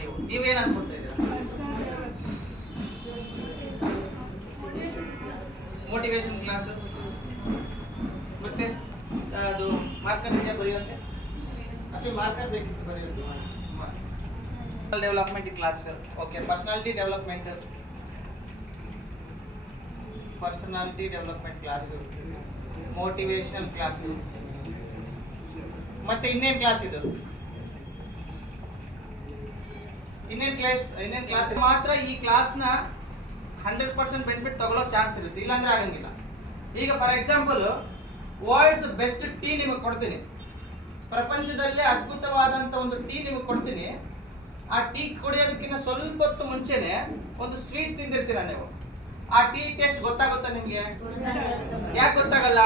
ನೀವು ನೀವೇನ್ ಅನ್ಕೊಂತ ಇದ್ದೀರಾ? ಮೋಟಿವೇಶನ್ ಕ್ಲಾಸ್ ಮತ್ತೆ ಅದು ಮಾರ್ಕರ್ ಇದೆ ಬರೆಯೋಕೆ ಅಥವಾ ಮಾರ್ಕರ್ ಬೇಕಿತ್ತು ಬರೆಯೋದು? Development class. Okay, personality development class, motivational class, ಮತ್ತೆ ಇನ್ನೇನ್ ಕ್ಲಾಸ್ ಇದು? ಇನ್ನೇನ್ ಕ್ಲಾಸ್ ಮಾತ್ರ ಈ ಕ್ಲಾಸ್ನ 100% ಬೆನಿಫಿಟ್ ತಗೊಳ್ಳೋ ಚಾನ್ಸ್ ಇರುತ್ತೆ, ಇಲ್ಲಾಂದ್ರೆ ಆಗಂಗಿಲ್ಲ. ಈಗ for example world's best tea ನಿಮಗೆ ಕೊಡ್ತೀನಿ, ಪ್ರಪಂಚದಲ್ಲೇ ಅದ್ಭುತವಾದಂತ ಒಂದು ಟೀ ನಿಮಗೆ ಕೊಡ್ತೀನಿ. ಆ ಟೀ ಕುಡಿಯೋದಕ್ಕಿಂತ ಸ್ವಲ್ಪ ಹೊತ್ತು ಮುಂಚೆನೆ ಒಂದು ಸ್ವೀಟ್ ತಿಂದಿರ್ತೀರ ನೀವು. ಆ ಟೀ ಟೇಸ್ಟ್ ಗೊತ್ತಾಗುತ್ತಾ ನಿಮ್ಗೆ? ಯಾಕೆ ಗೊತ್ತಾಗಲ್ಲ?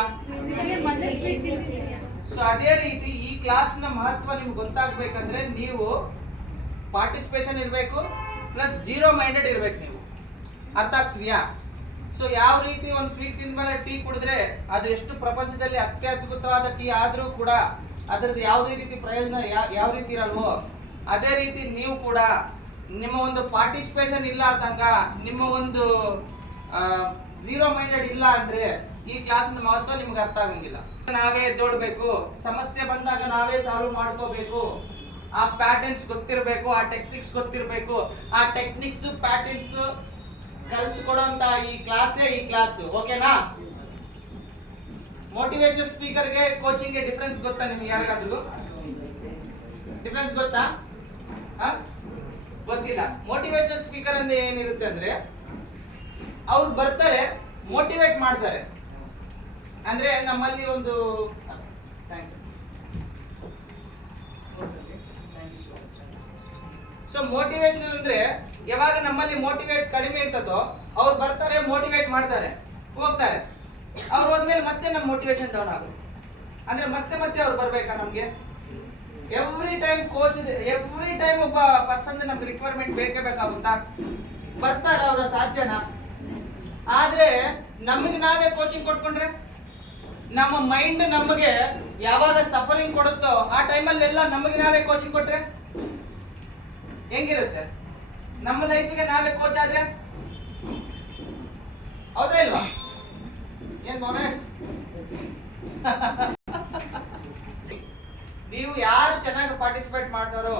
ಸೊ ಅದೇ ರೀತಿ ಈ ಕ್ಲಾಸ್ ನ ಮಹತ್ವ ನಿಮ್ಗೆ ಗೊತ್ತಾಗ್ಬೇಕಂದ್ರೆ ನೀವು ಪಾರ್ಟಿಸಿಪೇಷನ್ ಇರಬೇಕು, ಪ್ಲಸ್ ಜೀರೋ ಮೈಂಡೆಡ್ ಇರ್ಬೇಕು. ನೀವು ಅರ್ಥ ಆಗ್ತಿದ್ಯಾ? ಸೊ ಯಾವ ರೀತಿ ಒಂದು ಸ್ವೀಟ್ ತಿಂದ್ಮೇಲೆ ಟೀ ಕುಡಿದ್ರೆ ಅದು ಎಷ್ಟು ಪ್ರಪಂಚದಲ್ಲಿ ಅತ್ಯದ್ಭುತವಾದ ಟೀ ಆದ್ರೂ ಕೂಡ ಅದರದ್ದು ಯಾವುದೇ ರೀತಿ ಪ್ರಯೋಜನ ಯಾವ ರೀತಿ ಇರಲ್ವೋ, ಅದೇ ರೀತಿ ನೀವು ಕೂಡ ನಿಮ್ಮ ಒಂದು ಪಾರ್ಟಿಸಿಪೇಷನ್ ಇಲ್ಲ ಅಂತಂಗ, ನಿಮ್ಮ ಒಂದು ಜೀರೋ ಮೈಂಡೆಡ್ ಇಲ್ಲ ಅಂದ್ರೆ ಈ ಕ್ಲಾಸ್ನ ಮಹತ್ವ ನಿಮ್ಗೆ ಅರ್ಥ ಆಗಂಗಿಲ್ಲ. ನಾವೇ ಎದ್ದೋಡ್ಬೇಕು, ಸಮಸ್ಯೆ ಬಂದಾಗ ನಾವೇ ಸಾಲ್ವ್ ಮಾಡ್ಕೋಬೇಕು, ಆ ಪ್ಯಾಟರ್ನ್ಸ್ ಗೊತ್ತಿರಬೇಕು, ಆ ಟೆಕ್ನಿಕ್ಸ್ ಗೊತ್ತಿರಬೇಕು. ಆ ಟೆಕ್ನಿಕ್ಸ್ ಪ್ಯಾಟರ್ನ್ಸ್ ಕಲಿಸ್ಕೊಡೋಂತ ಈ ಕ್ಲಾಸ್. ಓಕೆನಾ? ಮೋಟಿವೇಶನಲ್ ಸ್ಪೀಕರ್ಗೆ ಕೋಚಿಂಗ್ಗೆ ಡಿಫ್ರೆನ್ಸ್ ಗೊತ್ತಾ ನಿಮ್ಗೆ? ಯಾರಿಗಾದ್ರೂ ಡಿಫ್ರೆನ್ಸ್ ಗೊತ್ತಾ? ಗೊತ್ತಿಲ್ಲ. ಮೋಟಿವೇಶನಲ್ ಸ್ಪೀಕರ್ ಅಂದ್ರೆ ಏನಿರುತ್ತೆ ಅಂದ್ರೆ ಅವ್ರು ಬರ್ತಾರೆ, ಮೋಟಿವೇಟ್ ಮಾಡ್ತಾರೆ. ಅಂದ್ರೆ ನಮ್ಮಲ್ಲಿ ಒಂದು ಸೊ ಮೋಟಿವೇಶನ್ ಅಂದ್ರೆ ಯಾವಾಗ ನಮ್ಮಲ್ಲಿ ಮೋಟಿವೇಟ್ ಕಡಿಮೆ ಇರ್ತದೋ ಅವ್ರು ಬರ್ತಾರೆ, ಮೋಟಿವೇಟ್ ಮಾಡ್ತಾರೆ, ಹೋಗ್ತಾರೆ. ಅವ್ರು ಹೋದ್ಮೇಲೆ ಮತ್ತೆ ನಮ್ಮ ಮೋಟಿವೇಶನ್ ಡೌನ್ ಆಗುತ್ತೆ. ಅಂದ್ರೆ ಮತ್ತೆ ಅವ್ರು ಬರ್ಬೇಕಾ ನಮ್ಗೆ? ಎವ್ರಿ ಟೈಮ್ ಒಬ್ಬ ಪರ್ಸನ್ ನಮ್ಗೆ ರಿಕ್ವೈರ್ಮೆಂಟ್ ಬೇಕೇ ಬೇಕಾಗುತ್ತಾ? ಬರ್ತಾರ ಅವ್ರ ಸಾಧ್ಯನಾ? ಆದ್ರೆ ನಮಗೆ ನಾವೇ ಕೋಚಿಂಗ್ ಕೊಟ್ಕೊಂಡ್ರೆ, ನಮ್ಮ ಮೈಂಡ್ ನಮಗೆ ಯಾವಾಗ ಸಫರಿಂಗ್ ಕೊಡುತ್ತೋ ಆ ಟೈಮಲ್ಲೆಲ್ಲ ನಮಗೆ ನಾವೇ ಕೋಚಿಂಗ್ ಕೊಟ್ರೆ ಹೆಂಗಿರುತ್ತೆ? ನಮ್ಮ ಲೈಫಿಗೆ ನಾವೇ ಕೋಚ್ ಆದ್ರೆ ಹೌದಾ ಇಲ್ವಾ? ಏನ್ ಮೋನೇಶ್? ನೀವು ಯಾರು ಚೆನ್ನಾಗಿ ಪಾರ್ಟಿಸಿಪೇಟ್ ಮಾಡ್ತಾರೋ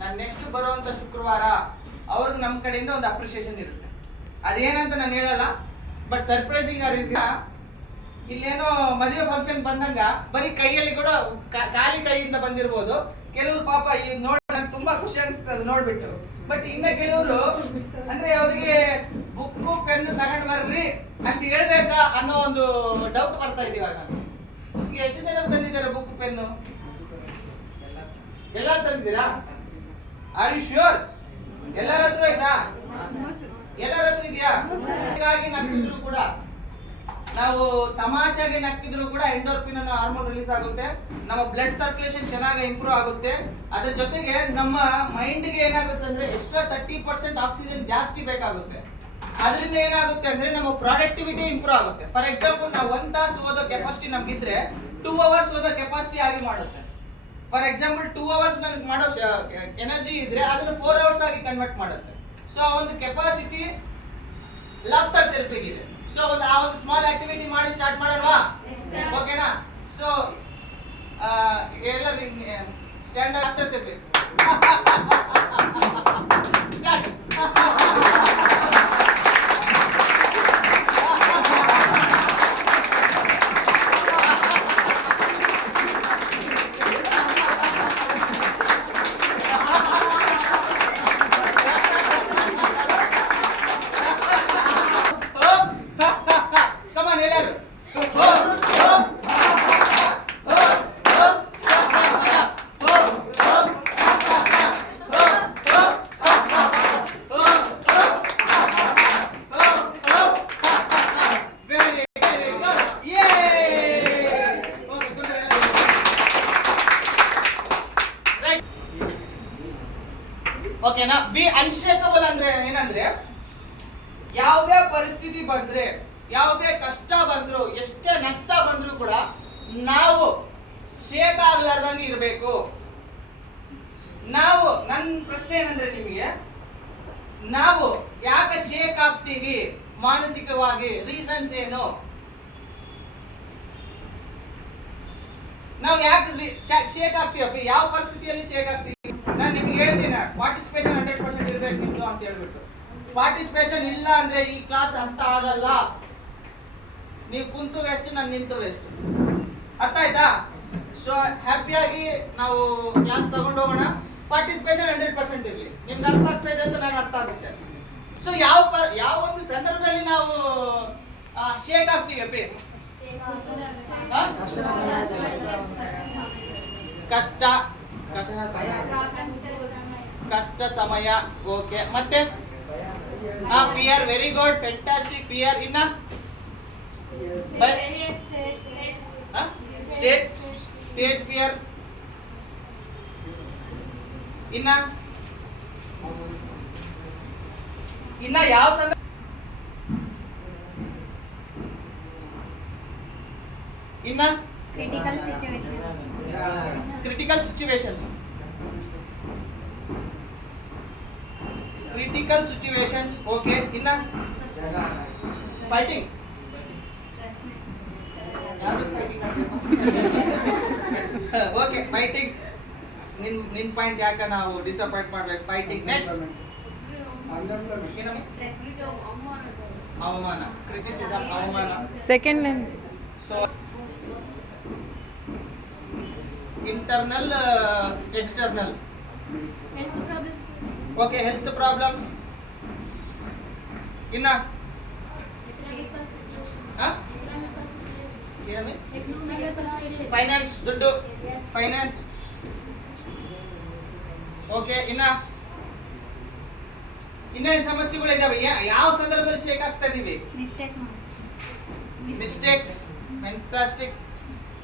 ನಾನು ನೆಕ್ಸ್ಟ್ ಬರುವಂತ ಶುಕ್ರವಾರ ಅವ್ರಿಗೆ ನಮ್ಮ ಕಡೆಯಿಂದ ಒಂದು ಅಪ್ರಿಸಿಯೇಷನ್ ಇರುತ್ತೆ. ಅದೇನಂತ ನಾನು ಹೇಳಲ್ಲ, ಬಟ್ ಸರ್ಪ್ರೈಸಿಂಗ್ ರೀತಿಯ ಇಲ್ಲೇನೋ ಮದುವೆ ಫಂಕ್ಷನ್ ಬಂದಂಗ ಬರೀ ಕೈಯಲ್ಲಿ ಕೂಡ ಖಾಲಿ ಕೈಯಿಂದ ಬಂದಿರ್ಬೋದು. ಕೆಲವರು ಪಾಪ ನೋಡಿ ನಂಗೆ ತುಂಬಾ ಖುಷಿ ಅನಿಸ್ತದೆ ನೋಡ್ಬಿಟ್ಟು. ಬಟ್ ಇನ್ನ ಕೆಲವರು ಅಂದ್ರೆ ಅವ್ರಿಗೆ ಬುಕ್ಕು ಪೆನ್ನು ತಗೊಂಡ್ ಬರ್ರಿ ಅಂತ ಹೇಳ್ಬೇಕಾ ಅನ್ನೋ ಒಂದು ಡೌಟ್ ಬರ್ತಾ ಇದೆ ಇವಾಗ. ಈಗ ಎಷ್ಟು ಜನ ತಂದಿದ್ದಾರೆ ಬುಕ್ ಪೆನ್ನು? ಎಲ್ಲರೂ ತಂದಿದ್ದೀರಾ? Are you sure? ಎಲ್ಲರ ಹತ್ರ ಆಯ್ತಾ? ಎಲ್ಲರ ಹತ್ರ ಇದೆಯಾ? ಹೀಗಾಗಿ ನಕ್ಕಿದ್ರು ಕೂಡ, ನಾವು ತಮಾಷೆಗೆ ನಕ್ಕಿದ್ರು ಕೂಡ ಎಂಡೋರ್ಫಿನ್ ಅನ್ನೋ ಹಾರ್ಮೋನ್ ರಿಲೀಸ್ ಆಗುತ್ತೆ, ನಮ್ಮ ಬ್ಲಡ್ ಸರ್ಕ್ಯುಲೇಷನ್ ಚೆನ್ನಾಗಿ ಇಂಪ್ರೂವ್ ಆಗುತ್ತೆ. ಅದ್ರ ಜೊತೆಗೆ ನಮ್ಮ ಮೈಂಡ್ಗೆ ಏನಾಗುತ್ತೆ ಅಂದ್ರೆ ಎಕ್ಸ್ಟ್ರಾ 30% ಆಕ್ಸಿಜನ್ ಜಾಸ್ತಿ ಬೇಕಾಗುತ್ತೆ. ಅದರಿಂದ ಏನಾಗುತ್ತೆ ಅಂದ್ರೆ ನಮ್ಮ ಪ್ರೊಡಕ್ಟಿವಿಟಿ ಇಂಪ್ರೂವ್ ಆಗುತ್ತೆ. ಫಾರ್ ಎಕ್ಸಾಂಪಲ್ ನಾವು 1 ತಾಸು ಓದೋ ಕೆಪಾಸಿಟಿ ನಮ್ಗಿದ್ರೆ 2 ಅವರ್ಸ್ ಓದೋ ಕೆಪಾಸಿಟಿ ಆಗಿ ಮಾಡುತ್ತೆ. ಫಾರ್ ಎಕ್ಸಾಂಪಲ್ 2 ಅವರ್ಸ್ ನನಗೆ ಮಾಡೋ ಎನರ್ಜಿ ಇದ್ರೆ ಅದನ್ನು 4 ಅವರ್ಸ್ ಆಗಿ ಕನ್ವರ್ಟ್ ಮಾಡುತ್ತೆ. ಸೊ ಆ ಒಂದು ಕೆಪಾಸಿಟಿ ಲಾಫ್ಟರ್ ಥೆರಪಿಗಿದೆ. ಸೊ ಆ ಒಂದು ಸ್ಮಾಲ್ ಆಕ್ಟಿವಿಟಿ ಮಾಡಿ ಸ್ಟಾರ್ಟ್ ಮಾಡೋಣವಾ? ಓಕೆನಾ? ಸೊ ಎಲ್ಲರೂ ಸ್ಟ್ಯಾಂಡ್ ಲಾಫ್ಟರ್ ಥೆರಪಿ ಓಕೆನಾ? ಬಿ ಅನ್ಶೇಕಬಲ್ ಅಂದ್ರೆ ಏನಂದ್ರೆ ಯಾವುದೇ ಪರಿಸ್ಥಿತಿ ಬಂದ್ರೆ, ಯಾವುದೇ ಕಷ್ಟ ಬಂದ್ರು, ಎಷ್ಟೇ ನಷ್ಟ ಬಂದ್ರು ಕೂಡ ನಾವು ಶೇಕ್ ಆಗ್ಲಾರ್ದಂಗೆ ಇರಬೇಕು. ನನ್ನ ಪ್ರಶ್ನೆ ಏನಂದ್ರೆ ನಿಮಗೆ, ನಾವು ಯಾಕೆ ಶೇಕ್ ಆಗ್ತೀವಿ ಮಾನಸಿಕವಾಗಿ, ರೀಸನ್ಸ್ ಏನು? ನಾವು ಯಾಕೆ ಶೇಕ್ ಆಗ್ತೀವಪ್ಪ? ಯಾವ ಪರಿಸ್ಥಿತಿಯಲ್ಲಿ ಶೇಕ್ ಆಗ್ತೀವಿ? ನಾನು ನಿಮ್ಗೆ ಹೇಳ್ತೀನಿ, ಪಾರ್ಟಿಸಿಪೇಷನ್ 100% ಇರ್ಬೇಕು ನಿಮ್ದು ಅಂತ ಹೇಳ್ಬಿಟ್ಟು. ಪಾರ್ಟಿಸಿಪೇಷನ್ ಇಲ್ಲ ಅಂದ್ರೆ ಈ ಕ್ಲಾಸ್ ಅರ್ಥ ಆಗಲ್ಲ. ನೀವು ಕುಂತು ವೇಸ್ಟ್, ನಾನು ನಿಂತು ವೇಸ್ಟ್. ಅರ್ಥ ಆಯ್ತಾ? ಸೊ ಹ್ಯಾಪಿಯಾಗಿ ನಾವು ಕ್ಲಾಸ್ ತಗೊಂಡು ಹೋಗೋಣ. ಪಾರ್ಟಿಸಿಪೇಷನ್ 100% ಇರಲಿ. ನಿಮ್ಗೆ ಅರ್ಥ ಆಗ್ತಾ ಇದೆ ಅಂತ ನಾನು ಅರ್ಥ ಆಗುತ್ತೆ. ಸೊ ಯಾವ ಒಂದು ಸಂದರ್ಭದಲ್ಲಿ ನಾವು ಶೇಕ್ ಆಗ್ತೀವಿ ಅಪ್ಪಿ? ಕಷ್ಟ ಸಮಯ. ಓಕೆ, ಮತ್ತೆ fear. Very good, fantastic. Fear. ಇನ್ನ ಸ್ಟೇಜ್ ಫಿಯರ್. ಇನ್ನ ಯಾವ ಸಂದರ್ಭ? ಇನ್ನ ಕ್ರಿಟಿಕಲ್ ಸಿಚುವೇಶನ್ಸ್. ಓಕೆ. ಇನ್ನ ಫೈಟಿಂಗ್. Okay, fighting. ನಿನ್ ಪಾಯಿಂಟ್ ಯಾಕೆ ನಾವು ಡಿಸಪಾಯಿಂಟ್ ಮಾಡ್ಬೇಕು? ಫೈಟಿಂಗ್. ನೆಕ್ಸ್ಟ್ ಅವಮಾನ. ಕ್ರಿಟಿಸಿಸಮ್, ಅವಮಾನ. Second line. So internal, external. Okay, health problems. ಇನ್ನ ಫೈನಾನ್ಸ್, ದುಡ್ಡು, ಫೈನಾನ್ಸ್. ಓಕೆ, ಇನ್ನೇನು ಸಮಸ್ಯೆಗಳು ಇದಾವೆ? ಯಾವ ಸಂದರ್ಭದಲ್ಲಿ ಶೇಕ್ ಆಗ್ತಾ ಇದೀವಿ? ಮಿಸ್ಟೇಕ್ಸ್. ಫ್ಯಾಂಟಾಸ್ಟಿಕ್.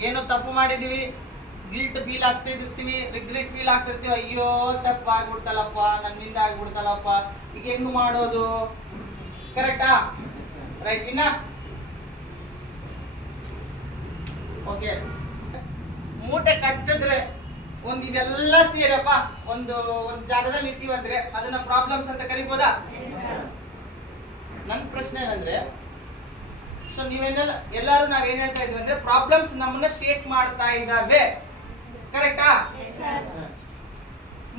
ಏನೋ ತಪ್ಪು ಮಾಡಿದೀವಿ, ಗಿಲ್ಟ್ ಫೀಲ್ ಆಗ್ತಾ ಇರ್ತೀವಿ, ರಿಗ್ರೆಟ್ ಫೀಲ್ ಆಗ್ತಿರ್ತೀವಿ. ಅಯ್ಯೋ ತಪ್ಪು ಆಗ್ಬಿಡ್ತಲ್ಲಪ್ಪ, ನನ್ನಿಂದ ಆಗ್ಬಿಡ್ತಲ್ಲಪ್ಪ, ಈಗ ಹೆಂಗ್ ಮಾಡೋದು? ಕರೆಕ್ಟಾ? ರೈಟ್. ಇನ್ನ ಓಕೆ, ಮೂಟೆ ಕಟ್ಟಿದ್ರೆ ಇವೆಲ್ಲ ಸೇರಪ್ಪ ಒಂದು ಜಾಗದಲ್ಲಿ ಇರ್ತೀವಿ ಅಂದ್ರೆ ಅದನ್ನ ಪ್ರಾಬ್ಲಮ್ಸ್ ಅಂತ ಕರಿಬೋದಾ? ನನ್ನ ಪ್ರಶ್ನೆ ಏನಂದ್ರೆ, ಸೊ ಎಲ್ಲರೂ ನಾವೇನ್ ಹೇಳ್ತಾ ಇದ್ವಿ ಅಂದ್ರೆ ಪ್ರಾಬ್ಲಮ್ಸ್ ನಮ್ಮನ್ನ ಶೇಕ್ ಮಾಡ್ತಾ ಇದ್ದಾವೆ. ಕರೆಕ್ಟಾ?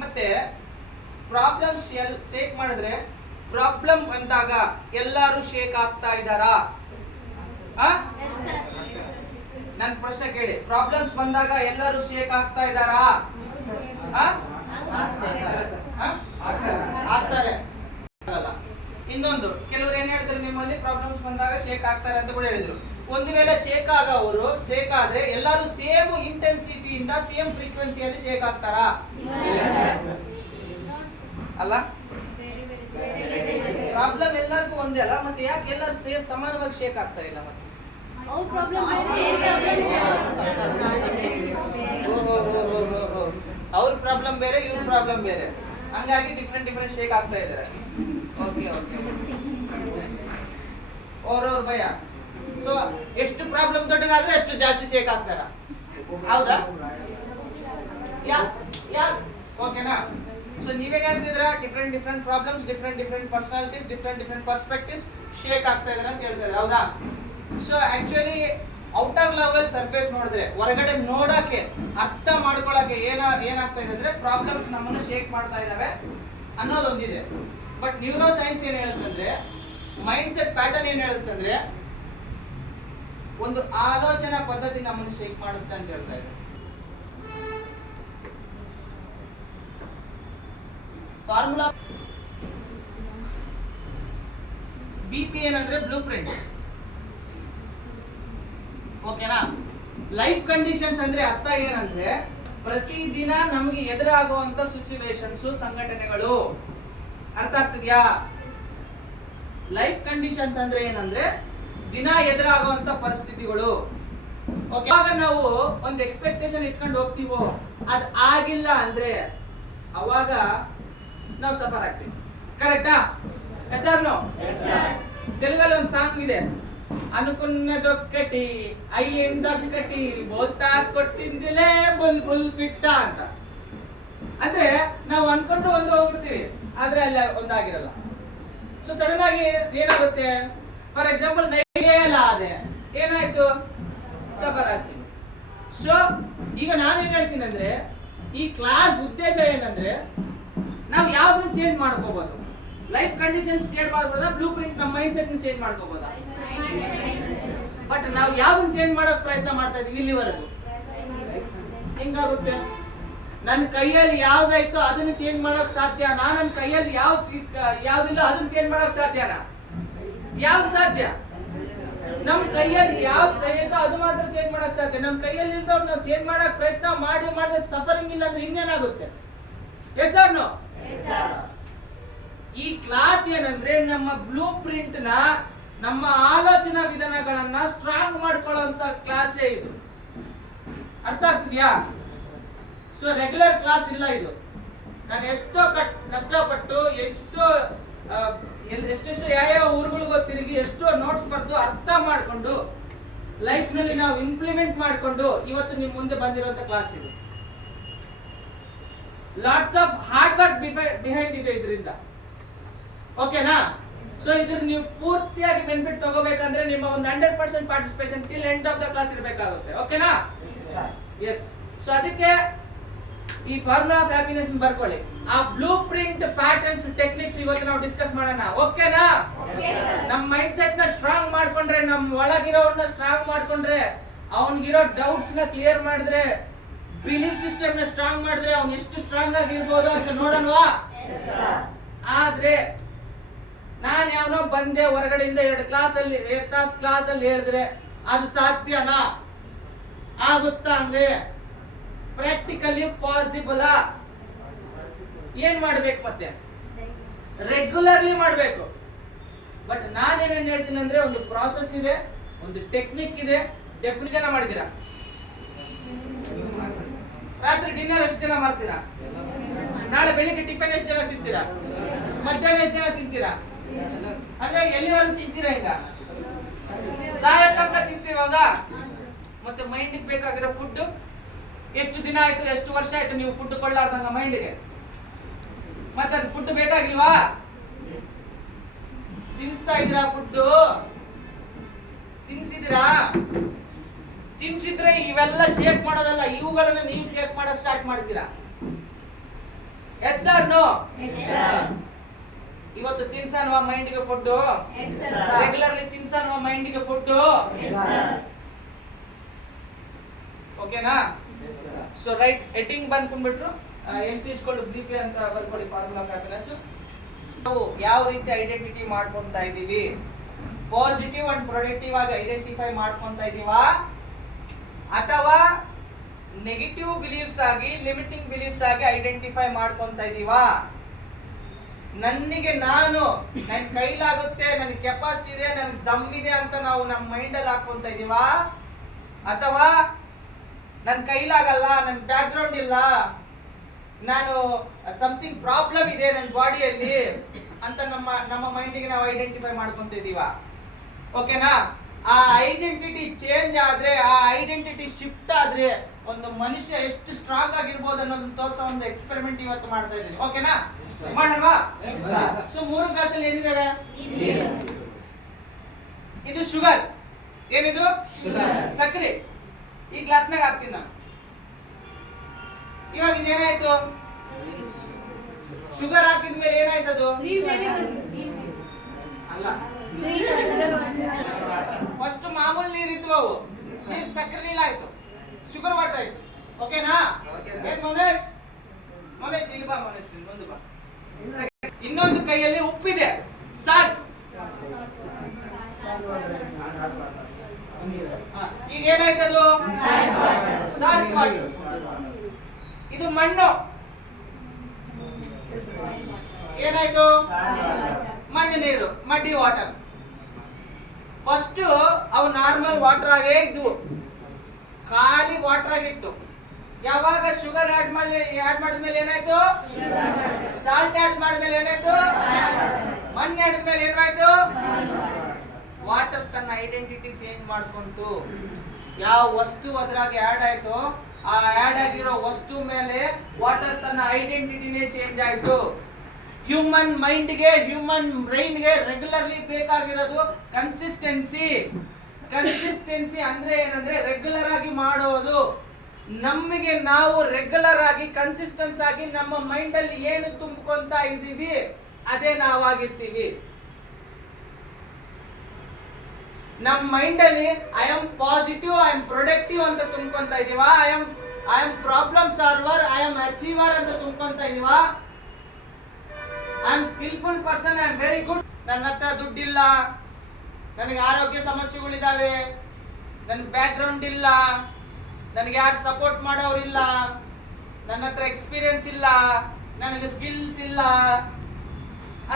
ಮತ್ತೆ ಪ್ರಾಬ್ಲಮ್ಸ್ ಶೇಕ್ ಮಾಡಿದ್ರೆ, ಪ್ರಾಬ್ಲಮ್ ಅಂದಾಗ ಎಲ್ಲರೂ ಶೇಕ್ ಆಗ್ತಾ ಇದ್ದಾರಾ? ನನ್ನ ಪ್ರಶ್ನೆ ಕೇಳಿ, ಪ್ರಾಬ್ಲಮ್ಸ್ ಬಂದಾಗ ಎಲ್ಲರೂ ಶೇಕ್ ಆಗ್ತಾ ಇದ್ದಾರಾ? ಆಗ್ತಾರೆ. ಇನ್ನೊಂದು, ಕೆಲವರು ಏನ್ ಹೇಳ್ತಾರೆ, ನಿಮ್ಮಲ್ಲಿ ಪ್ರಾಬ್ಲಮ್ಸ್ ಬಂದಾಗ ಶೇಕ್ ಆಗ್ತಾರೆ ಅಂತ ಕೂಡ ಹೇಳಿದ್ರು. ಒಂದು ವೇಳೆ ಶೇಕ್ ಆದ್ರೆ ಎಲ್ಲರೂ ಸೇಮ್ ಇಂಟೆನ್ಸಿಟಿಯಿಂದ ಸೇಮ್ ಫ್ರೀಕ್ವೆನ್ಸಿಯಲ್ಲಿ ಶೇಕ್ ಆಗ್ತಾರಾ? ಅಲ್ಲ, ಪ್ರಾಬ್ಲಮ್ ಎಲ್ಲರಿಗೂ ಒಂದೇ ಅಲ್ಲ, ಮತ್ತೆ ಯಾಕೆ ಎಲ್ಲರೂ ಸೇಮ್ ಸಮಾನವಾಗಿ ಶೇಕ್ ಆಗ್ತಾ ಇಲ್ಲ? ಮತ್ತೆ ಅವ್ರ ಪ್ರಾಬ್ಲಮ್ ಬೇರೆ, ಇವ್ರ ಪ್ರಾಬ್ಲಮ್ ಬೇರೆ, ಹಂಗಾಗಿ ಡಿಫ್ರೆಂಟ್ ಶೇಕ್ ಆಗ್ತಾ ಇದಾರೆ. ಓಕೆ, ಅವ್ರವ್ರ ಭಯ. ಸೊ ಎಷ್ಟು ಪ್ರಾಬ್ಲಮ್ ದೊಡ್ಡದಾದ್ರೆ ಎಷ್ಟು ಜಾಸ್ತಿ ಶೇಕ್ ಆಗ್ತಾರ? ಹೌದಾ? ಓಕೆನಾ? ಸೊ ನೀವೇನ್ ಹೇಳ್ತಿದ್ರ, different problems, different personalities, different perspectives shake ಆಗ್ತಾ ಇದಾರೆ ಅಂತ ಹೇಳ್ತಾ ಇದ್ದಾರೆ. ಹೌದಾ? So actually outer level surface ನೋಡಿದ್ರೆ, ಹೊರಗಡೆ ನೋಡಕ್ಕೆ, ಅರ್ಥ ಮಾಡ್ಕೊಳಕ್ಕೆ ಏನಾಗ್ತಾ ಇದೆ ಅಂದ್ರೆ ಪ್ರಾಬ್ಲಮ್ಸ್ ನಮ್ಮನ್ನು ಶೇಕ್ ಮಾಡ್ತಾ ಇದಾವೆ ಅನ್ನೋದೊಂದಿದೆ. ಬಟ್ ನ್ಯೂರೋ ಸೈನ್ಸ್ ಏನ್ ಹೇಳುತ್ತಂದ್ರೆ, ಮೈಂಡ್ ಸೆಟ್ ಪ್ಯಾಟರ್ನ್ ಏನ್ ಹೇಳುತ್ತಂದ್ರೆ, ಒಂದು ಆಲೋಚನಾ ಪದ್ಧತಿ ನಮ್ಮನ್ನು ಶೇಕ್ ಮಾಡುತ್ತೆ ಅಂತ ಹೇಳ್ತಾ ಇದೆ. ಫಾರ್ಮುಲಾ BP ಏನಂದ್ರೆ ಬ್ಲೂ ಪ್ರಿಂಟ್. ಓಕೆನಾ? ಲೈಫ್ ಕಂಡೀಷನ್ಸ್ ಅಂದ್ರೆ ಅರ್ಥ ಏನಂದ್ರೆ, ಪ್ರತಿದಿನ ನಮಗೆ ಎದುರಾಗುವಂತ ಸಿಚುವೇಶನ್ಸ್, ಸಂಘಟನೆಗಳು. ಅರ್ಥ ಆಗ್ತಿದ್ಯಾ? ಲೈಫ್ ಕಂಡೀಷನ್ಸ್ ಅಂದ್ರೆ ಏನಂದ್ರೆ ದಿನ ಎದುರಾಗುವಂತ ಪರಿಸ್ಥಿತಿಗಳು. ಓಕೆ, ಆಗ ನಾವು ಒಂದು ಎಕ್ಸ್ಪೆಕ್ಟೇಷನ್ ಇಟ್ಕೊಂಡು ಹೋಗ್ತೀವೋ, ಅದ್ ಆಗಿಲ್ಲ ಅಂದ್ರೆ ಅವಾಗ ನಾವು ಸಫರ್ ಆಗ್ತೀವಿ. ಕರೆಕ್ಟಾ? Yes or no? ತೆಲುಗಲ್ಲಿ ಒಂದು ಸಾಂಗ್ ಇದೆ, అనుకున్నదొక్కటి అయ్యిందొక్కటి బోల్తా కొట్టిందిలే బుల్బుల్ పిట్ట ಅಂತ. ಅಂದ್ರೆ ನಾವು ಅನ್ಕೊಂಡು ಒಂದು ಹೋಗಿರ್ತೀವಿ, ಆದ್ರೆ ಅಲ್ಲಿ ಒಂದಾಗಿರಲ್ಲ. ಸೊ ಸಡನ್ ಆಗಿ ಏನಾಗುತ್ತೆ, ಫಾರ್ ಎಕ್ಸಾಂಪಲ್ ಎಲ್ಲ ಅದೇ ಏನಾಯ್ತು, ಸಫರ್ ಆಗ್ತೀವಿ. ಸೊ ಈಗ ನಾನೇನ್ ಹೇಳ್ತೀನಿ ಅಂದ್ರೆ, ಈ ಕ್ಲಾಸ್ ಉದ್ದೇಶ ಏನಂದ್ರೆ ನಾವು ಯಾವ್ದನ್ನ ಚೇಂಜ್ ಮಾಡ್ಕೋಬಹುದು, ಲೈಫ್ ಕಂಡೀಷನ್ಸ್ ಚೇಂಜ್ ಮಾಡ್ಬೋದಾ, ಬ್ಲೂ ಪ್ರಿಂಟ್ ನಮ್ಮ ಮೈಂಡ್ ಸೆಟ್ ಚೇಂಜ್ ಮಾಡ್ಕೋಬಹುದಾ? ಬಟ್ ನಾವು ಯಾವ್ದನ್ನ ಚೇಂಜ್ ಮಾಡಕ್ ಪ್ರಯತ್ನ ಮಾಡ್ತಾ ಇದೀವಿ ಇಲ್ಲಿವರೆಗೂ. ಹೆಂಗಾಗುತ್ತೆ, ನನ್ನ ಕೈಯಲ್ಲಿ ಯಾವ್ದಾಯ್ತೋ ಅದನ್ನ ಚೇಂಜ್ ಮಾಡಕ್ ಸಾಧ್ಯ? ನನ್ನ ಕೈಯಲ್ಲಿ ಯಾವ್ದಿಲ್ಲ ಅದನ್ನ ಚೇಂಜ್ ಮಾಡಕ್ ಸಾಧ್ಯನಾ? ಯಾವ್ದು ಸಾಧ್ಯ? ನಮ್ ಕೈಯಲ್ಲಿ ಯಾವ್ದು ಐತೋ ಅದು ಮಾತ್ರ ಚೇಂಜ್ ಮಾಡಕ್ ಸಾಧ್ಯ. ನಮ್ ಕೈಯಲ್ಲಿ ಇಲ್ದವ್ರು ನಾವು ಚೇಂಜ್ ಮಾಡಕ್ ಪ್ರಯತ್ನ ಮಾಡಿದ್ರೆ ಸಫರಿಂಗ್ ಇಲ್ಲ ಅಂದ್ರೆ ಇನ್ನೇನಾಗುತ್ತೆ? Yes or no? ಈ ಕ್ಲಾಸ್ ಏನಂದ್ರೆ ನಮ್ಮ ಬ್ಲೂ ಪ್ರಿಂಟ್ ನ, ನಮ್ಮ ಆಲೋಚನಾ ವಿಧಾನಗಳನ್ನ ಸ್ಟ್ರಾಂಗ್ ಮಾಡ್ಕೊಳ್ಳುವಂತ ಕ್ಲಾಸೇ ಇದು. ಅರ್ಥ ಆಗ್ತಿದ್ಯಾ? ಸೊ ರೆಗ್ಯುಲರ್ ಕ್ಲಾಸ್ ಇಲ್ಲ ಇದು. ನಾನು ಎಷ್ಟೋ ಕಷ್ಟಪಟ್ಟು ಎಷ್ಟೆಷ್ಟು ಯಾವ ಊರುಗಳಿಗೋ ತಿರುಗಿ ಎಷ್ಟೋ ನೋಟ್ಸ್ ಬರ್ದು ಅರ್ಥ ಮಾಡ್ಕೊಂಡು ಲೈಫ್ ನಲ್ಲಿ ನಾವು ಇಂಪ್ಲಿಮೆಂಟ್ ಮಾಡ್ಕೊಂಡು ಇವತ್ತು ನಿಮ್ ಮುಂದೆ ಬಂದಿರುವಂತ ಕ್ಲಾಸ್ ಇದು. Lots of hard work behind ಇದೆ ಇದರಿಂದ. ಓಕೆನಾ? ಸೊ ಇದ್ರ ನೀವು ಪೂರ್ತಿಯಾಗಿ ಬೆನಿಫಿಟ್ ತಗೋಬೇಕಂದ್ರೆ ನಿಮ್ಮ ಒಂದು 100% participation till end of the class ಇರಬೇಕಾಗುತ್ತೆ. ಓಕೆನಾ? ಎಸ್. ಸೊ ಅದಕ್ಕೆ ಈ ಫಾರ್ಮುಲಾ ಆಫ್ ಹ್ಯಾಪಿನೆಸ್ ಬರ್ಕೊಳ್ಳಿ. ಆ ಬ್ಲೂ ಪ್ರಿಂಟ್ ಪ್ಯಾಟರ್ನ್ಸ್ ಟೆಕ್ನಿಕ್ಸ್ ಇವತ್ತು ನಾವು ಡಿಸ್ಕಸ್ ಮಾಡೋಣ. ಓಕೆನಾ? ನಮ್ಮ ಮೈಂಡ್ ಸೆಟ್ ನ ಸ್ಟ್ರಾಂಗ್ ಮಾಡ್ಕೊಂಡ್ರೆ, ನಮ್ ಒಳಗಿರೋವನ್ನ ಸ್ಟ್ರಾಂಗ್ ಮಾಡ್ಕೊಂಡ್ರೆ, ಅವನಿಗಿರೋ ಡೌಟ್ಸ್ ನ ಕ್ಲಿಯರ್ ಮಾಡಿದ್ರೆ, ಬಿಲೀಫ್ ಸಿಸ್ಟಮ್ ನ ಸ್ಟ್ರಾಂಗ್ ಮಾಡಿದ್ರೆ ಅವ್ನು ಎಷ್ಟು ಸ್ಟ್ರಾಂಗ್ ಆಗಿರ್ಬೋದು ಅಂತ ನೋಡೋಣವಾ? ಆದ್ರೆ ನಾನ್ ಯಾವನೋ ಬಂದೆ ಹೊರಗಡೆಯಿಂದ 2 ತಾಸು ಕ್ಲಾಸ್ ಅಲ್ಲಿ ಹೇಳಿದ್ರೆ ಅದು ಸಾಧ್ಯನಾ? ಆಗುತ್ತಾ? ಅಂದ್ರೆ ಪ್ರಾಕ್ಟಿಕಲಿ ಪಾಸಿಬಲ್. ಏನ್ ಮಾಡ್ಬೇಕು? ಮತ್ತೆ ರೆಗ್ಯುಲರ್ಲಿ ಮಾಡ್ಬೇಕು. ಬಟ್ ನಾನೇನೇನ್ ಹೇಳ್ತೀನಿ ಅಂದ್ರೆ, ಒಂದು ಪ್ರಾಸೆಸ್ ಇದೆ, ಒಂದು ಟೆಕ್ನಿಕ್ ಇದೆ. ಡೆಫಿನಿಷನ್ ಮಾಡಿದೀರಾ? ರಾತ್ರಿ ಡಿನ್ನರ್ ಎಷ್ಟು ಜನ ಮಾಡ್ತೀರಾ? ನಾಳೆ ಬೆಳಿಗ್ಗೆ ಟಿಫನ್ ಎಷ್ಟು ಜನ ತಿಂತೀರಾ? ಮಧ್ಯಾಹ್ನ ಎಷ್ಟು ಜನ ತಿಂತೀರಾ? ಅಂದ್ರೆ ಎಲ್ಲಿವರೆಗೂ ತಿಂತೀರಾ? ಈಗ ಸಾಯೋ ತನಕ ತಿಂತೀವಲ್ಲ. ಮತ್ತೆ ಮೈಂಡಿಗೆ ಬೇಕಾಗಿರೋ ಫುಡ್ ಎಷ್ಟು ದಿನ ಆಯ್ತು, ಎಷ್ಟು ವರ್ಷ ಆಯ್ತು ನೀವು ಫುಡ್ ಕೊಳ್ಳಾರ್ದಂಗ ಮೈಂಡಿಗೆ? ಮತ್ತೆ ಅದು ಫುಡ್ ಬೇಕಾಗಿಲ್ವಾ? ತಿನ್ಸ್ತಾ ಇದ್ದೀರಾ? ಫುಡ್ ತಿನ್ಸಿದಿರಾ? ತಿನ್ಸಿದ್ರೆ ಇವೆಲ್ಲ ಶೇಕ್ ಮಾಡೋದಲ್ಲ, ಇವುಗಳನ್ನ ನೀವು ಶೇಕ್ ಮಾಡಕ್ ಸ್ಟಾರ್ಟ್ ಮಾಡ್ತೀರಾ. Yes or no? ಇವತ್ತು ತಿನ್ಸನ್ವಾ ಮೈಂಡಿಗೆ ಫುಡ್? ರೆಗ್ಯುಲರ್ಲಿ ತಿನ್ಸನ್ವಾ ಮೈಂಡಿಗೆ ಫುಡ್? ಓಕೆನಾ? ಸೊ ರೈಟ್, ಹೆಡ್ಡಿಂಗ್ ಬಂದ್ಕೊಂಡ್ಬಿಟ್ರು ಎನ್ಸಿಸ್ಕೊಂಡು ಬ್ರೀಫ್ ಅಂತ ಬರ್ಕೊಳ್ಳಿ. ಫಾರ್ಮುಲಾ ಆಫ್ ಹ್ಯಾಪಿನೆಸ್ ನಾವು ಯಾವ ರೀತಿ ಐಡೆಂಟಿಟಿ ಮಾಡ್ಕೊಂತಾ ಇದೀವಿ? ಪಾಸಿಟಿವ್ ಅಂಡ್ ಪ್ರೊಡಕ್ಟಿವ್ ಆಗಿ ಐಡೆಂಟಿಫೈ ಮಾಡ್ಕೊಂತಾ ಇದೀವಾ, ಅಥವಾ ನೆಗೆಟಿವ್ ಬಿಲೀಫ್ಸ್ ಆಗಿ, ಲಿಮಿಟಿಂಗ್ ಬಿಲೀಫ್ಸ್ ಆಗಿ ಐಡೆಂಟಿಫೈ ಮಾಡ್ಕೊಂತಾ ಇದೀವಾ? ನನ್ನ ಕೈಲಾಗುತ್ತೆ, ನನ್ ಕೆಪಾಸಿಟಿ ಇದೆ, ನನ್ಗೆ ದಮ್ ಇದೆ ಅಂತ ನಾವು ನಮ್ಮ ಮೈಂಡ್ ಅಲ್ಲಿ ಹಾಕೊಂತ ಇದೀವಾ, ಅಥವಾ ನನ್ ಕೈಲಾಗಲ್ಲ, ನನ್ ಬ್ಯಾಕ್ ಗ್ರೌಂಡ್ ಇಲ್ಲ, ನಾನು ಸಮಥಿಂಗ್ ಪ್ರಾಬ್ಲಮ್ ಇದೆ ನನ್ನ ಬಾಡಿಯಲ್ಲಿ ಅಂತ ನಮ್ಮ ಮೈಂಡಿಗೆ ನಾವು ಐಡೆಂಟಿಫೈ ಮಾಡ್ಕೊಂತ ಇದೀವಾ? ಓಕೆನಾ? ಆ ಐಡೆಂಟಿಟಿ ಚೇಂಜ್ ಆದ್ರೆ, ಆ ಐಡೆಂಟಿಟಿ ಶಿಫ್ಟ್ ಆದ್ರೆ ಒಂದು ಮನುಷ್ಯ ಎಷ್ಟು ಸ್ಟ್ರಾಂಗ್ ಆಗಿರ್ಬೋದು ಅನ್ನೋದನ್ನ ತೋರಿಸೋ ಒಂದು ಎಕ್ಸ್ಪೆರಿಮೆಂಟ್ ಇವತ್ತು ಮಾಡ್ತಾ ಇದ್ದೀನಿ. ಓಕೆನಾ? ಮಾಡೋಣವಾ? ಸೊ 3 ಗ್ಲಾಸ್ ಅಲ್ಲಿ ಏನಿದಾವೆ? ಇದು ಶುಗರ್. ಏನಿದು? ಸಕ್ಕರೆ. ಈ ಗ್ಲಾಸ್ನಾಗ ಹಾಕ್ತೀನಿ ನಾನು. ಇವಾಗ ಇದೇನಾಯ್ತು? ಶುಗರ್ ಹಾಕಿದ್ಮೇಲೆ ಏನಾಯ್ತದು? ಅಲ್ಲ, ಫಸ್ಟ್ ಮಾಮೂಲಿ ನೀರಿತ್ತು, ಅವು ನೀರು ಸಕ್ಕರೆ ನೀರು ಆಯ್ತು, ಶುಗರ್ ವಾಟರ್ ಆಯ್ತು. ಓಕೆನಾ? ಮಮೇಶ್ ಇಲ್ಲಿ ಬಾ. ಮಮೇಶ್ ಮುಂದೆ ಬಾ. ಇನ್ನೊಂದು ಕೈಯಲ್ಲಿ ಉಪ್ಪಿದೆ, ಸಾಲ್ಟ್. ಈಗ ಏನಾಯ್ತದು? Salt water. ಇದು ಮಣ್ಣು. ಏನಾಯ್ತು? ಮಣ್ಣು ನೀರು, ಮಡ್ಡಿ ವಾಟರ್. ಫಸ್ಟ್ ಅವು ನಾರ್ಮಲ್ ವಾಟರ್ ಆಗೇ ಇದ್ವು, ಖಾಲಿ ವಾಟರ್ ಆಗಿತ್ತು. ಯಾವಾಗ ಶುಗರ್ ಆಡ್ ಮಾಡಿದ್ಮೇಲೆ ಏನಾಯ್ತು? ಸಾಲ್ಟ್ ಆಡ್ ಮಾಡಿದ್ಮೇಲೆ ಏನಾಯ್ತು? ಮಣ್ಣು ಆಡಿದ್ಮೇಲೆ ಏನಾಯ್ತು? ವಾಟರ್ ತನ್ನ ಐಡೆಂಟಿಟಿ ಚೇಂಜ್ ಮಾಡ್ಕೊಂತು. ಯಾವ ವಸ್ತು ಅದ್ರಾಗ ಆಡ್ ಆಯ್ತು ಆ ಆಡ್ ಆಗಿರೋ ವಸ್ತು ಮೇಲೆ ವಾಟರ್ ತನ್ನ ಐಡೆಂಟಿಟಿನೇ ಚೇಂಜ್ ಆಯ್ತು. ಹ್ಯೂಮನ್ ಮೈಂಡ್ಗೆ, ಹ್ಯೂಮನ್ ಬ್ರೈನ್ಗೆ ರೆಗ್ಯುಲರ್ಲಿ ಬೇಕಾಗಿರೋದು ಕನ್ಸಿಸ್ಟೆನ್ಸಿ. ಕನ್ಸಿಸ್ಟೆನ್ಸಿ ಅಂದ್ರೆ ಏನಂದ್ರೆ ರೆಗ್ಯುಲರ್ ಆಗಿ ಮಾಡೋದು. ನಮಗೆ ನಾವು ರೆಗ್ಯುಲರ್ ಆಗಿ ಕನ್ಸಿಸ್ಟೆನ್ಸ್ ಆಗಿ ನಮ್ಮ ಮೈಂಡ್ ಅಲ್ಲಿ ಏನು ತುಂಬಿಕೊಂತ ಇದ್ದೀವಿ ಅದೇ ನಾವಾಗಿರ್ತೀವಿ. ನಮ್ಮ ಮೈಂಡ್ ಅಲ್ಲಿ I am positive, I am productive ಅಂತ ತುಂಬಿಕೊಂತ ಇದೀವ, I am problem solver, I am achiever ಅಂತ ತುಂಬಿಕೊಂತ ಇದೀವ, I am skillful person, I am very good. ನನ್ನ ಹತ್ರ ದುಡ್ಡಿಲ್ಲ, ನನಗೆ ಆರೋಗ್ಯ ಸಮಸ್ಯೆಗಳಿದಾವೆ, ನನ್ನ ಬ್ಯಾಕ್ ಗ್ರೌಂಡ್ ಇಲ್ಲ, ನನಗೆ ಯಾರು ಸಪೋರ್ಟ್ ಮಾಡೋರಿಲ್ಲ, ನನ್ನ ಹತ್ರ ಎಕ್ಸ್ಪೀರಿಯನ್ಸ್ ಇಲ್ಲ, ನನಗೆ ಸ್ಕಿಲ್ಸ್ ಇಲ್ಲ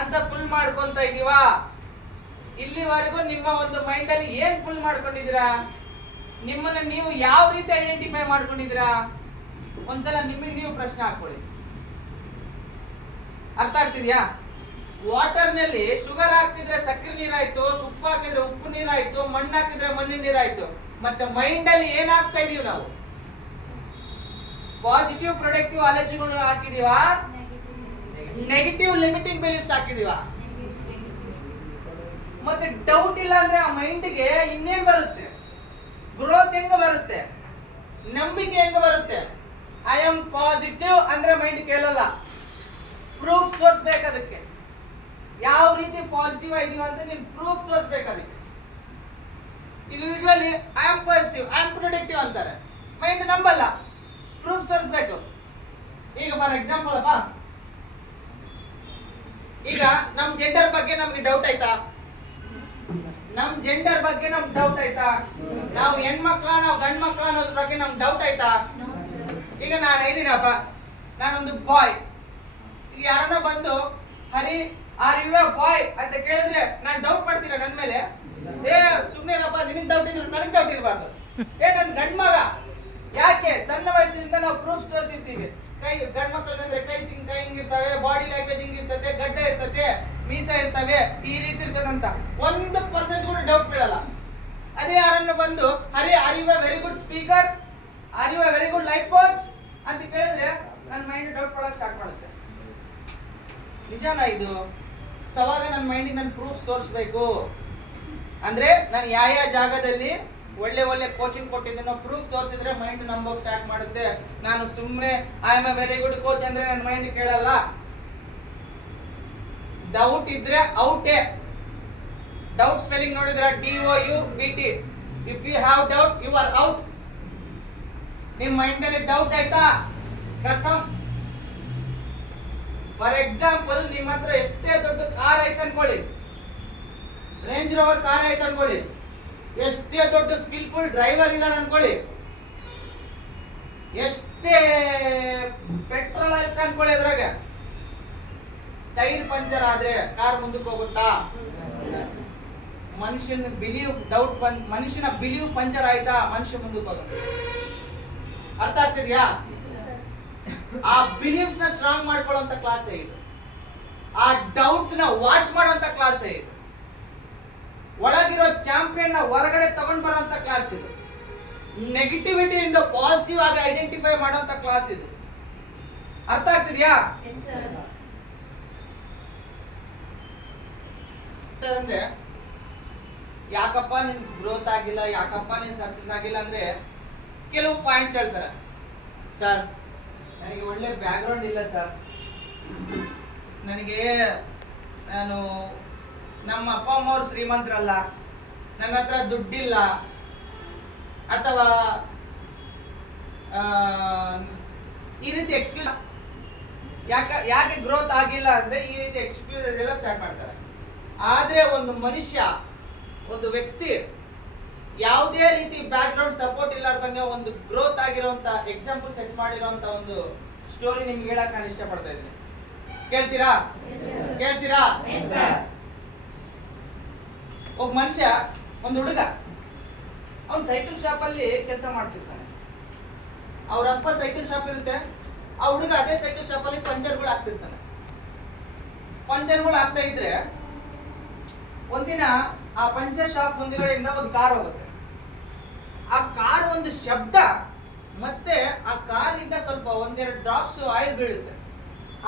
ಅಂತ ಫುಲ್ ಮಾಡ್ಕೊಂತ ಇದೀವ. ಇಲ್ಲಿವರೆಗೂ ನಿಮ್ಮ ಒಂದು ಮೈಂಡ್ ಅಲ್ಲಿ ಏನ್ ಫುಲ್ ಮಾಡ್ಕೊಂಡಿದ್ದೀರಾ? ನಿಮ್ಮನ್ನ ನೀವು ಯಾವ ರೀತಿ ಐಡೆಂಟಿಫೈ ಮಾಡ್ಕೊಂಡಿದ್ದೀರಾ? ಒಂದ್ಸಲ ನಿಮಗೆ ನೀವು ಪ್ರಶ್ನೆ ಹಾಕೊಳ್ಳಿ. ಅರ್ಥ ಆಗ್ತಿದ್ಯಾ? ವಾಟರ್ ನಲ್ಲಿ ಶುಗರ್ ಹಾಕಿದ್ರೆ ಸಕ್ಕರೆ ನೀರಾಯ್ತು, ಉಪ್ಪು ಹಾಕಿದ್ರೆ ಉಪ್ಪು ನೀರಾಯ್ತು, ಮಣ್ಣು ಹಾಕಿದ್ರೆ ಮಣ್ಣಿನ ನೀರಾಯ್ತು. ಮತ್ತೆ ಮೈಂಡ್ ಅಲ್ಲಿ ಏನ್ ಹಾಕ್ತಾ ಇದೀವಿ ನಾವು? ಪಾಸಿಟಿವ್ ಪ್ರೊಡಕ್ಟಿವ್ ಆಲೋಚನೆಗಳು ಹಾಕಿದೀವ, ನೆಗೆಟಿವ್ ಲಿಮಿಟಿಂಗ್ ಬಿಲೀಫ್ಸ್ ಹಾಕಿದೀವ. ಮತ್ತೆ ಡೌಟ್ ಇಲ್ಲ ಅಂದ್ರೆ ಆ ಮೈಂಡ್ಗೆ ಇನ್ನೇನ್ ಬರುತ್ತೆ? ಗ್ರೋತ್ ಹೆಂಗ ಬರುತ್ತೆ? ನಂಬಿಕೆ ಹೆಂಗ ಬರುತ್ತೆ? ಐ ಆಮ್ ಪಾಸಿಟಿವ್ ಅಂದ್ರೆ ಮೈಂಡ್ ಕೇಳಲ್ಲ, ಪ್ರೂಫ್ ತೋರಿಸ್ಬೇಕು ಅದಕ್ಕೆ. ಯಾವ ರೀತಿ ಪಾಸಿಟಿವ್ ಆಗಿದೀವ ಅಂತ ನೀನು ಪ್ರೂಫ್ ತೋರಿಸ್ಬೇಕು ಅದಕ್ಕೆ. ಈಗ usually I am positive, I am productive ಅಂತಾರೆ, ಮೈಂಡ್ ನಂಬಲ್ಲ, ಪ್ರೂಫ್ ತೋರಿಸ್ಬೇಕು. ಈಗ ಫಾರ್ ಎಕ್ಸಾಂಪಲ್ ಅಪ್ಪ, ಈಗ ನಮ್ ಜೆಂಡರ್ ಬಗ್ಗೆ ನಮ್ಗೆ ಡೌಟ್ ಆಯ್ತಾ? ನಮ್ ಜೆಂಡರ್ ಬಗ್ಗೆ ನಮ್ಗೆ ಡೌಟ್ ಆಯ್ತಾ? ನಾವು ಹೆಣ್ಮಕ್ಳ ನಾವು ಗಂಡ್ ಮಕ್ಳ ಅನ್ನೋದ್ರ ಬಗ್ಗೆ ನಮ್ಗೆ ಡೌಟ್ ಆಯ್ತಾ? ಈಗ ನಾನು ಇದೀನಪ್ಪ, ನಾನೊಂದು ಬಾಯ್. ಈಗ ಯಾರನ್ನ ಬಂದು Hari are you a boy ಅಂತ ಕೇಳಿದ್ರೆ ನಾನು ಡೌಟ್ ಮಾಡ್ತೀರಾ ನನ್ ಮೇಲೆ? ಏ ಸುಮ್ನೆನಪ್ಪ, ನಿನಗೆ ಡೌಟ್ ಇದ್ರು ನನಗೆ ಡೌಟ್ ಇರಬಾರ್ದು. ನನ್ ಗಂಡ್ ಮಗ. ಯಾಕೆ? ಸಣ್ಣ ವಯಸ್ಸಿನಿಂದ ನಾವು ಪ್ರೂಫ್ ತೋರಿಸಿರ್ತೀವಿ. ಕೈ ಗಂಡ್ ಮಕ್ಳಿಗಂದ್ರೆ ಕೈ ಹಿಂಗಿರ್ತವೆ, ಬಾಡಿ ಲ್ಯಾಂಗ್ವೇಜ್ ಹಿಂಗಿರ್ತದೆ, ಗಡ್ಡ ಇರ್ತದೆ, ಮೀಸ ಇರ್ತವೆ, ಈ ರೀತಿ ಇರ್ತದಂತ 1% ಕೂಡ ಡೌಟ್ ಬೀಳಲ್ಲ. ಅದೇ ಯಾರನ್ನು ಬಂದು Hari are you a very good speaker, are you a very good life coach ಅಂತ ಕೇಳಿದ್ರೆ ನನ್ನ ಮೈಂಡ್ ಡೌಟ್ ಮಾಡಕ್ ಸ್ಟಾರ್ಟ್ ಮಾಡುತ್ತೆ. ನಿಜಾನಾ ಇದು? ಸವಾಗ ನನ್ನ ಮೈಂಡಿಗೆ ನಾನು ಪ್ರೂಫ್ ತೋರಿಸ್ಬೇಕು. ಅಂದ್ರೆ ನಾನು ಯಾವ ಜಾಗದಲ್ಲಿ ಒಳ್ಳೆ ಒಳ್ಳೆ ಕೋಚಿಂಗ್ ಕೊಟ್ಟಿದ್ದೀನೋ ಪ್ರೂಫ್ ತೋರಿಸಿದ್ರೆ ಮೈಂಡ್ ನಂಬೋಕ್ ಸ್ಟಾರ್ಟ್ ಮಾಡುತ್ತೆ. ನಾನು ಸುಮ್ಮನೆ I am a very good coach ಅಂದ್ರೆ ನನ್ನ ಮೈಂಡ್ ಕೇಳಲ್ಲ. ಡೌಟ್ ಇದ್ರೆ ಔಟೇ. ಡೌಟ್ ಸ್ಪೆಲ್ಲಿಂಗ್ ನೋಡಿದ್ರೆ DOUBT. If you have doubt you are out. ನಿಮ್ ಮೈಂಡ್ ಅಲ್ಲಿ ಡೌಟ್ ಆಯ್ತಾ? ಖತಮ್. ಫಾರ್ ಎಕ್ಸಾಂಪಲ್, ನಿಮ್ಮ ಹತ್ರ ಎಷ್ಟೇ ದೊಡ್ಡ ಕಾರ್ ಐತೆ ಅನ್ಕೊಳ್ಳಿ, ರೇಂಜ್ ರೋವರ್ ಕಾರ್ ಐತೆ ಅನ್ಕೊಳ್ಳಿ, ಎಷ್ಟೇ ದೊಡ್ಡ ಸ್ಕಿಲ್ಫುಲ್ ಡ್ರೈವರ್ ಇದಾರೆ ಅನ್ಕೊಳ್ಳಿ, ಎಷ್ಟೇ ಪೆಟ್ರೋಲ್ ಐತೆ ಅನ್ಕೊಳ್ಳಿ, ಅದ್ರಾಗ ಟೈರ್ ಪಂಚರ್ ಆದ್ರೆ ಕಾರ್ ಮುಂದಕ್ಕೆ ಹೋಗುತ್ತಾ? ಮನುಷ್ಯನ ಬಿಲೀವ್ ಪಂಚರ್ ಆಯ್ತಾ? ಮನುಷ್ಯ ಮುಂದಕ್ಕೆ ಹೋಗುತ್ತೆ. ಅರ್ಥ ಆಗ್ತಿದ್ಯಾ? ಆ ಬಿಲೀಫ್ ನ ಸ್ಟ್ರಾಂಗ್ ಮಾಡ್ಕೊಳ್ಳುವಂತ ಕ್ಲಾಸ್ ಇದು. ಆ ಡೌಟ್ಸ್ ನ ವಾಶ್ ಮಾಡುವಂತ ಕ್ಲಾಸ್ ಇದು. ಒಳಗಿರೋ ಚಾಂಪಿಯನ್ ನ ಹೊರಗಡೆ ತಗೊಂಡ್ ಬರುವಂತ ಕ್ಲಾಸ್ ಇದು. ನೆಗೆಟಿವಿಟಿಯಿಂದ ಪಾಸಿಟಿವ್ ಆಗಿ ಐಡೆಂಟಿಫೈ ಮಾಡುವಂತ ಕ್ಲಾಸ್ ಇದು. ಅರ್ಥ ಆಗ್ತಿದ್ಯಾ? ಅಂದ್ರೆ ಯಾಕಪ್ಪ ನಿನ್ ಗ್ರೋತ್ ಆಗಿಲ್ಲ, ಯಾಕಪ್ಪ ನಿನ್ ಸಕ್ಸಸ್ ಆಗಿಲ್ಲ ಅಂದ್ರೆ ಕೆಲವು ಪಾಯಿಂಟ್ಸ್ ಹೇಳ್ತಾರೆ. ಸರ್, ನನಗೆ ಒಳ್ಳೆ ಬ್ಯಾಕ್ಗ್ರೌಂಡ್ ಇಲ್ಲ ಸರ್, ನಾನು ನಮ್ಮ ಅಪ್ಪ ಅಮ್ಮವ್ರು ಶ್ರೀಮಂತರಲ್ಲ, ನನ್ನ ಹತ್ರ ದುಡ್ಡಿಲ್ಲ, ಅಥವಾ ಈ ರೀತಿ ಎಕ್ಸ್ಕ್ಯೂಸ್. ಯಾಕೆ ಗ್ರೋತ್ ಆಗಿಲ್ಲ ಅಂದ್ರೆ ಈ ರೀತಿ ಎಕ್ಸ್ಕ್ಯೂಸ್ ಎಲ್ಲ ಸ್ಟಾರ್ಟ್ ಮಾಡ್ತಾರೆ. ಆದ್ರೆ ಒಂದು ಮನುಷ್ಯ, ಒಂದು ವ್ಯಕ್ತಿ ಯಾವುದೇ ರೀತಿ ಬ್ಯಾಕ್ ಗ್ರೌಂಡ್ ಸಪೋರ್ಟ್ ಇಲ್ಲಾರ್ದಂಗೆ ಒಂದು ಗ್ರೋತ್ ಆಗಿರುವಂತ ಎಕ್ಸಾಂಪಲ್ ಸೆಟ್ ಮಾಡಿರುವಂತ ಒಂದು ಸ್ಟೋರಿ ನಿಮ್ಗೆ ಹೇಳಕ್ ನಾನು ಇಷ್ಟಪಡ್ತಾ ಇದ್ದೀನಿ. ಕೇಳ್ತೀರಾ? ಒಬ್ಬ ಮನುಷ್ಯ, ಒಂದು ಹುಡುಗ, ಅವನ್ ಸೈಕಲ್ ಶಾಪ್ ಅಲ್ಲಿ ಕೆಲಸ ಮಾಡ್ತಿರ್ತಾನೆ. ಅವ್ರಪ್ಪ ಸೈಕಲ್ ಶಾಪ್ ಇರುತ್ತೆ, ಆ ಹುಡುಗ ಅದೇ ಸೈಕಲ್ ಶಾಪ್ ಅಲ್ಲಿ ಪಂಚರ್ಗಳು ಹಾಕ್ತಿರ್ತಾನೆ. ಪಂಚರ್ಗಳು ಆಗ್ತಾ ಇದ್ರೆ ಒಂದಿನ ಆ ಪಂಚರ್ ಶಾಪ್ ಮುಂದಿಗಡೆಯಿಂದ ಒಂದು ಕಾರ್ ಹೋಗುತ್ತೆ. ಆ ಕಾರ್ ಒಂದು ಶಬ್ದ ಮತ್ತೆ ಆ ಕಾರಿಂದ ಸ್ವಲ್ಪ ಒಂದೆರಡು ಡ್ರಾಪ್ಸ್ ಆಯಿಲ್ ಬೀಳುತ್ತೆ.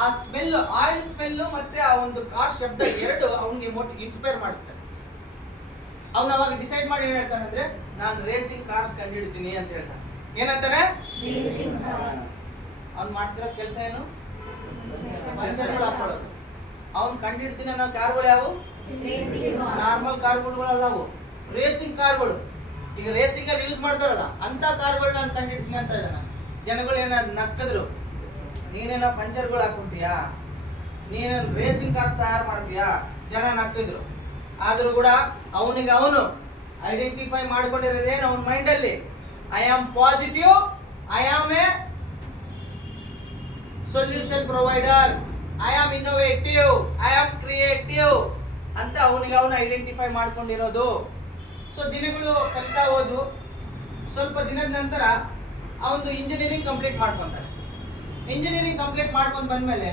ಆ ಸ್ಮೆಲ್, ಆಯಿಲ್ ಸ್ಮೆಲ್ ಮತ್ತೆ ಆ ಒಂದು ಕಾರ್ ಶಬ್ದ ಎರಡು ಅವನಿಗೆ ಇನ್ಸ್ಪೈರ್ ಮಾಡುತ್ತೆ. ಅವ್ನು ಅವಾಗ ಡಿಸೈಡ್ ಮಾಡಿ ಏನ್ ಹೇಳ್ತಾನೆ ಅಂದ್ರೆ, ನಾನು ರೇಸಿಂಗ್ ಕಾರ್ಸ್ ಕಂಡುಹಿಡ್ತೀನಿ ಅಂತ ಹೇಳ್ತಾನೆ. ಏನಂತಾನೆ? ಅವ್ನು ಮಾಡ್ತಿರೋ ಕೆಲಸ ಏನು? ಪಂಚರ್ಗಳು ಹಾಕೊಳ್ಳೋದು. ಅವ್ನು ಕಂಡುಹಿಡ್ತೀನಿ ಅನ್ನೋ ಕಾರ್ಗಳು ಯಾವು? ನಾರ್ಮಲ್ ಕಾರ್ಗಳು ಅವು, ರೇಸಿಂಗ್ ಕಾರ್ಗಳು. ಈಗ ರೇಸಿಂಗ್ ಅಲ್ಲಿ ಯೂಸ್ ಮಾಡ್ತಾರಲ್ಲ ಅಂತ ಕಾರ್ಗಳು ನಾನು ಕಂಡುಹಿಡ್ತೀನಿ ಅಂತ ಇದ್ದಾನೆ. ಜನಗಳು ಏನಾದ್ರು ನಕ್ಕದ್ರು, ನೀನೇನೋ ಪಂಚರ್ಗಳು ಹಾಕೊಂತೀಯಾ, ನೀನೇನು ರೇಸಿಂಗ್ ಕಾರ್ಸ್ ತಯಾರು ಮಾಡ್ತೀಯಾ, ಜನ ನಕ್ಕಿದ್ರು. ಆದ್ರೂ ಕೂಡ ಅವನಿಗೆ ಅವನು ಐಡೆಂಟಿಫೈ ಮಾಡ್ಕೊಂಡಿರೋದೇನು ಅವನ ಮೈಂಡ್ ಅಲ್ಲಿ, I am positive, I am A solution provider, I am innovative, I am creative ಅಂತ ಅವನಿಗೆ ಅವನು ಐಡೆಂಟಿಫೈ ಮಾಡ್ಕೊಂಡಿರೋದು. ಸೊ ದಿನಗಳು ಕಲಿತಾ ಹೋದ್ವು. ಸ್ವಲ್ಪ ದಿನದ ನಂತರ ಅವನು ಇಂಜಿನಿಯರಿಂಗ್ ಕಂಪ್ಲೀಟ್ ಮಾಡ್ಕೊಂತಾನೆ. ಇಂಜಿನಿಯರಿಂಗ್ ಕಂಪ್ಲೀಟ್ ಮಾಡ್ಕೊಂಡು ಬಂದ್ಮೇಲೆ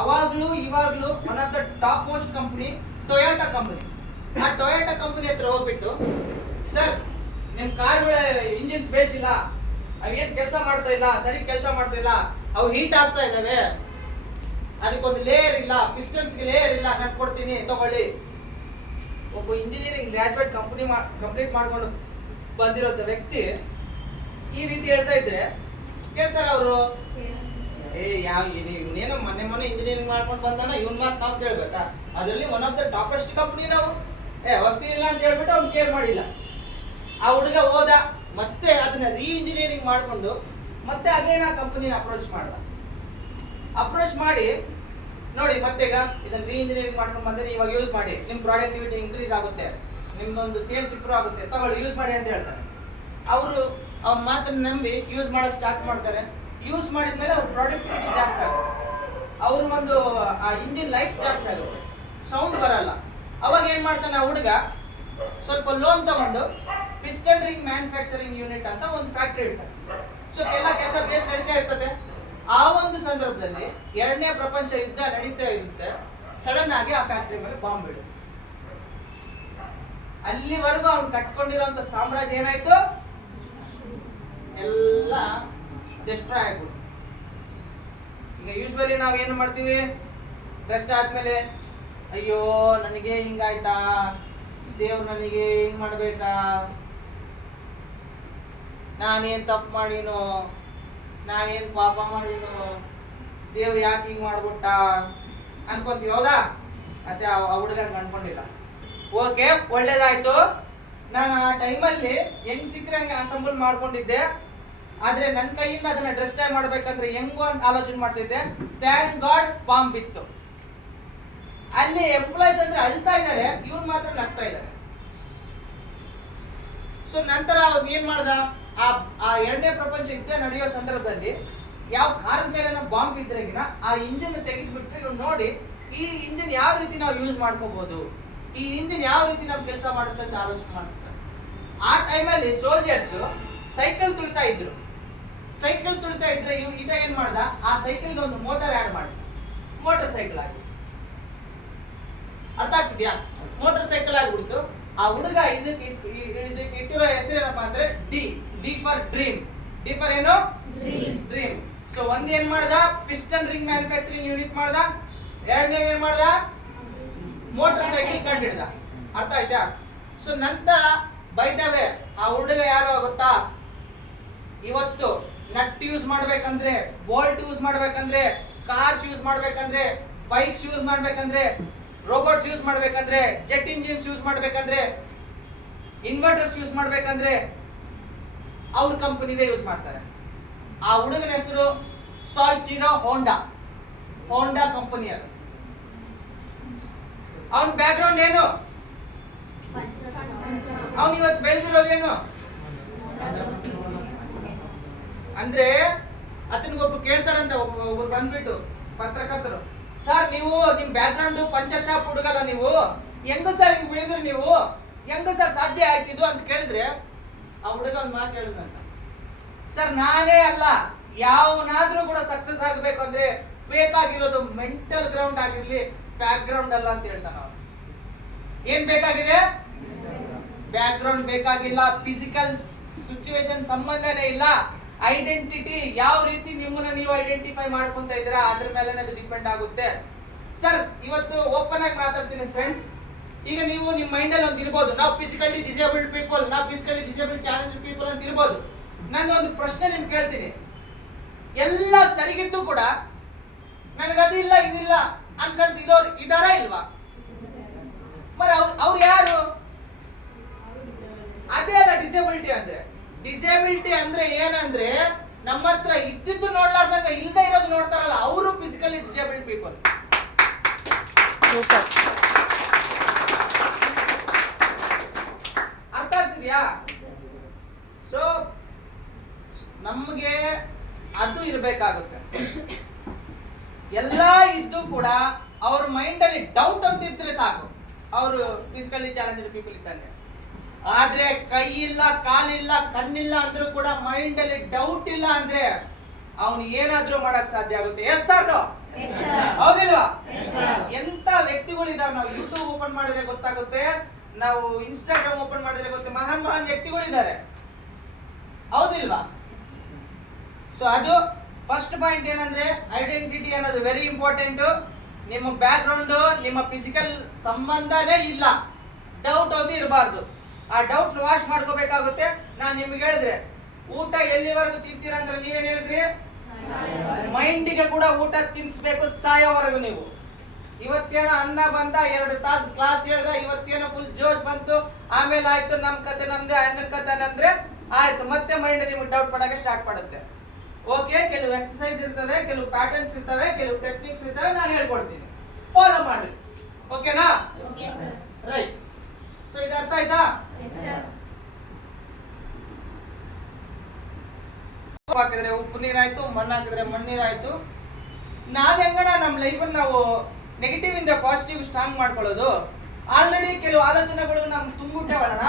ಅವಾಗ್ಲೂ ಇವಾಗ್ಲೂ one of the top most company Toyota company. ಆ ಟೊಯೋಟಾ ಕಂಪನಿ ಹತ್ರ ಹೋಗ್ಬಿಟ್ಟು, ಸರ್ ನಿಮ್ ಕಾರ್ಗಳ ಇಂಜಿನ್ಸ್ ಬೇಸಿಲ್ಲ, ಅವೇನ್ ಕೆಲಸ ಮಾಡ್ತಾ ಇಲ್ಲ, ಸರಿ ಕೆಲಸ ಮಾಡ್ತಾ ಇಲ್ಲ, ಅವು ಹೀಟ್ ಆಗ್ತಾ ಇದ್ದಾವೆ, ಅದಕ್ಕೊಂದು ಲೇಯರ್ ಇಲ್ಲ, ಪಿಸ್ಟನ್ಸ್ಗೆ ಲೇಯರ್ ಇಲ್ಲ, ನಾನು ಕೊಡ್ತೀನಿ ತಗೊಳ್ಳಿ. ಒಬ್ಬ ಇಂಜಿನಿಯರಿಂಗ್ ಗ್ರಾಜುಯೇಟ್ ಕಂಪ್ಲೀಟ್ ಮಾಡ್ಕೊಂಡು ಬಂದಿರೋಂಥ ವ್ಯಕ್ತಿ ಈ ರೀತಿ ಹೇಳ್ತಾ ಇದ್ರೆ ಕೇಳ್ತಾರೆ ಅವರು, ಇವನೇನೋ ಮೊನ್ನೆ ಇಂಜಿನಿಯರಿಂಗ್ ಮಾಡ್ಕೊಂಡು ಬಂದಾನ, ಇವನ್ ಮಾತು ನಾವು ಕೇಳ್ಬೇಕಾ? ಅದರಲ್ಲಿ one of the toppest company ನಾವು ಹೋಗ್ತಿ ಇಲ್ಲ ಅಂತ ಹೇಳ್ಬಿಟ್ಟು ಅವ್ನು ಕೇರ್ ಮಾಡಿಲ್ಲ. ಆ ಹುಡುಗ ಹೋದ, ಮತ್ತೆ ಅದನ್ನ ರೀ ಇಂಜಿನಿಯರಿಂಗ್ ಮಾಡ್ಕೊಂಡು ಮತ್ತೆ ಅಗೇನ್ ಆ ಕಂಪನಿನ ಅಪ್ರೋಚ್ ಮಾಡಿ ನೋಡಿ, ಮತ್ತೆ ಈಗ ಇದನ್ನ ರೀ ಇಂಜಿನಿಯರಿಂಗ್ ಮಾಡ್ಕೊಂಡು ಬಂದ್ರೆ ಇವಾಗ ಯೂಸ್ ಮಾಡಿ, ನಿಮ್ ಪ್ರಾಡಕ್ಟಿವಿಟಿ ಇನ್ಕ್ರೀಸ್ ಆಗುತ್ತೆ, ನಿಮ್ದೊಂದು ಸೇಲ್ಸ್ ಇಂಪ್ರೂವ್ ಆಗುತ್ತೆ, ತಗೊಳ್ಳಿ ಯೂಸ್ ಮಾಡಿ ಅಂತ ಹೇಳ್ತಾರೆ. ಅವರು ಅವ್ನ ಮಾತನ್ನ ನಂಬಿ ಯೂಸ್ ಮಾಡೋಕೆ ಸ್ಟಾರ್ಟ್ ಮಾಡ್ತಾರೆ. ಯೂಸ್ ಮಾಡಿದ್ಮೇಲೆ ಅವ್ರ ಪ್ರಾಡಕ್ಟಿವಿಟಿ ಜಾಸ್ತಿ ಆಗುತ್ತೆ, ಅವ್ರ ಒಂದು ಆ ಇಂಜಿನ್ ಲೈಫ್ ಜಾಸ್ತಿ ಆಗುತ್ತೆ, ಸೌಂಡ್ ಬರಲ್ಲ. ಅವಾಗ ಏನ್ ಮಾಡ್ತಾನೆ ಆ ಹುಡುಗ, ಸ್ವಲ್ಪ ಲೋನ್ ತಗೊಂಡು ಪಿಸ್ಟನ್ ರಿಂಗ್ ಮ್ಯಾನುಫ್ಯಾಕ್ಚರಿಂಗ್ ಯೂನಿಟ್ ಅಂತ ಒಂದು ಫ್ಯಾಕ್ಟರಿ ಇಡ್ತಾರೆ. ಸೊ ಎಲ್ಲ ಕೆಲಸ ಬೇಸ್ ನಡೀತಾ ಇರ್ತದೆ. ಆ ಒಂದು ಸಂದರ್ಭದಲ್ಲಿ ಎರಡನೇ ಪ್ರಪಂಚ ಯುದ್ಧ ನಡೀತಾ ಇರುತ್ತೆ. ಸಡನ್ ಆಗಿ ಆ ಫ್ಯಾಕ್ಟರಿ ಮೇಲೆ ಬಾಂಬ್ ಬಿಡುತ್ತೆ. ಅಲ್ಲಿವರೆಗೂ ಅವ್ನು ಕಟ್ಕೊಂಡಿರೋಂಥ ಸಾಮ್ರಾಜ್ಯ ಏನಾಯ್ತು, ಎಲ್ಲ ಡೆಸ್ಟ್ರಾಯ್ ಆಗ್ಬಿಟ್ಟು. ಈಗ ಯೂಶ್ವಲಿ ನಾವೇನು ಮಾಡ್ತೀವಿ, ಡೆಸ್ಟ್ ಆದ್ಮೇಲೆ ಅಯ್ಯೋ ನನಗೆ ಹಿಂಗಾಯ್ತಾ, ದೇವ್ರು ನನಗೆ ಹಿಂಗ್ ಮಾಡ್ಬೇಕಾ, ನಾನೇನ್ ತಪ್ಪು ಮಾಡಿನೋ, ನಾನೇನ್ ಪಾಪ ಮಾಡಿನೋ, ದೇವ್ರು ಯಾಕೆ ಹಿಂಗ್ ಮಾಡ್ಬಿಟ್ಟ ಅನ್ಕೊಂತೀವಿ, ಹೌದಾ? ಮತ್ತೆ ಆ ಹುಡುಗ ಅನ್ಕೊಂಡಿಲ್ಲ. ಓಕೆ, ಒಳ್ಳೇದಾಯ್ತು, ನಾನು ಆ ಟೈಮಲ್ಲಿ ಹೆಂಗ್ ಸಿಕ್ಕರೆ ಹಂಗೆ ಅಸೆಂಬಲ್ ಮಾಡ್ಕೊಂಡಿದ್ದೆ, ಆದ್ರೆ ನನ್ನ ಕೈಯಿಂದ ಅದನ್ನ ಡೆಸ್ಟ್ರಾಯ್ ಮಾಡ್ಬೇಕಂದ್ರೆ ಹೆಂಗೋ ಅಂತ ಆಲೋಚನೆ ಮಾಡ್ತಿದ್ದೆ. ಥ್ಯಾಂಕ್ ಗಾಡ್ ಬಾಂಬ್ ಬಿತ್ತು. ಅಲ್ಲಿ ಎಂಪ್ಲಾಯ್ಸ್ ಅಂದ್ರೆ ಅಳ್ತಾ ಇದ್ದಾರೆ, ಇವ್ರು ಮಾತ್ರ ನಗ್ತಾ ಇದ್ದಾರೆ. ಸೊ ನಂತರ ಅವ್ನು ಏನ್ ಮಾಡ್ದ, ಆ ಎರಡನೇ ಪ್ರಪಂಚ ಯುದ್ಧ ನಡೆಯೋ ಸಂದರ್ಭದಲ್ಲಿ ಯಾವ ಕಾರದ ಮೇಲೆ ಬಾಂಬ್ ಇದ್ರೆಗಿನ ಆ ಇಂಜಿನ್ ತೆಗೆದ್ಬಿಟ್ಟು ಇವ್ನು ನೋಡಿ, ಈ ಇಂಜಿನ್ ಯಾವ ರೀತಿ ನಾವು ಯೂಸ್ ಮಾಡ್ಕೋಬಹುದು, ಈ ಇಂಜಿನ್ ಯಾವ ರೀತಿ ನಾವು ಕೆಲಸ ಮಾಡುತ್ತೆ ಅಂತ ಆಲೋಚನೆ ಮಾಡ್ತಾರೆ. ಆ ಟೈಮಲ್ಲಿ ಸೋಲ್ಜರ್ಸ್ ಸೈಕಲ್ ತುಳಿತಾ ಇದ್ರೆ ಇದ ಏನ್ ಮಾಡ್ದ, ಆ ಸೈಕಲ್ಗೆ ಒಂದು ಮೋಟಾರ್ ಆಡ್ ಮಾಡ್ದ, ಮೋಟಾರ್ ಸೈಕಲ್ ಆಗಿ. ಅರ್ಥ ಆಗ್ತಿದ್ಯಾ? ಮೋಟಾರ್ ಸೈಕಲ್ ಆಗಿಬಿಡ್ತು. ಆ ಹುಡುಗ ಇದಕ್ಕೆ ಇಟ್ಟಿರೋ ಹೆಸರು ಏನಪ್ಪಾ ಅಂದ್ರೆ D for dream. D for ಏನು? ಡ್ರೀಮ್. ಸೊ ಒಂದ್ ಏನ್ ಮಾಡ್ದ, ಪಿಸ್ಟನ್ ರಿಂಗ್ ಮ್ಯಾನುಫ್ಯಾಕ್ಚರಿಂಗ್ ಯೂನಿಟ್ ಮಾಡ್ದ. ಎರಡನೇ ಏನ್ ಮಾಡ್ದ, ಮೋಟಾರ್ ಸೈಕಲ್ ಕಂಡಿಡ್ದ. ಅರ್ಥ ಆಯ್ತಾ? ಸೊ ನಂತರ ಬೈದವೆ ಆ ಹುಡುಗ ಯಾರು ಗೊತ್ತಾ, ಇವತ್ತು ನಟ್ ಯೂಸ್ ಮಾಡ್ಬೇಕಂದ್ರೆ, ಬೋಲ್ಟ್ ಯೂಸ್ ಮಾಡ್ಬೇಕಂದ್ರೆ, ಕಾರ್ಸ್ ಯೂಸ್ ಮಾಡ್ಬೇಕಂದ್ರೆ, ಬೈಕ್ಸ್ ಯೂಸ್ ಮಾಡ್ಬೇಕಂದ್ರೆ, ರೋಬೋಟ್ಸ್ ಯೂಸ್ ಮಾಡ್ಬೇಕಂದ್ರೆ, ಜೆಟ್ ಇಂಜಿನ್ಸ್ ಯೂಸ್ ಮಾಡ್ಬೇಕಂದ್ರೆ, ಇನ್ವರ್ಟರ್ಸ್ ಯೂಸ್ ಮಾಡ್ಬೇಕಂದ್ರೆ ಅವ್ರ ಕಂಪನಿದೇ ಯೂಸ್ ಮಾಡ್ತಾರೆ. ಆ ಹುಡುಗನ ಹೆಸರು ಸಾಯ್ಚಿರೋ ಹೋಂಡಾ ಕಂಪನಿ. ಅದು ಅವನ ಬ್ಯಾಕ್ ಗ್ರೌಂಡ್ ಏನು, ಅವನು ಇವತ್ತು ಬೆಳೆದಿರೋದೇನು ಅಂದ್ರೆ, ಆತನಿಗೊಬ್ಬರು ಕೇಳ್ತಾರಂತ, ಒಬ್ರು ಬಂದ್ಬಿಟ್ಟು ಪತ್ರಕರ್ತರು, ಸರ್ ನೀವು ನಿಮ್ ಬ್ಯಾಕ್ ಗ್ರೌಂಡ್ ಪಂಚಶಾಪ್ ಹುಡುಗಲ್ಲ, ನೀವು ಹೆಂಗ ಸರ್ ಹಿಂಗ್ ಬೆಳೆದ್ರಿ, ನೀವು ಹೆಂಗ ಸರ್ ಸಾಧ್ಯ ಆಯ್ತಿದ್ದು ಅಂತ ಕೇಳಿದ್ರೆ ಆ ಹುಡುಗ ಒಂದ್ ಮಾತು ಹೇಳಿದಂತ, ಸರ್ ನಾನೇ ಅಲ್ಲ, ಯಾವನಾದ್ರೂ ಕೂಡ ಸಕ್ಸಸ್ ಆಗ್ಬೇಕು ಅಂದ್ರೆ ಬೇಕಾಗಿರೋದು ಮೆಂಟಲ್ ಗ್ರೌಂಡ್ ಆಗಿರ್ಲಿ, ಬ್ಯಾಕ್ ಗ್ರೌಂಡ್ ಅಲ್ಲ ಅಂತ ಹೇಳ್ತಾನ ಅವನು. ಏನ್ ಬೇಕಾಗಿದೆ? ಬ್ಯಾಕ್ ಗ್ರೌಂಡ್ ಬೇಕಾಗಿಲ್ಲ, ಫಿಸಿಕಲ್ ಸಿಚುವೇಶನ್ ಸಂಬಂಧನೇ ಇಲ್ಲ. ಐಡೆಂಟಿಟಿ ಯಾವ ರೀತಿ ನಿಮ್ಮನ್ನ ನೀವು ಐಡೆಂಟಿಫೈ ಮಾಡ್ಕೊಂತ ಇದ್ದೀರಾ ಅದ್ರ ಮೇಲೆ ಅದು ಡಿಪೆಂಡ್ ಆಗುತ್ತೆ. ಸರ್ ಇವತ್ತು ಓಪನ್ ಆಗಿ ಮಾತಾಡ್ತೀನಿ ಫ್ರೆಂಡ್ಸ್. ಈಗ ನೀವು ನಿಮ್ಮ ಮೈಂಡ್ ಅಲ್ಲಿ ಒಂದು ಇರ್ಬೋದು, ನಾವು ಫಿಸಿಕಲಿ ಡಿಸೇಬಲ್ಡ್ ಪೀಪಲ್, ನಾವು ಫಿಸಿಕಲಿ ಡಿಸೇಬಲ್ಡ್ ಚಾಲೆಂಜ್ ಪೀಪಲ್ ಅಂತ ಇರ್ಬೋದು. ನಾನು ಒಂದು ಪ್ರಶ್ನೆ ನಿಮ್ಗೆ ಕೇಳ್ತೀನಿ, ಎಲ್ಲ ಸರಿಗಿದ್ದು ಕೂಡ ನನಗದು ಇಲ್ಲ ಇದಿಲ್ಲ ಅನ್ಕಂತ ಇರೋರು ಇದಾರ ಇಲ್ವಾ? మరి ಅವ್ರು ಯಾರು? ಅದೇ ಅಲ್ಲ ಡಿಸೇಬಿಲಿಟಿ ಅಂದ್ರೆ. ಡಿಸೇಬಿಲಿಟಿ ಅಂದ್ರೆ ಏನಂದ್ರೆ ನಮ್ಮ ಹತ್ರ ಇದ್ದಿದ್ದು ನೋಡ್ಲಾರ್ದಾಗ ಇಲ್ಲದೆ ಇರೋದು ನೋಡ್ತಾರಲ್ಲ, ಅವರು ಫಿಸಿಕಲಿ ಡಿಸೇಬಲ್ಡ್ ಪೀಪಲ್. ಅರ್ಥ ಆಗ್ತಿದ್ಯಾ? ಸೊ ನಮ್ಗೆ ಅದು ಇರ್ಬೇಕಾಗುತ್ತೆ. ಎಲ್ಲ ಇದ್ದು ಕೂಡ ಅವ್ರ ಮೈಂಡ್ ಅಲ್ಲಿ ಡೌಟ್ ಅಂತ ಇದ್ರೆ ಸಾಕು, ಅವರು ಫಿಸಿಕಲಿ ಚಾಲೆಂಜ್ಡ್ ಪೀಪಲ್ ಇದ್ದಾನೆ. ಆದ್ರೆ ಕೈ ಇಲ್ಲ, ಕಾಲಿಲ್ಲ, ಕಣ್ಣಿಲ್ಲ ಅಂದ್ರೂ ಕೂಡ ಮೈಂಡ್ ಅಲ್ಲಿ ಡೌಟ್ ಇಲ್ಲ ಅಂದ್ರೆ ಅವನು ಏನಾದ್ರೂ ಮಾಡಕ್ ಸಾಧ್ಯ ಆಗುತ್ತೆ. ಎಸ್ ಸರ್, ಹೌದಿಲ್ವಾ? ಎಂತ ವ್ಯಕ್ತಿಗಳಿದಾವೆ, ನಾವು ಯೂಟ್ಯೂಬ್ ಓಪನ್ ಮಾಡಿದ್ರೆ ಗೊತ್ತಾಗುತ್ತೆ, ನಾವು ಇನ್ಸ್ಟಾಗ್ರಾಮ್ ಓಪನ್ ಮಾಡಿದ್ರೆ ಗೊತ್ತೆ, ಮಹಾನ್ ಮಹಾನ್ ವ್ಯಕ್ತಿಗಳಿದ್ದಾರೆ, ಹೌದಿಲ್ವಾ? ಸೊ ಅದು ಫಸ್ಟ್ ಪಾಯಿಂಟ್ ಏನಂದ್ರೆ ಐಡೆಂಟಿಟಿ ಅನ್ನೋದು ವೆರಿ ಇಂಪಾರ್ಟೆಂಟ್. ನಿಮ್ಮ ಬ್ಯಾಕ್ ಗ್ರೌಂಡ್ ನಿಮ್ಮ ಫಿಸಿಕಲ್ ಸಂಬಂಧನೇ ಇಲ್ಲ, ಡೌಟ್ ಒಂದು ಇರಬಾರ್ದು. ಆ ಡೌಟ್ ವಾಶ್ ಮಾಡ್ಕೋಬೇಕಾಗುತ್ತೆ. ನಾನು ನಿಮ್ಗೆ ಹೇಳಿದ್ರೆ ಊಟ ಎಲ್ಲಿವರೆಗೂ ತಿಂತೀರಾ ಅಂದ್ರೆ ನೀವೇನ್ ಹೇಳಿದ್ರಿ, ಮೈಂಡಿಗೆ ಕೂಡ ಊಟ ತಿನ್ಸ್ಬೇಕು ಸಾಯೋವರೆಗೂ. ನೀವು ಇವತ್ತೇನೋ ಅನ್ನ ಬಂದ, 2 ತಾಸು ಕ್ಲಾಸ್ ಹೇಳ್ದ, ಇವತ್ತೇನೋ ಫುಲ್ ಜೋಶ್ ಬಂತು, ಆಮೇಲೆ ಆಯ್ತು ನಮ್ ಕತೆ ನಮ್ದೇ, ಅಣ್ಣನ ಕತೆ ಅಂದ್ರೆ ಆಯ್ತು, ಮತ್ತೆ ಮೈಂಡ್ ನಿಮ್ಗೆ ಡೌಟ್ ಪಡಕ್ಕೆ ಸ್ಟಾರ್ಟ್ ಮಾಡುತ್ತೆ. ಓಕೆ, ಕೆಲವು ಎಕ್ಸರ್ಸೈಸ್ ಇರ್ತವೆ, ಕೆಲವು ಪ್ಯಾಟರ್ನ್ಸ್ ಇರ್ತವೆ, ಕೆಲವು ಟೆಕ್ನಿಕ್ಸ್ ಇರ್ತವೆ, ನಾನು ಹೇಳ್ಕೊಡ್ತೀನಿ, ಫಾಲೋ ಮಾಡ್ರಿ. ಓಕೆನಾ? ರೈಟ್. ಸೊ ಇದು ಅರ್ಥ ಆಯ್ತಾ? ಉಪ್ಪು ಹಾಕಿದ್ರೆ ಉಪ್ಪು ನೀರಾಯ್ತು, ಮಣ್ಣು ಹಾಕಿದ್ರೆ ಮಣ್ಣೀರಾಯ್ತು. ನಾವ್ ಹೆಂಗಣ ನಮ್ಮ ಲೈಫಲ್ಲಿ ನಾವು ನೆಗೆಟಿವ್ ಇಂದ ಪಾಸಿಟಿವ್ ಸ್ಟ್ರಾಂಗ್ ಮಾಡ್ಕೊಳ್ಳೋದು? ಆಲ್ರೆಡಿ ಕೆಲವು ಆಲೋಚನೆಗಳು ನಮ್ಗೆ ತುಂಬಿಟ್ಟವಣ್ಣ,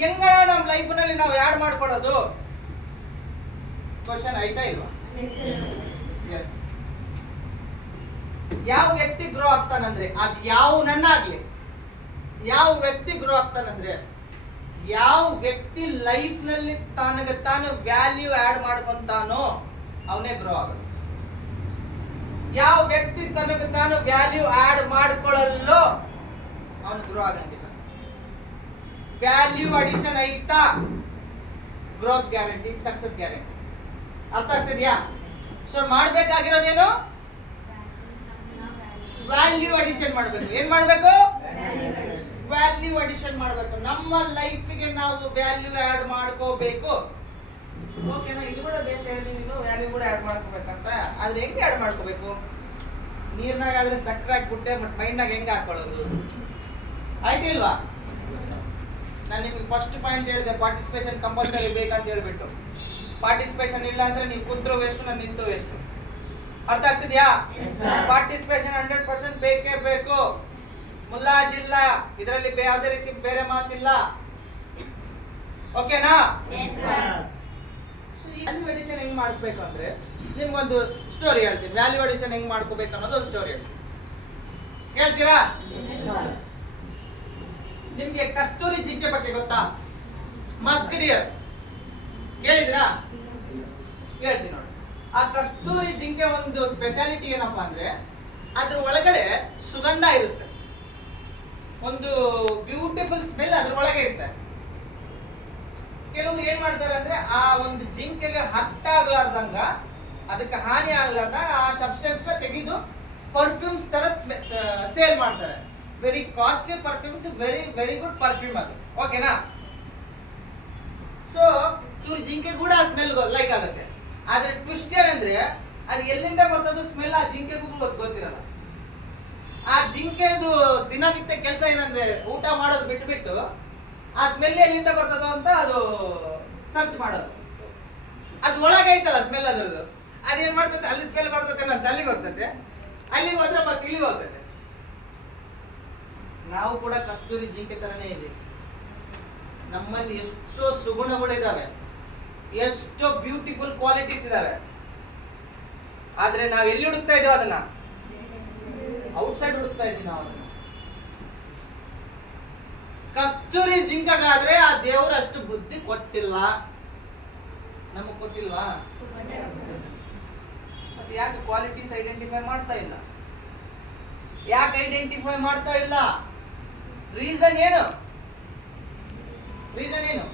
ಹೆಂಗಣ ನಮ್ಮ ಲೈಫ್ನಲ್ಲಿ ನಾವು ಯಾಡ್ ಮಾಡ್ಕೊಳ್ಳೋದು? ಕ್ವಶನ್ ಆಯ್ತಾ ಇಲ್ವಾ? ಎಸ್. ಯಾವ ವ್ಯಕ್ತಿ ಗ್ರೋ ಆಗ್ತಾನಂದ್ರೆ, ಅದು ಯಾವ ನನ್ನಾಗ್ಲಿ, ಯಾವ ವ್ಯಕ್ತಿ ಗ್ರೋ ಆಗ್ತಾನಂದ್ರೆ ಯಾವ ವ್ಯಕ್ತಿ ಲೈಫ್ ನಲ್ಲಿ ತಾನಗೆ ತಾನು ವ್ಯಾಲ್ಯೂ ಆಡ್ ಮಾಡ್ಕೊಂತಾನೋ ಅವನೇ ಗ್ರೋ ಆಗೋದು. ಯಾವ ವ್ಯಕ್ತಿ ತನಗೆ ತಾನು ವ್ಯಾಲ್ಯೂ ಆಡ್ ಮಾಡ್ಕೊಳ್ಳಲ್ಲೋ ಅವನು ಗ್ರೋ ಆಗಂಗಿಲ್ಲ. ವ್ಯಾಲ್ಯೂ ಅಡಿಷನ್ ಐತಾ, ಗ್ರೋತ್ ಗ್ಯಾರಂಟಿ, ಸಕ್ಸಸ್ ಗ್ಯಾರಂಟಿ. ಅರ್ಥ ಆಗ್ತಿದ್ಯಾ? ಸೊ ಮಾಡ್ಬೇಕಾಗಿರೋದೇನು? ವ್ಯಾಲ್ಯೂ ಅಡಿಷನ್ ಮಾಡ್ಬೇಕು. ಏನ್ ಮಾಡ್ಬೇಕು? ವ್ಯಾಲ್ಯೂ ಅಡಿಷನ್ ಮಾಡ್ಬೇಕು. ನಮ್ಮ ಲೈಫಿಗೆ ನಾವು ವ್ಯಾಲ್ಯೂ ಆಡ್ ಮಾಡ್ಕೋಬೇಕು. ಓಕೆನಾ? ಇದು ಕೂಡ ಬೇಸ್ ಹೇಳಿದೀನಿ, ನೀನು ವ್ಯಾಲ್ಯೂ ಕೂಡ ಆಡ್ ಮಾಡ್ಕೋಬೇಕಂತ. ಆದ್ರೆ ಹೆಂಗೆ ಆಡ್ ಮಾಡ್ಕೋಬೇಕು? ನೀರ್ನಾಗ ಆದ್ರೆ ಸಕ್ಕರೆ ಹಾಕ್ಬಿಟ್ಟೆ, ಬಟ್ ಮೈಂಡ್ನಾಗ ಹೆಂಗೆ ಹಾಕೊಳ್ಳೋದು? ಆಯ್ತಿಲ್ವಾ? ನಾನು ನಿಮ್ಗೆ ಫಸ್ಟ್ ಪಾಯಿಂಟ್ ಹೇಳಿದೆ, ಪಾರ್ಟಿಸಿಪೇಷನ್ ಕಂಪಲ್ಸರಿ ಬೇಕಂತ ಹೇಳ್ಬಿಟ್ಟು. ಪಾರ್ಟಿಸಿಪೇಷನ್ ಇಲ್ಲ ಅಂದ್ರೆ ನೀವು ಕುಂತ್ರು ವೇಸ್ಟ್, ನಾನು ನಿಂತು ವೇಸ್ಟ್. ಅರ್ಥ ಆಗ್ತಿದ್ಯಾ? ಪಾರ್ಟಿಸಿಪೇಷನ್ 100% ಬೇಕೇ ಬೇಕು, ಮುಲ್ಲಾಜಿಲ್ಲ, ಇದರಲ್ಲಿ ಯಾವುದೇ ರೀತಿ ಬೇರೆ ಮಾತಿಲ್ಲ. ಓಕೆನಾ? ವ್ಯಾಲ್ಯೂ ಅಡಿಷನ್ ಹೆಂಗ್ ಮಾಡ್ಬೇಕು ಅಂದ್ರೆ ನಿಮ್ಗೊಂದು ಸ್ಟೋರಿ ಹೇಳ್ತೀನಿ. ವ್ಯಾಲ್ಯೂ ಅಡಿಷನ್ ಹೆಂಗ್ ಮಾಡ್ಕೋಬೇಕು ಅನ್ನೋದು ಒಂದು ಸ್ಟೋರಿ ಹೇಳ್ತೀನಿ, ಹೇಳ್ತೀರಾ? ನಿಮ್ಗೆ ಕಸ್ತೂರಿ ಜಿಂಕೆ ಬಗ್ಗೆ ಗೊತ್ತಾ? ಮಸ್ಕ್ ಡಿಯರ್ ಕೇಳಿದ್ರಾ? ಹೇಳ್ತೀನಿ ನೋಡಿ. ಆ ಕಸ್ತೂರಿ ಜಿಂಕೆ ಒಂದು ಸ್ಪೆಷಾಲಿಟಿ ಏನಪ್ಪಾ ಅಂದ್ರೆ ಅದ್ರ ಒಳಗಡೆ ಸುಗಂಧ ಇರುತ್ತೆ, ಒಂದು ಬ್ಯೂಟಿಫುಲ್ ಸ್ಮೆಲ್ ಅದ್ರ ಒಳಗೆ ಇರುತ್ತೆ. ಕೆಲವರು ಏನ್ ಮಾಡ್ತಾರೆ ಅಂದ್ರೆ ಆ ಒಂದು ಜಿಂಕೆಗೆ ಹಟ್ಟಾಗ್ಲಾರ್ದಂಗ, ಅದಕ್ಕೆ ಹಾನಿ ಆಗ್ಲಾರ್ದ ಆ ಸಬ್ಸ್ಟೆನ್ಸ್ ನ ತೆಗೆದು ಪರ್ಫ್ಯೂಮ್ಸ್ ತರ ಸೇಲ್ ಮಾಡ್ತಾರೆ. Very costly perfumes, very very good perfume ಅದು. ಓಕೆನಾ? ಸೊ ಜಿಂಕೆ ಕೂಡ ಆ ಸ್ಮೆಲ್ ಲೈಕ್ ಆಗುತ್ತೆ. ಆದ್ರೆ ಟ್ವಿಸ್ಟ್ ಏನಂದ್ರೆ ಅದು ಎಲ್ಲಿಂದ ಬರ್ತದ್ದು ಸ್ಮೆಲ್ ಆ ಜಿಂಕೆಗೂ ಗೊತ್ತಿರಲ್ಲ. ಆ ಜಿಂಕೆದು ದಿನನಿತ್ಯ ಕೆಲಸ ಏನಂದ್ರೆ ಊಟ ಮಾಡೋದು ಬಿಟ್ಟು ಆ ಸ್ಮೆಲ್ ಎಲ್ಲಿಂದ ಬರ್ತದೋ ಅಂತ ಅದು ಸರ್ಚ್ ಮಾಡೋದು. ಅದು ಒಳಗೆ ಐತಲ್ಲ ಸ್ಮೆಲ್, ಅದ್ರದ್ದು ಅದೇನ್ ಮಾಡ್ತದೆ, ಅಲ್ಲಿ ಸ್ಮೆಲ್ ಬರ್ತದೆ ಅಂತ ಅಲ್ಲಿಗೆ ಹೋಗ್ತದೆ, ಅಲ್ಲಿಗೆ ಹೋದ್ರೆ ಮತ್ತೆ ಇಲ್ಲಿಗೆ ಹೋಗ್ತದೆ. ನಾವು ಕೂಡ ಕಸ್ತೂರಿ ಜಿಂಕೆ ತರನೇ ಇದೆ. ನಮ್ಮಲ್ಲಿ ಎಷ್ಟೋ ಸುಗುಣಗಳಿದಾವೆ, ಎಷ್ಟೋ ಬ್ಯೂಟಿಫುಲ್ ಕ್ವಾಲಿಟೀಸ್ ಇದಾವೆ. ಆದ್ರೆ ನಾವ್ ಎಲ್ಲಿ ಹುಡುಕ್ತಾ ಇದೀವಿ ಅದನ್ನ? ಔಟ್ಸೈಡ್ ಹುಡುಕ್ತಾ ಇದೀವಿ ನಾವು ಅದನ್ನ. ಕಸ್ತೂರಿ ಜಿಂಕೆಗಾದ್ರೆ ಆ ದೇವರು ಅಷ್ಟು ಬುದ್ಧಿ ಕೊಟ್ಟಿಲ್ಲ. ನಮಗ್ ಕೊಟ್ಟಿಲ್ವಾ? ಮತ್ತೆ ಯಾಕೆ ಕ್ವಾಲಿಟೀಸ್ ಐಡೆಂಟಿಫೈ ಮಾಡ್ತಾ ಇಲ್ಲ? ಯಾಕೆ ಐಡೆಂಟಿಫೈ ಮಾಡ್ತಾ ಇಲ್ಲ? ರೀಸನ್ ಏನು? ರೀಸನ್ ಏನು?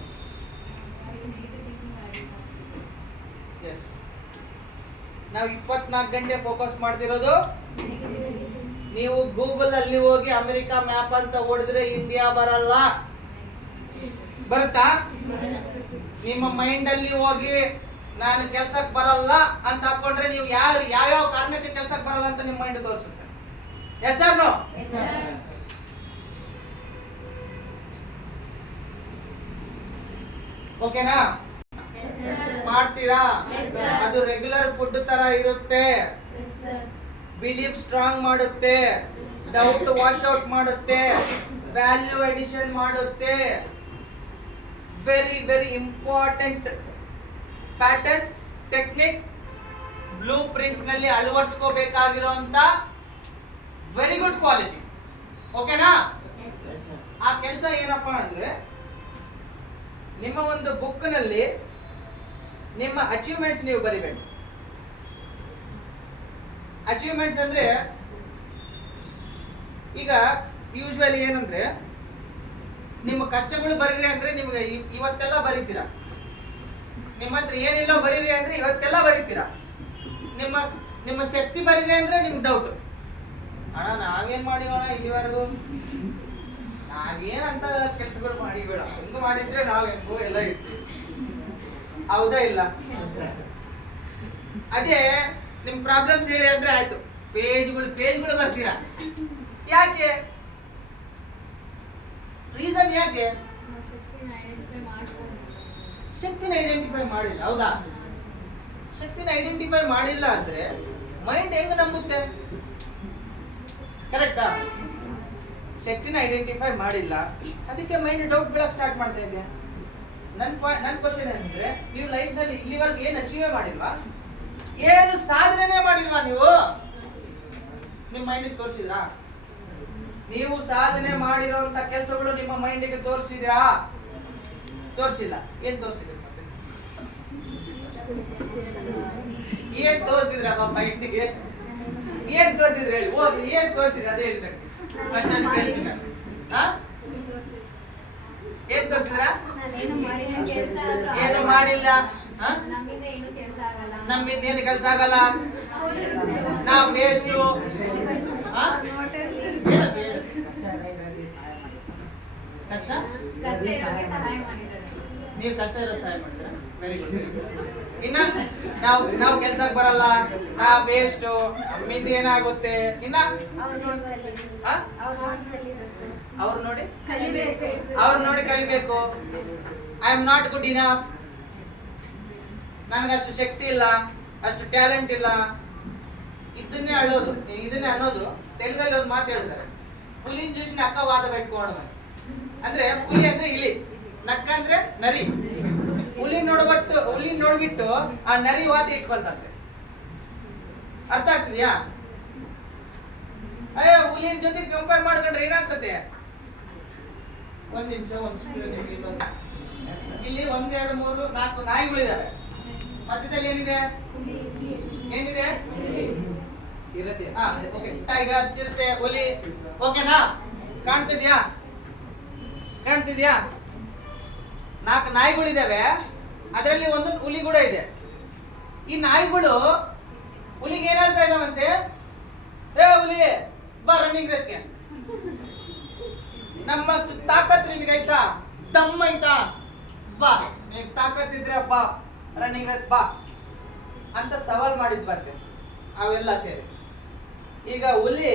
ಎಸ್, ನಾವು 24 ಗಂಟೆ ಫೋಕಸ್ ಮಾಡ್ತಿರೋದು. ನೀವು ಗೂಗಲ್ ಅಲ್ಲಿ ಹೋಗಿ ಅಮೆರಿಕಾ ಮ್ಯಾಪ್ ಅಂತ ಹೊಡೆದ್ರೆ ಇಂಡಿಯಾ ಬರಲ್ಲ. ಬರುತ್ತಾ? ನಿಮ್ಮ ಮೈಂಡ್ ಅಲ್ಲಿ ಹೋಗಿ ನಾನು ಕೆಲ್ಸಕ್ಕೆ ಬರಲ್ಲ ಅಂತ ಹಾಕೊಂಡ್ರೆ ನೀವು ಯಾವ್ಯಾವ ಕಾರಣಕ್ಕೆ ಕೆಲ್ಸಕ್ಕೆ ಬರಲ್ಲ ಅಂತ ನಿಮ್ಮ ಮೈಂಡ್ ತೋರಿಸುತ್ತೆ. Yes or no? ಓಕೆನಾ? ಮಾಡ್ತೀರಾ? ಅದು ರೆಗ್ಯುಲರ್ ಫುಡ್ ತರ ಇರುತ್ತೆ. ಬಿಲೀಫ್ ಸ್ಟ್ರಾಂಗ್ ಮಾಡುತ್ತೆ, ಡೌಟ್ ವಾಶ್ ಔಟ್ ಮಾಡುತ್ತೆ, ವ್ಯಾಲ್ಯೂ ಅಡಿಷನ್ ಮಾಡುತ್ತೆ. Very very important pattern technique blueprint ನಲ್ಲಿ ಅಳವಡಿಸ್ಕೋಬೇಕಾಗಿರುವಂತ ವೆರಿ ಗುಡ್ ಕ್ವಾಲಿಟಿ. ಓಕೆನಾ? ಆ ಕೆಲಸ ಏನಪ್ಪಾ ಅಂದ್ರೆ, ನಿಮ್ಮ ಒಂದು ಬುಕ್ ನಲ್ಲಿ ನಿಮ್ಮ ಅಚೀವ್ಮೆಂಟ್ಸ್ ನೀವು ಬರಿಬೇಕು. ಅಚೀವ್ಮೆಂಟ್ಸ್ ಅಂದ್ರೆ ಈಗ ಯೂಶುವಲಿ ಏನಂದ್ರೆ, ನಿಮ್ಮ ಕಷ್ಟಗಳು ಬರೀರಿ ಅಂದ್ರೆ ನಿಮ್ಗೆ ಇವತ್ತೆಲ್ಲ ಬರೀತೀರಾ. ನಿಮ್ಮ ಹತ್ರ ಏನಿಲ್ಲ ಬರೀರಿ ಅಂದ್ರೆ ಇವತ್ತೆಲ್ಲ ಬರೀತೀರಾ. ನಿಮ್ಮ ಶಕ್ತಿ ಬರೀರಿ ಅಂದ್ರೆ ನಿಮ್ಗೆ ಡೌಟ್, ಅಣ್ಣ ನಾವೇನ್ ಮಾಡಿಗೋಣ ಇಲ್ಲಿವರೆಗೂ, ನಾವೇನಂತ ಕೆಲಸಗಳು ಮಾಡಿಗೋಣ, ಹೆಂಗು ಮಾಡಿದ್ರೆ ನಾವ್ ಹೆಂಗು ಎಲ್ಲ ಇರ್ತೀವಿ. ಹೌದಾ ಇಲ್ಲ? ಅದೇ ನಿಮ್ ಪ್ರಾಬ್ಲಮ್ಸ್ ಹೇಳಿ ಅಂದ್ರೆ ಆಯ್ತು, ಪೇಜ್ಗಳು ಬರ್ತೀರಾ. ಯಾಕೆ? ರೀಸನ್ ಯಾಕೆ? ಶಕ್ತಿನ ಐಡೆಂಟಿಫೈ ಮಾಡಿಲ್ಲ. ಹೌದಾ? ಶಕ್ತಿನ ಐಡೆಂಟಿಫೈ ಮಾಡಿಲ್ಲ ಅಂದ್ರೆ ಮೈಂಡ್ ಹೆಂಗ್ ನಂಬುತ್ತೆ? ಕರೆಕ್ಟಾ? ಶಕ್ತಿನ ಐಡೆಂಟಿಫೈ ಮಾಡಿಲ್ಲ, ಅದಕ್ಕೆ ಮೈಂಡ್ ಡೌಟ್ ಬೀಳಕ್ ಸ್ಟಾರ್ಟ್ ಮಾಡ್ತಾ ಇದೆ. ನನ್ ಕ್ವಶನ್ ಏನಂದ್ರೆ, ನೀವು ಲೈಫ್ ನಲ್ಲಿ ಇಲ್ಲಿವರೆಗೂ ಏನ್ ಅಚೀವ್ ಮಾಡಿಲ್ವಾ? ಏನು ಸಾಧನೆ ಮಾಡಿಲ್ವಾ? ನೀವು ನಿಮ್ಮ ಮೈಂಡ್ ತೋರಿಸಿದ್ರಾ? ನೀವು ಸಾಧನೆ ಮಾಡಿರುವಂತ ಕೆಲಸಗಳು ನಿಮ್ಮ ಮೈಂಡಿಗೆ ತೋರಿಸಿದ್ರಾ? ತೋರಿಸಿಲ್ಲ. ಏನ್ ತೋರಿಸಿದ್ರಿ? ಮತ್ತೆ ಏನ್ ತೋರಿಸಿದ್ರಪ್ಪ ಮೈಂಡಿಗೆ? ಏನ್ ತೋರಿಸಿದ್ರಿ ಹೇಳಿ? ಹೋಗಿ ಏನ್ ತೋರಿಸಿದ್ರಿ ಅದೇ ಹೇಳ್ತಾರೆ. ಏನ್ ತೋರಿಸಿದ್ರ? ಏನು ಮಾಡಿಲ್ಲ. ನಮ್ಮಿಂದ ಏನು ಕೆಲಸ ಆಗಲ್ಲ, ನಾವು ವೇಸ್ಟ್. ಕಷ್ಟ ನೀವು ಕಷ್ಟ ಇರೋ ಸಹಾಯ ಮಾಡಿದ್ರ? Very good. ಇನ್ನ ನಾವು ಕೆಲ್ಸಕ್ಕೆ ಬರಲ್ಲ, ನಾವ್ ವೇಸ್ಟ್, ನಮ್ಮಿಂದ ಏನಾಗುತ್ತೆ? ಇನ್ನ ಅವ್ರು ನೋಡಿ ಕಲಿಬೇಕು. I am not good enough, ನನಗಷ್ಟು ಶಕ್ತಿ ಇಲ್ಲ, ಅಷ್ಟು ಟ್ಯಾಲೆಂಟ್ ಇಲ್ಲ. ಇದನ್ನೇ ಅನ್ನೋದು ತೆಲುಗಲ್ಲಿ ಒಂದು ಮಾತು ಹೇಳ್ತಾರೆ, ಹುಲಿನ ಜೂಸಿ ನಕ್ಕ ವಾದ ಬೆಟ್ಕೊಂಡು. ಅಂದ್ರೆ ಹುಲಿ ಅಂದ್ರೆ ಇಲಿ, ನಕ್ಕ ಅಂದ್ರೆ ನರಿ. ಹುಲಿ ನೋಡ್ಬಿಟ್ಟು ಆ ನರಿ ವಾತಿ ಇಟ್ಕೊಂತಂತೆ. ಅರ್ಥ ಆಗ್ತಿದ್ಯಾ? ಅಯ್ಯೋ ಹುಲಿನ ಜೊತೆ ಕಂಪೇರ್ ಮಾಡ್ಕೊಂಡ್ರೆ ಏನಾಗ್ತದೆ? ಒಂದ್ ನಿಮಿಷ ಇಲ್ಲಿ 1 2 3 4 ನಾಯಿಗಳಿದಾವೆ. ಮಧ್ಯದಲ್ಲಿ ಏನಿದೆ? ಟೈಗರ್, ಚಿರತೆ, ಹುಲಿ. ಓಕೆನಾ? ಕಾಣ್ತಿದ್ಯಾ? 4 ನಾಯಿಗಳಿದಾವೆ, ಅದರಲ್ಲಿ ಒಂದು ಹುಲಿ ಕೂಡ ಇದೆ. ಈ ನಾಯಿಗಳು ಹುಲಿಗೆ ಏನ್ ಹೇಳ್ತಾ ಇದಾವಂತೆ? ಏ ಹುಲಿ ಬಾ ರನ್ನಿಂಗ್ ರೇಸ್ಗೆ, ನಮ್ಮಷ್ಟು ತಾಕತ್ ನಿನ್ಗೈತಾ, ದಮ್ ಐತಾ, ಬಾ, ನೀನ್ ತಾಕತ್ ಇದ್ರೆ ಬಾ ರನ್ನಿಂಗ್ ರೇಸ್ ಬಾ ಅಂತ ಸವಾಲ್ ಮಾಡಿದ್ವಂತೆ ಅವೆಲ್ಲ ಸೇರಿ. ಈಗ ಹುಲಿ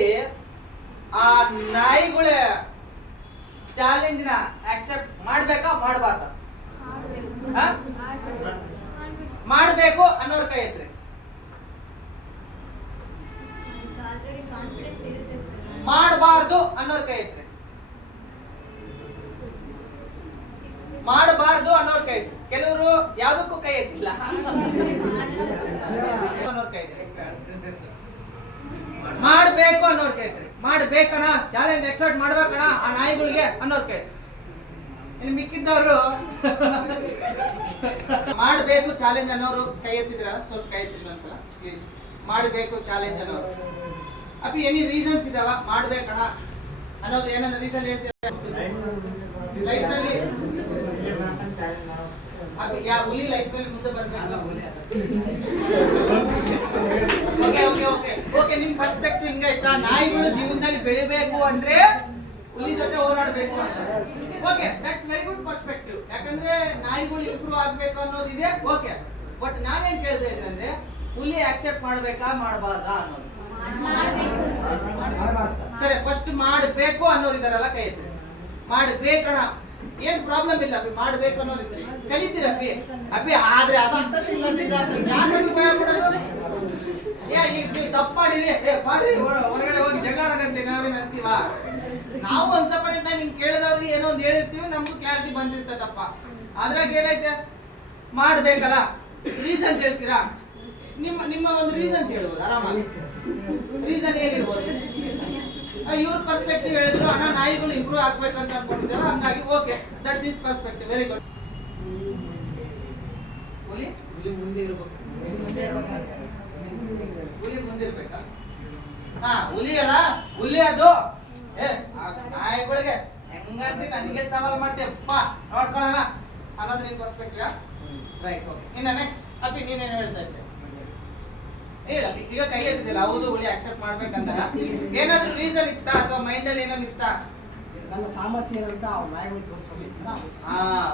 ಆ ನಾಯಿಗಳ ಚಾಲೆಂಜ್ ನ ಆಕ್ಸೆಪ್ಟ್ ಮಾಡ್ಬೇಕಾ ಮಾಡಬಾರ್ದ? ಮಾಡ್ಬೇಕು ಅನ್ನೋರ್ ಕೈ ಐತ್ರಿ. ಮಾಡಬಾರ್ದು ಅನ್ನೋರ್ ಕೈ ಐತ್ರಿ. ಮಾಡಬಾರ್ದು ಅನ್ನೋರ್ ಕೈ ಐತ್ರಿ. ಕೆಲವರು ಯಾವ್ದಕ್ಕೂ ಕೈ ಎತ್ತಿಲ್ಲ. ಮಾಡ್ಬೇಕು ಅನ್ನೋರ್ ಕೈ ಐತ್ರಿ. ಮಾಡ್ಬೇಕಣ, ಚಾಲೆಂಜ್ ಎಕ್ಸೆಪ್ಟ್ ಮಾಡ್ಬೇಕಣ ಆ ನಾಯಿಗಳಿಗೆ ಅನ್ನೋರ್ ಕೈ ಐತ್ರಿ. ಇನ್ನು ಮಿಕ್ಕಿದ್ದವರು ಮಾಡಬೇಕು ಚಾಲೆಂಜ್ ಅನ್ನೋರು ಕೈ ಎತ್ತಿದ್ರ ಸ್ವಲ್ಪ ಕೈ ಎತ್ತಿದ್ರು ಒಂದ್ಸಲ ಪ್ಲೀಸ್. ಮಾಡಬೇಕು ಚಾಲೆಂಜ್ ಅನ್ನೋರು ಅಪ್ಪಿ ಎನಿ ರೀಸನ್ಸ್ ಇದಾವ ಮಾಡ್ಬೇಕಣ ಅನ್ನೋದು ಏನಾದ್ರು ರೀಸನ್ ಹೇಳ್ತೀರಾ ಲೈಫ್ ನಲ್ಲಿ? ಯಾವ ಹುಲಿ ಲೈಫ್ ನಲ್ಲಿ ಮುಂದೆ ಬರ್ಬೇಕಲ್ಲ ಓಕೆ ನಿಮ್ ಪರ್ಸ್ಪೆಕ್ಟಿವ್ ಹಿಂಗಾಯ್ತಾ? ನಾಯಿಗಳು ಜೀವನದಲ್ಲಿ ಬೆಳಿಬೇಕು ಅಂದ್ರೆ ಹುಲಿ ಜೊತೆ ಹೋರಾಡ್ಬೇಕು ಅಂತ. Okay that's very good perspective. ಯಾಕಂದ್ರೆ ನಾಯಿಗಳು ಇಂಪ್ರೂವ್ ಆಗ್ಬೇಕು ಅನ್ನೋದಿದೆ. ಓಕೆ ಬಟ್ ನಾನೇನ್ ಕೇಳ್ತಾ ಇದ್ದೀನಿ ಅಂದ್ರೆ ಹುಲಿ ಆಕ್ಸೆಪ್ಟ್ ಮಾಡ್ಬೇಕಾ ಮಾಡಬಾರ್ದಾ ಅನ್ನೋದು. ಸರಿ ಫಸ್ಟ್ ಮಾಡ್ಬೇಕು ಅನ್ನೋರು ಇದಾರಲ್ಲ ಕೈ ಎತ್ತಿ. ಮಾಡ್ಬೇಕಣ ಏನ್ ಪ್ರಾಬ್ಲಮ್ ಇಲ್ಲ ಅಪ್ಪಿ, ಮಾಡ್ಬೇಕು ಅನ್ನೋರಿದ್ರೆ ಕಲಿತೀರ ಅಪ್ಪಿ. ಅಪ್ಪಿ ಆದ್ರೆ ಅದು ಅರ್ಥದಿಲ್ಲ ಭಯ ಪಡೋದು. ನೀವು ತಪ್ಪು ಮಾಡಿರಿ ಹೊರಗಡೆ ಹೋಗಿ ಜಗಳಾಡಂತೆ ನಾವೇನ್ ಅಂತೀವ? ನಾವು ಒಂದ್ ಸಪರೇಟ್ ಟೈಮ್ ಹಿಂಗ್ ಕೇಳಿದವ್ರಿಗೆ ಏನೋ ಒಂದು ಹೇಳಿರ್ತೀವಿ, ನಮ್ಗೂ ಕ್ಲಾರಿಟಿ ಬಂದಿರ್ತದಪ್ಪ. ಅದ್ರಾಗ ಏನೈತೆ ಮಾಡ್ಬೇಕಲ್ಲ, ರೀಸನ್ಸ್ ಹೇಳ್ತೀರಾ? ನಿಮ್ಮ ಒಂದು ರೀಸನ್ಸ್ ಹೇಳ್ಬೋದು ಆರಾಮಾಗಿ. ರೀಸನ್ ಏನಿರ್ಬೋದು? ಇವ್ರ ಪರ್ಸ್ಪೆಕ್ಟಿವ್ ಹೇಳಿದ್ರು ಅಣ್ಣ ನಾಯಿಗಳು ಇಂಪ್ರೂವ್ ಆಗ್ಬೇಕಂತ ಅನ್ಕೊಂಡಿದ್ದಾರ, ಹಂಗಾಗಿ okay that's is perspective, very good. ಹುಲಿ ಮುಂದೆ ಇರ್ಬೇಕು, ಹುಲಿ ಮುಂದಿರ್ಬೇಕಾ? ಹುಲಿ ಅಲ್ಲ, ಹುಲಿ ಅದು ನಾಯಿಗಳಿಗೆ ಹೆಂಗಂತ ನನಗೆ ಸವಾಲ್ ಮಾಡ್ತೇಪ್ಪ ನೋಡ್ಕೊಳ್ಳೋಣ ಅನ್ನೋದು ನಿನ್ ಪರ್ಸ್ಪೆಕ್ಟಿವ್. Right okay. ಇನ್ನ ನೆಕ್ಸ್ಟ್ ಅಪ್ಪಿ ನೀನೇನು ಹೇಳ್ತಾ ಇದ್ದೆ ಹೇಳಪ್ಪಿ. ಈಗ ಕೈ ಎತ್ತಿದಿಲ್ಲ, ಹೌದು ಹುಲಿ ಅಕ್ಸೆಪ್ಟ್ ಮಾಡ್ಬೇಕಂತ ಏನಾದ್ರು ರೀಸನ್ ಇತ್ತಾ ಅಥವಾ ಮೈಂಡ್ ಅಲ್ಲಿ ಏನಾದ್ರು ಇತ್ತಾ? ನನ್ನ ಸಾಮರ್ಥ್ಯ ಏನಂತ ಅವ್ರ ನಾಯಿಗಳು ತೋರಿಸ್ಬೇಕು.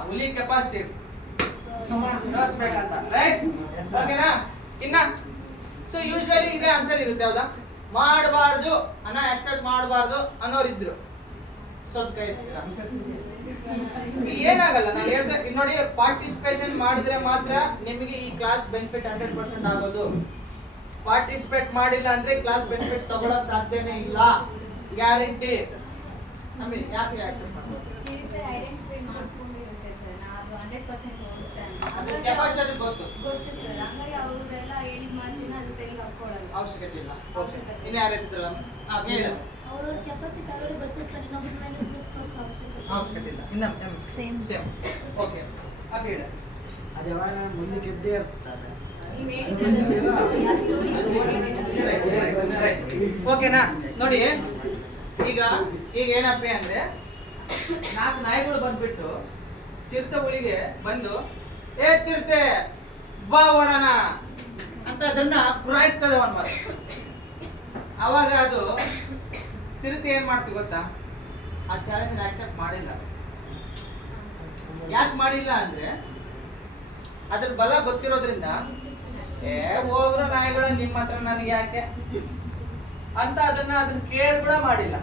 ಹುಲಿ ಕೆಪಾಸಿಟಿ ತೋರಿಸ್ಬೇಕಂತ. ರೈಟ್ ಓಕೆನಾ? ಇನ್ನ ಸೊ ಯೂಶುವಲಿ ಇದೇ ಆನ್ಸರ್ ಇರುತ್ತೆ. ಹೌದಾ? ಮಾಡಬಾರ್ದು ಅನ್ನ ಅಕ್ಸೆಪ್ಟ್ ಮಾಡಬಾರ್ದು ಅನ್ನೋರಿದ್ರು ಸ್ವಲ್ಪ ಕೈ ಎತ್ತಿದ್ದೀರಾ? ಏನಾಗಲ್ಲ, ನಾನು ಹೇಳ್ದೆ ನೋಡಿ, ಪಾರ್ಟಿಸಿಪೇಷನ್ ಮಾಡಿದ್ರೆ ಮಾತ್ರ ನಿಮಗೆ ಈ ಕ್ಲಾಸ್ ಬೆನಿಫಿಟ್ 100% ಆಗೋದು. ಪಾರ್ಟಿಸಿಪೇಟ್ ಮಾಡಿಲ್ಲ ಅಂದ್ರೆ ಕ್ಲಾಸ್ ಬೆನಿಫಿಟ್ ತಗೊಳಕ್ ಸಾಧ್ಯನೇ ಇಲ್ಲ, ಗ್ಯಾರಂಟಿ. ಆಮೇಲೆ ಯಾಕೆ ಆಕ್ಸೆಪ್ಟ್ ಮಾಡ್ಬೋದು? ಐಡೆಂಟಿಫೈ ಮಾಡ್ಕೊಂಡಿರುತ್ತೆ ಸರ್, ಅದು 100% ಹೋಗುತ್ತೆ ಅಂತ. ಅದ್ರ ಕೆಪಾಸಿಟಿ ಅದು ಗೊತ್ತು ಸರ್, ಹಂಗಾಗಿ ಅವರೆಲ್ಲ ಹೇಳಿದ ಮಾತಿನ ಅದು ತೆಗೆದು ಹಾಕೊಳ್ಳಲ್ಲ. ಅವಶ್ಯಕತೆ ಇಲ್ಲ. ಇನ್ನು ಯಾರು ಎತ್ತಿದ್ರಲ್ಲ ಹೇಳ, ಅವ್ರವ್ರ ಕೆಪಾಸಿಟಿ ಅವ್ರಿಗೆ ಗೊತ್ತು ಸರ್, ಇನ್ನೊಬ್ಬರ ಮೇಲೆ ತೋರಿಸೋ ಅವಶ್ಯಕತೆ ಇಲ್ಲ. ಇನ್ನ ಸೇಮ್ ಓಕೆ ಅದು ಹೇಳ. ಅದು ಯಾವಾಗ ಮುಂದಕ್ಕೆ ಇದ್ದೇ ಇರ್ತಾರೆ. ನೀವು ಹೇಳಿದ್ರಲ್ಲ ಸರ್, ಆ ಸ್ಟೋರಿ ಓಕೆನಾ? ನೋಡಿ ಈಗ ಏನಪ್ಪ ಅಂದ್ರೆ 4 ನಾಯಿಗಳು ಬಂದ್ಬಿಟ್ಟು ಚಿರತೆ ಹುಲಿಗೆ ಬಂದು ಚಿರತೆ ಬಾ ಓಡೋಣ ಅಂತ ಅದನ್ನ ಪುರಾಯಿಸ್ತದೆ ಒಂದ್ ಮಾತು. ಅವಾಗ ಅದು ಚಿರತೆ ಏನ್ ಮಾಡ್ತೀವಿ ಗೊತ್ತಾ? ಆ ಚಾಲೆಂಜ್ ಆಕ್ಸೆಪ್ಟ್ ಮಾಡಿಲ್ಲ. ಯಾಕೆ ಮಾಡಿಲ್ಲ ಅಂದ್ರೆ ಅದ್ರ ಬಲ ಗೊತ್ತಿರೋದ್ರಿಂದ ಹೋಗ್ರು ನಾಯಿಗಳು ನಿಮ್ಮ ಹತ್ರ ನನಗೆ ಯಾಕೆ ಅಂತ ಅದನ್ನ ಕೇರ್ ಕೂಡ ಮಾಡಿಲ್ಲ.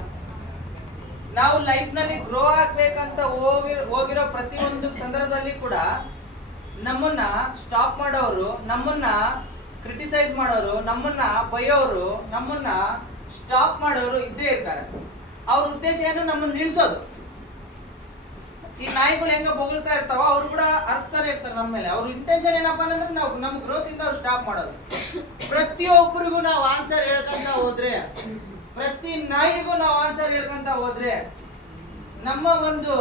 ನಾವು ಲೈಫ್ ನಲ್ಲಿ ಗ್ರೋ ಆಗ್ಬೇಕಂತ ಹೋಗಿರೋ ಪ್ರತಿಯೊಂದು ಸಂದರ್ಭದಲ್ಲಿ ಕೂಡ ನಮ್ಮನ್ನ ಸ್ಟಾಪ್ ಮಾಡೋರು, ನಮ್ಮನ್ನ ಕ್ರಿಟಿಸೈಸ್ ಮಾಡೋರು, ನಮ್ಮನ್ನ ಬೈಯೋರು, ನಮ್ಮನ್ನ ಸ್ಟಾಪ್ ಮಾಡೋರು ಇದ್ದೇ ಇರ್ತಾರೆ. ಅವ್ರ ಉದ್ದೇಶ ಏನು? ನಮ್ಮನ್ನ ನಿಲ್ಸೋದು. ಈ ನಾಯಿಗಳು ಹೆಂಗ ಬೊಗಳ್ತಾ ಇರ್ತಾವ, ಅವ್ರು ಕೂಡ ಅರ್ಸ್ತಾನೆ ಇರ್ತಾರೆ ನಮ್ಮ ಮೇಲೆ. ಅವ್ರ ಇಂಟೆನ್ಷನ್ ಏನಪ್ಪಾ ಅಂದ್ರೆ ನಾವು ನಮ್ಮ ಗ್ರೋತ್ ಇಂದ ಅವ್ರು ಸ್ಟಾಪ್ ಮಾಡೋದು. ಪ್ರತಿಯೊಬ್ಬರಿಗೂ ನಾವು ಆನ್ಸರ್ ಹೇಳ್ಕೊಂತ ಹೋದ್ರೆ, ಪ್ರತಿ ನಾಯಿಗೂ ನಾವು ಆನ್ಸರ್ ಹೇಳ್ಕೊಂತ ಹೋದ್ರೆ ನಮ್ಮ ಒಂದು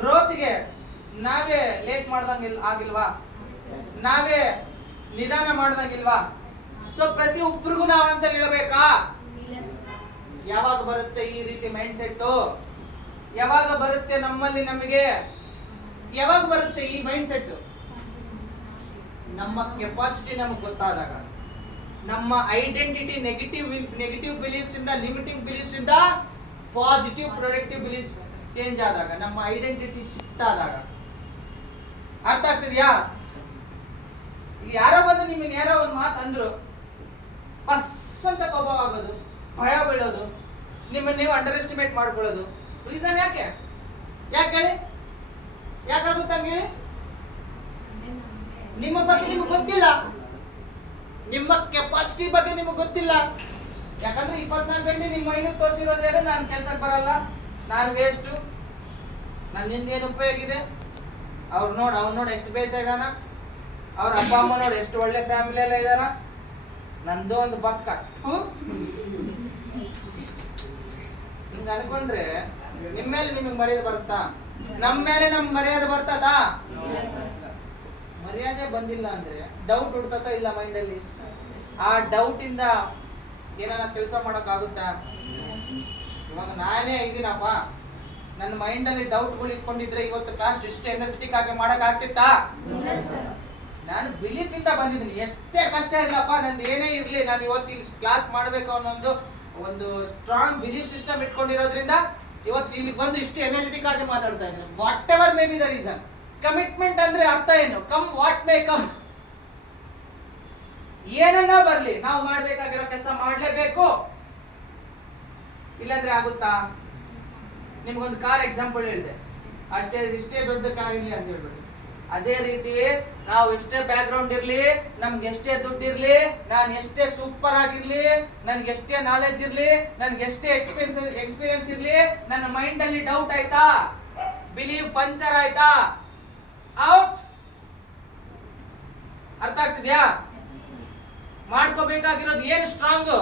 ಗ್ರೋತ್ಗೆ ನಾವೇ ಲೇಟ್ ಮಾಡ್ದಂಗ ಆಗಿಲ್ವಾ? ನಾವೇ ನಿಧಾನ ಮಾಡ್ದಂಗಿಲ್ವಾ? ಸೊ ಪ್ರತಿ ಒಬ್ಬರಿಗೂ ನಾವು ಆನ್ಸರ್ ಹೇಳಬೇಕಾ? ಯಾವಾಗ ಬರುತ್ತೆ ಈ ರೀತಿ ಮೈಂಡ್ ಸೆಟ್? ಯಾವಾಗ ಬರುತ್ತೆ ನಮ್ಮಲ್ಲಿ? ನಮಗೆ ಯಾವಾಗ ಬರುತ್ತೆ ಈ ಮೈಂಡ್ ಸೆಟ್? ನಮ್ಮ ಕೆಪಾಸಿಟಿ ನಮಗೆ ಗೊತ್ತಾದಾಗ, ನಮ್ಮ ಐಡೆಂಟಿಟಿ ನೆಗೆಟಿವ್ ಬಿಲೀಫ್ಸ್ ಇಂದ ಲಿಮಿಟಿಂಗ್ ಬಿಲೀಫ್ಸ್ ಇಂದ ಪಾಸಿಟಿವ್ ಪ್ರೊಡಕ್ಟಿವ್ ಬಿಲೀಫ್ಸ್ ಚೇಂಜ್ ಆದಾಗ, ನಮ್ಮ ಐಡೆಂಟಿಟಿ ಶಿಫ್ಟ್ ಆದಾಗ. ಅರ್ಥ ಆಗ್ತಿದ್ಯಾ? ಯಾರೋ ಬಂದು ನಿಮ್ಮನ್ನ ಯಾರೋ ಒಂದು ಮಾತು ಅಂದ್ರು, ಬಸ್ ಅಂತ ಕೋಪ ಆಗೋದು, ಭಯ ಬೀಳೋದು, ನಿಮ್ಮನ್ನ ನೀವು ಅಂಡರ್ ಎಸ್ಟಿಮೇಟ್ ಮಾಡ್ಕೊಳ್ಳೋದು. ರೀಸನ್ ಯಾಕೆ ಹೇಳಿ? ಯಾಕಾಗುತ್ತೆ ಹಂಗೆ ಹೇಳಿ? ನಿಮ್ಮ ಬಗ್ಗೆ ನಿಮಗೆ ಗೊತ್ತಿಲ್ಲ, ನಿಮ್ಮ ಕೆಪಾಸಿಟಿ ಬಗ್ಗೆ ನಿಮಗೆ ಗೊತ್ತಿಲ್ಲ. ಯಾಕಂದ್ರೆ 24 ಗಂಟೆ ನಿಮ್ಮ ಮೈಂಡ್ ತೋರಿಸಿರೋದೇನು, ನಾನು ಕೆಲ್ಸಕ್ಕೆ ಬರಲ್ಲ, ನಾನು ವೇಸ್ಟು, ನನ್ನಿಂದ ಏನು ಉಪಯೋಗ ಇದೆ, ಅವ್ರು ನೋಡು ಎಷ್ಟು ಬೇಸಾಗಿದಾನ, ಅವ್ರ ಅಪ್ಪ ಅಮ್ಮ ನೋಡಿ ಎಷ್ಟು ಒಳ್ಳೆ ಫ್ಯಾಮಿಲಿ ಎಲ್ಲ ಇದಾರ, ನಂದು ಒಂದು ಬದುಕ ಹಿಂಗ ಅನ್ಕೊಂಡ್ರೆ ನಿಮ್ಮ ಮೇಲೆ ನಿಮಗೆ ಮರ್ಯಾದೆ ಬರುತ್ತಾ? ನಮ್ಮ ಮೇಲೆ ನಮ್ಗೆ ಮರ್ಯಾದೆ ಬರ್ತದಾ? ಇಲ್ಲ ಸರ್. ಮರ್ಯಾದೆ ಬಂದಿಲ್ಲ ಅಂದ್ರೆ ಡೌಟ್ ಹುಡ್ತತ ಇಲ್ಲ ಮೈಂಡಲ್ಲಿ. ಆ ಡೌಟ್ ಇಂದ ಏನಾರ ಕೆಲಸ ಮಾಡಕ್ ಆಗುತ್ತಾ? ಇವಾಗ ನಾನೇ ಇದೀನಪ್ಪ, ನನ್ನ ಮೈಂಡಲ್ಲಿ ಡೌಟ್ಗಳು ಇಟ್ಕೊಂಡಿದ್ರೆ ಇವತ್ತು ಕಾಸ್ಟ್ ಇಷ್ಟು ಎನರ್ಜೆಟಿಕ್ ಆಗಿ ಮಾಡಕ್ ಆಗ್ತಿತ್ತಾ? ಇಲ್ಲ ಸರ್. ನಾನು ಬಿಲೀಫ್ ಇಂದ ಬಂದಿದ್ದೀನಿ. ಎಷ್ಟೇ ಕಷ್ಟ ಇರ್ಲಪ್ಪ, ನಂದು ಏನೇ ಇರ್ಲಿ, ನಾನು ಇವತ್ತು ಇಲ್ಲಿ ಕ್ಲಾಸ್ ಮಾಡಬೇಕು ಅನ್ನೋ ಒಂದು ಸ್ಟ್ರಾಂಗ್ ಬಿಲೀಫ್ ಸಿಸ್ಟಮ್ ಇಟ್ಕೊಂಡಿರೋದ್ರಿಂದ ಇವತ್ತು ಇಲ್ಲಿ ಬಂದು ಇಷ್ಟು ಎನರ್ಜೆಟಿಕ್ ಆಗಿ ಮಾತಾಡ್ತಾ ಇದ್ದೀನಿ. What ever may be the reason. Commitment ಅಂದ್ರೆ ಅರ್ಥ ಏನು? Come what may come. ಏನನ್ನ ಬರ್ಲಿ, ನಾವು ಮಾಡ್ಬೇಕಾಗಿರೋ ಕೆಲಸ ಮಾಡ್ಲೇಬೇಕು. ಇಲ್ಲಾಂದ್ರೆ ಆಗುತ್ತಾ? ನಿಮ್ಗೊಂದು ಕಾರ್ ಎಕ್ಸಾಂಪಲ್ ಹೇಳಿದೆ, ಅಷ್ಟೇ ಇಷ್ಟೇ ದೊಡ್ಡ ಕಾರ್ ಇರ್ಲಿ ಅಂತ ಹೇಳ್ಬಿಟ್ಟು. ಅದೇ ರೀತಿ ನಾವು ಎಷ್ಟೇ ಬ್ಯಾಕ್ ಗ್ರೌಂಡ್ ಇರ್ಲಿ, ನಮ್ಗೆ ಎಷ್ಟೇ ದುಡ್ಡು ಇರ್ಲಿ, ನಾನು ಎಷ್ಟೇ ಸೂಪರ್ ಆಗಿರ್ಲಿ, ನನ್ಗೆ ಎಷ್ಟೇ ನಾಲೆಡ್ಜ್ ಇರ್ಲಿ, ನನ್ಗೆ ಎಷ್ಟೇ ಎಕ್ಸ್ಪೀರಿಯನ್ಸ್ ಇರ್ಲಿ, ನನ್ನ ಮೈಂಡ್ ಅಲ್ಲಿ ಡೌಟ್ ಆಯ್ತಾ, ಬಿಲೀವ್ ಪಂಚರ್ ಆಯ್ತಾ, ಔಟ್. ಅರ್ಥ ಆಗ್ತಿದ್ಯಾ? ಮಾಡ್ಕೋಬೇಕಾಗಿರೋದು ಏನು? ಸ್ಟ್ರಾಂಗ್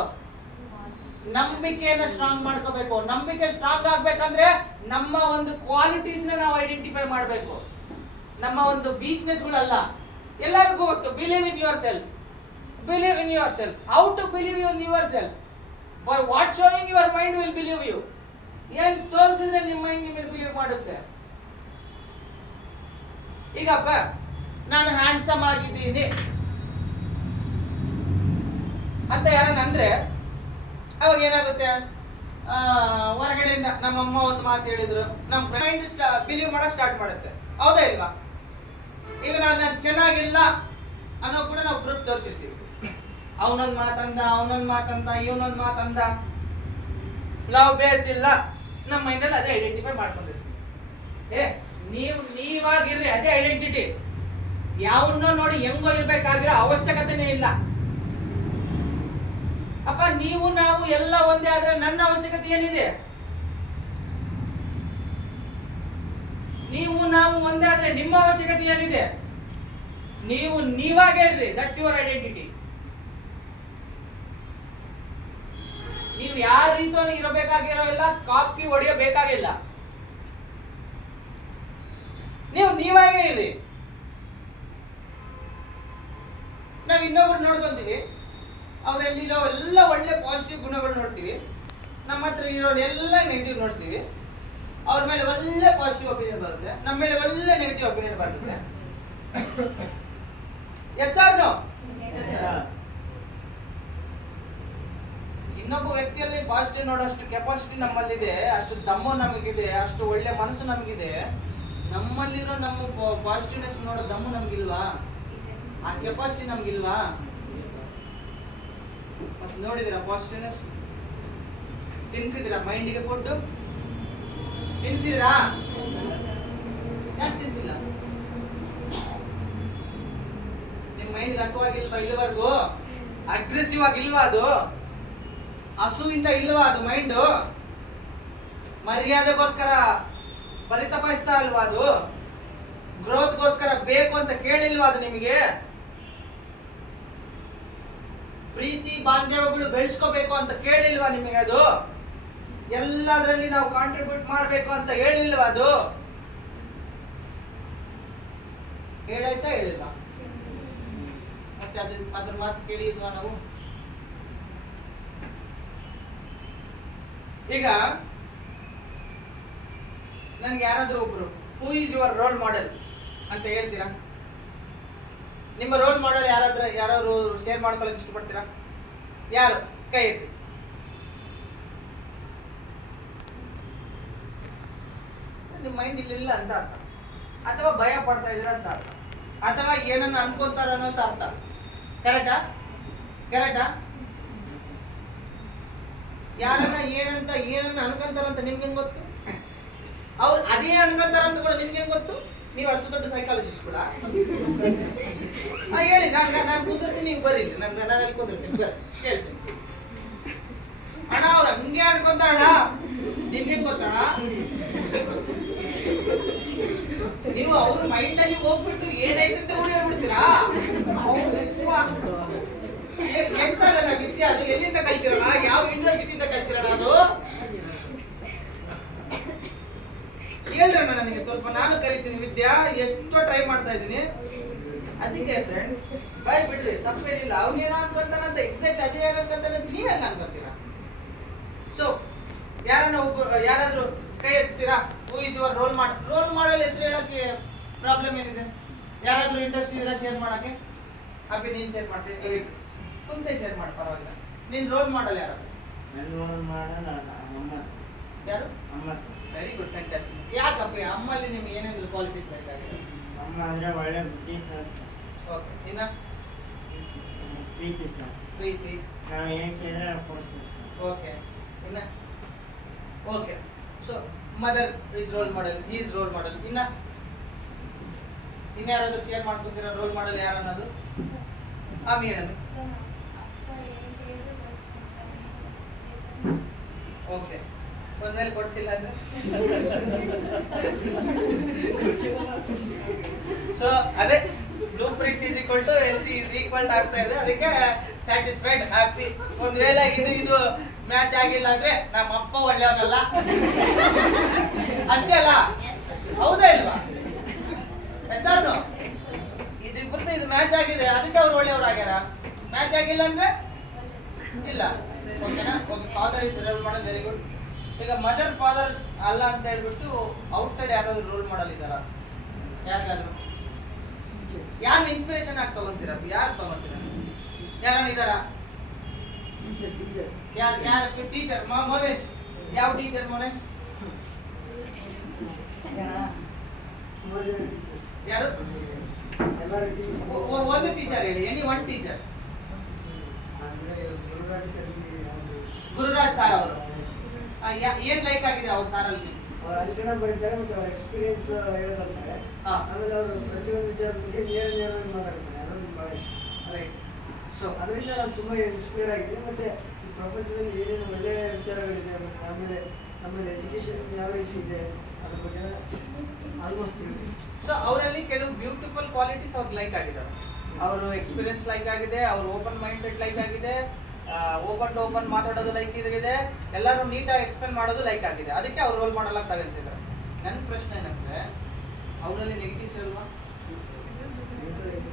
ನಂಬಿಕೆಯನ್ನ ಸ್ಟ್ರಾಂಗ್ ಮಾಡ್ಕೋಬೇಕು. ನಂಬಿಕೆ ಸ್ಟ್ರಾಂಗ್ ಆಗ್ಬೇಕಂದ್ರೆ ನಮ್ಮ ಒಂದು ಕ್ವಾಲಿಟೀಸ್ ನಾವು ಐಡೆಂಟಿಫೈ ಮಾಡಬೇಕು, ನಮ್ಮ ಒಂದು ವೀಕ್ನೆಸ್ಗಳಲ್ಲ. ಎಲ್ಲರಿಗೂ ಗೊತ್ತು, believe in yourself, believe in yourself. How to believe in yourself? By what showing your mind will believe you. ಏನ್ ತೋರಿಸಿದ್ರೆ ನಿಮ್ಮ ಮೈಂಡ್ ನಿಮಗೆ ಬಿಲೀವ್ ಮಾಡುತ್ತೆ. ಈಗಪ್ಪ ನಾನು ಹ್ಯಾಂಡ್ಸಮ್ ಆಗಿದ್ದೀನಿ ಅಂತ ಯಾರನ್ನ ಅಂದ್ರೆ ಅವಾಗ ಏನಾಗುತ್ತೆ? ಹೊರಗಡೆಯಿಂದ ನಮ್ಮಮ್ಮ ಒಂದು ಮಾತು ಹೇಳಿದ್ರು, ನಮ್ಮ ಮೈಂಡ್ ಬಿಲೀವ್ ಮಾಡಕ್ ಸ್ಟಾರ್ಟ್ ಮಾಡುತ್ತೆ. ಹೌದಾ ಇಲ್ವಾ? ಈಗ ನಾನು ಚೆನ್ನಾಗಿಲ್ಲ ಅನ್ನೋ ಕೂಡ ನಾವು ಪ್ರೂಫ್ ತೋರಿಸಿರ್ತೀವಿ. ಅವನೊಂದ್ ಮಾತಂದ ಇವನೊಂದ್ ಮಾತಂದ, ನಾವು ಬೇಸಿಲ್ಲ, ನಮ್ಮ ಮೈಂಡಲ್ಲಿ ಅದೇ ಐಡೆಂಟಿಫೈ ಮಾಡ್ಕೊಂಡಿರ್ತೀವಿ. ನೀವಾಗಿರ್ರಿ, ಅದೇ ಐಡೆಂಟಿಟಿ. ಯಾವನ್ನೋ ನೋಡಿ ಹೆಂಗೋ ಇರ್ಬೇಕಾಗಿರೋ ಅವಶ್ಯಕತೆನೇ ಇಲ್ಲ. ಅಪ್ಪ ನೀವು ನಾವು ಎಲ್ಲ ಒಂದೇ ಆದ್ರೆ ನನ್ನ ಅವಶ್ಯಕತೆ ಏನಿದೆ? ನೀವು ನಾವು ಒಂದೇ ಆದ್ರೆ ನಿಮ್ಮ ಅವಶ್ಯಕತೆ ಏನಿದೆ? ನೀವು ನೀವಾಗೇ ಇರ್ರಿ, ದಟ್ಸ್ ಯುವರ್ ಐಡೆಂಟಿಟಿ. ನೀವು ಯಾರ ರೀತಿಯೂ ಇರಬೇಕಾಗಿರೋ ಇಲ್ಲ, ಕಾಪಿ ಹೊಡೆಯಬೇಕಾಗಿಲ್ಲ. ನೀವು ನೀವಾಗೇ ಇರ್ರಿ. ನಾವ್ ಇನ್ನೊಬ್ರು ನೋಡ್ಕೊಂತೀವಿ, ಅವ್ರಲ್ಲಿರೋ ಎಲ್ಲ ಒಳ್ಳೆ ಪಾಸಿಟಿವ್ ಗುಣಗಳು ನೋಡ್ತೀವಿ, ನಮ್ಮ ಹತ್ರ ಇರೋ ಎಲ್ಲ ನೆಗೆಟಿವ್ ನೋಡ್ತೀವಿ. ಅವ್ರ ಮೇಲೆ ಒಳ್ಳೆ ಪಾಸಿಟಿವ್ ಒಪಿನಿಯನ್ ಬರುತ್ತೆ, ನಮ್ಮ ಮೇಲೆ ಒಳ್ಳೆ ನೆಗೆಟಿವ್ ಒಪಿನಿಯನ್ ಬರುತ್ತೆ. Yes or no? ಇನ್ನೊಬ್ಬ ವ್ಯಕ್ತಿಯಲ್ಲಿ ಪಾಸಿಟಿವ್ ನೋಡೋಷ್ಟು ಕೆಪಾಸಿಟಿ ನಮ್ಮಲ್ಲಿದೆ, ಅಷ್ಟು ದಮ್ಮು ನಮಗಿದೆ, ಅಷ್ಟು ಒಳ್ಳೆ ಮನಸ್ಸು ನಮಗಿದೆ. ನಮ್ಮಲ್ಲಿರೋ ನಮ್ಮ ಪಾಸಿಟಿವ್ನೆಸ್ ನೋಡೋ ದಮ್ಮು ನಮ್ಗಿಲ್ವಾ? ಆ ಕೆಪಾಸಿಟಿ ನಮ್ಗಿಲ್ವಾ? ಮತ್ತೆ ನೋಡಿದಿರಾ ಪಾಸಿಟಿವ್ನೆಸ್? ತಿನ್ಸಿದಿರಾ ಮೈಂಡಿಗೆ ಫುಡ್? ತಿನ್ಸಿದ್ರಾ? ಯಾಕೆ ತಿನ್ಸಿಲ್ಲ? ನಿಮ್ ಮೈಂಡ್ ಹಸುವಾಗಿಲ್ವಾ ಇಲ್ಲಿವರೆಗೂ? ಅಗ್ರೆಸಿವ್ ಆಗಿಲ್ವಾ ಅದು? ಹಸುವಿಂದ ಇಲ್ವಾ ಅದು ಮೈಂಡ್? ಮರ್ಯಾದೆಗೋಸ್ಕರ ಪರಿತಪಿಸ್ತಾ ಅಲ್ವಾ ಅದು? ಗ್ರೋತ್ಗೋಸ್ಕರ ಬೇಕು ಅಂತ ಕೇಳಿಲ್ವಾ ಅದು ನಿಮಗೆ? ಪ್ರೀತಿ ಬಾಂಧವ್ಯಗಳು ಬೆಳೆಸ್ಕೋಬೇಕು ಅಂತ ಕೇಳಿಲ್ವಾ ನಿಮಗೆ ಅದು? ಎಲ್ಲದರಲ್ಲಿ ನಾವು ಕಾಂಟ್ರಿಬ್ಯೂಟ್ ಮಾಡಬೇಕು ಅಂತ ಹೇಳಿಲ್ವಾ ಅದು? ಹೇಳಾಯ್ತಾ ಹೇಳಿಲ್ವಾ? ಮತ್ತೆ ಅದ್ರ ಮಾತು ಕೇಳಿಲ್ವಾ ನಾವು? ಈಗ ನನ್ಗೆ ಯಾರಾದ್ರೂ ಒಬ್ರು who is your role model ಅಂತ ಹೇಳ್ತೀರಾ? ನಿಮ್ಮ ರೋಲ್ ಮಾಡೆಲ್ ಯಾರಾದ್ರೂ ಶೇರ್ ಮಾಡ್ಕೊಳ್ಳೋಕೆ ಇಷ್ಟಪಡ್ತೀರಾ? ಯಾರು? ಕೈ ಎತ್ತಿ. ನಿಮ್ಮ ಮೈಂಡ್ ಇಲ್ಲ ಅಂತ ಅರ್ಥ, ಅಥವಾ ಭಯ ಪಡ್ತಾ ಇದೀರ ಅಂತ ಅರ್ಥ, ಅಥವಾ ಏನನ್ನ ಅನ್ಕೊಂತಾರ ಅನ್ನೋಂತ ಅರ್ಥ. ಕರೆಕ್ಟಾ? ಯಾರನ್ನ ಏನನ್ನ ಅನ್ಕೊಂತಾರಂತ ನಿಮ್ಗೆ ಹೆಂಗ್ ಗೊತ್ತು? ಅವ್ರು ಅದೇ ಅನ್ಕೊಂತಾರಂತ ಕೂಡ ನಿಮ್ಗೆ ಹೆಂಗ್ ಗೊತ್ತು? ನೀವು ಅಷ್ಟು ದೊಡ್ಡ ಸೈಕಾಲಜಿಸ್ಟ್ ಕೂಡ ಹೇಳಿ. ನಾನು ಕುದುರ್ತೀನಿ, ನೀವು ಬರ್ರಿ. ನಾನು ಅಲ್ಲಿ ಕುದುರ್ತೀನಿ, ಬರ್ರಿ ಹೇಳ್ತೀನಿ. ಅಣ್ಣ ಅವ್ರ ಹಂಗೆ ಅನ್ಕೊಂತಾರಣ್ಣ, ನಿಮ್ಗೆ ಗೊತ್ತಣ್ಣ? ನೀವು ಅವ್ರ ಮೈಂಡ್ ಅಲ್ಲಿ ಹೋಗ್ಬಿಟ್ಟು ಏನೈತೆ ಅಂತ ಹೇಳ್ಬಿಡ್ತೀರಾ? ಎಂತದಲ್ಲ ವಿದ್ಯೆ ಅದು? ಎಲ್ಲಿಂದ ಕಲ್ತಿರೋಣ? ಯಾವ ಯೂನಿವರ್ಸಿಟಿಯಿಂದ ಕಲ್ತಿರೋಣ ಅದು? ಹೇಳ್ರಣ್ಣ ನನಗೆ ಸ್ವಲ್ಪ, ನಾನು ಕಲಿತೀನಿ ವಿದ್ಯಾ, ಎಷ್ಟೋ ಟ್ರೈ ಮಾಡ್ತಾ ಇದ್ದೀನಿ. ಅದಕ್ಕೆ ಫ್ರೆಂಡ್ಸ್ ಬಾಯ್ ಬಿಡ್ರಿ, ತಪ್ಪೇನಿಲ್ಲ. ಅವ್ನೇನ ಅನ್ಕೊಂತಾನಂತ ಎಕ್ಸಾಕ್ಟ್ ಅದೇ ಅನ್ಕೊಂತಾನೆ, ನೀವ್ ಹೆಂಗ ಅನ್ಕೊಂತೀರಾ? ಸೊ ಯಾರಾದ್ರೂ ಕೈ ಎತ್ತೀರಾ? Who is your role model? Role model ಹೆಸರು ಹೇಳಕ್ಕೆ ಪ್ರಾಬ್ಲಮ್ ಏನಿದೆ? ಯಾರಾದ್ರೂ ಇಂಟ್ರೆಸ್ಟ್ ಇದ್ರೆ ಶೇರ್ ಮಾಡಕ್ಕೆ? ಅಪ್ಪಿ ನೀನ್ ಶೇರ್ ಮಾಡ್ತೀನಿ, ಕುಂತೆ ಶೇರ್ ಮಾಡಿ, ಪರವಾಗಿಲ್ಲ. ನಿನ್ ರೋಲ್ ಮಾಡೆಲ್ ಯಾರು? ಯಾರು? Very good, fantastic. ಯಾಕಪ್ಪ ಅಮ್ಮಲ್ಲಿ ನಿಮ್ಗೆ ಏನೇನು ಕ್ವಾಲಿಟೀಸ್ ಬೇಕಾಗಿದೆ? ಅಮ್ಮ ಅಂದ್ರೆ ಒಳ್ಳೆ ಬುದ್ಧಿ ಕಲಿಸ್ತಾರೆ. ಓಕೆ, ಇನ್ನ ಪ್ರೀತಿ ಸರ್, ಪ್ರೀತಿ. ನಾವು ಏನ್ ಕೇಳಿದ್ರೆ ಕೊಡಿಸ್ತೀವಿ ಸರ್. ಓಕೆ, ಇನ್ನ okay. So mother is role model, he is role model. ಇನ್ಯಾರಾದ್ರೂ ಶೇರ್ ಮಾಡ್ಕೊತೀರಾ ರೋಲ್ ಮಾಡೆಲ್ ಯಾರು ಅನ್ನೋದು? ಆಮಿ ಹೇಳೋದು. ಓಕೆ, ಒಂದ್ ವೇಳೆ ಕೊಡ್ಸಿಲ್ಲ ಅಂದ್ರೆ? ಸೊ ಅದೇ blueprint is equal to LC is equal ಆಗ್ತಾ ಇದೆ. ಅದಕ್ಕೆ ಸ್ಯಾಟಿಸ್ಫೈಡ್, ಹ್ಯಾಪಿ. ಒಂದ್ ವೇಳೆ ಇದು ಮ್ಯಾಚ್ ಆಗಿಲ್ಲ ಅಂದ್ರೆ ನಮ್ಮ ಅಪ್ಪ ಒಳ್ಳೆಯವನಲ್ಲ ಅಷ್ಟೇ ಅಲ್ಲ? ಹೌದಾ ಇಲ್ವಾ? ಹೆಸರು ಇದಿಬ್ಬರದ್ದು ಇದು ಮ್ಯಾಚ್ ಆಗಿದೆ, ಅದಕ್ಕೆ ಅವ್ರು ಒಳ್ಳೆಯವ್ರು ಆಗ್ಯಾರ. ಮ್ಯಾಚ್ ಆಗಿಲ್ಲ ಅಂದ್ರೆ ಇಲ್ಲ. ಓಕೆನಾ? Okay, father is role model, very good. ಈಗ ಮದರ್ ಫಾದರ್ ಅಲ್ಲ ಅಂತ ಹೇಳ್ಬಿಟ್ಟು ಔಟ್ಸೈಡ್ ಯಾರಾದ್ರೂ ರೋಲ್ ಮಾಡಲ್ ಇದ್ದಾರಾ? ಯಾರಿಗಾದ್ರು? ಯಾರು ಇನ್ಸ್ಪಿರೇಷನ್ ಆಗಿ ತಗೊಂತೀರಾ? ಯಾರು ತಗೊಂತೀರಾ? ಯಾರನ್ನ ಇದ್ದಾರಾ? ಯಾರು ಟೀಚರ್? ಮೋನೇಶ್, ಯಾವ ಟೀಚರ್ ಮೋನೇಶ್? ಯಾರು? ಒಂದು ಟೀಚರ್ ಹೇಳಿ, any one teacher. Gururaj sir ಅವರು ಏನ್ ಲೈಕ್ ಆಗಿದೆ ಅವ್ರ ಸಾರಲ್ಲಿ? ಅವ್ರ ಅಂಕಣ ಬರೀತಾರೆ ಮತ್ತೆ ಅವ್ರ ಎಕ್ಸ್ಪೀರಿಯನ್ಸ್ ಹೇಳ್ತಾರೆ. ಆಮೇಲೆ ಅವರು ಪ್ರತಿಯೊಂದು ವಿಚಾರ ಬಗ್ಗೆ ನೇರವಾಗಿ ಮಾತಾಡ್ತಾರೆ. ಅದೊಂದು ಬಹಳ ಇಷ್ಟ. ರೈಟ್. ಸೊ ಅದರಿಂದ ನಾನು ತುಂಬಾ ಇನ್ಸ್ಪೈರ್ ಆಗಿದೆ. ಮತ್ತೆ ಈ ಪ್ರಪಂಚದಲ್ಲಿ ಏನೇನು ಒಳ್ಳೆಯ ವಿಚಾರಗಳಿದೆ, ಮತ್ತೆ ಆಮೇಲೆ ಎಜುಕೇಶನ್ ಯಾವ ರೀತಿ ಇದೆ ಅದ್ರ ಬಗ್ಗೆ ಆಲ್ಮೋಸ್ಟ್ ತಿಳ್ಕೊಂಡು. ಸೊ ಅವರಲ್ಲಿ ಕೆಲವು ಬ್ಯೂಟಿಫುಲ್ ಕ್ವಾಲಿಟೀಸ್ ಅವ್ರಿಗೆ ಲೈಕ್ ಆಗಿದಾವೆ. ಅವರು ಎಕ್ಸ್ಪೀರಿಯನ್ಸ್ ಲೈಕ್ ಆಗಿದೆ, ಅವ್ರ ಓಪನ್ ಮೈಂಡ್ ಸೆಟ್ ಲೈಕ್ ಆಗಿದೆ, ಓಪನ್ ಮಾತಾಡೋದು ಲೈಕ್ ಇದೆ, ಎಲ್ಲರೂ ನೀಟಾಗಿ ಎಕ್ಸ್ಪ್ಲೇನ್ ಮಾಡೋದು ಲೈಕ್ ಆಗಿದೆ. ಅದಕ್ಕೆ ಅವ್ರು ರೋಲ್ ಮಾಡಲ್ಲ ಅಂತ ತಗೊಂತಿದ್ದಾರೆ. ನನ್ನ ಪ್ರಶ್ನೆ ಏನಂದ್ರೆ, ಅವರಲ್ಲಿ ನೆಗೆಟಿವ್ಸ್ ಇಲ್ವಾ?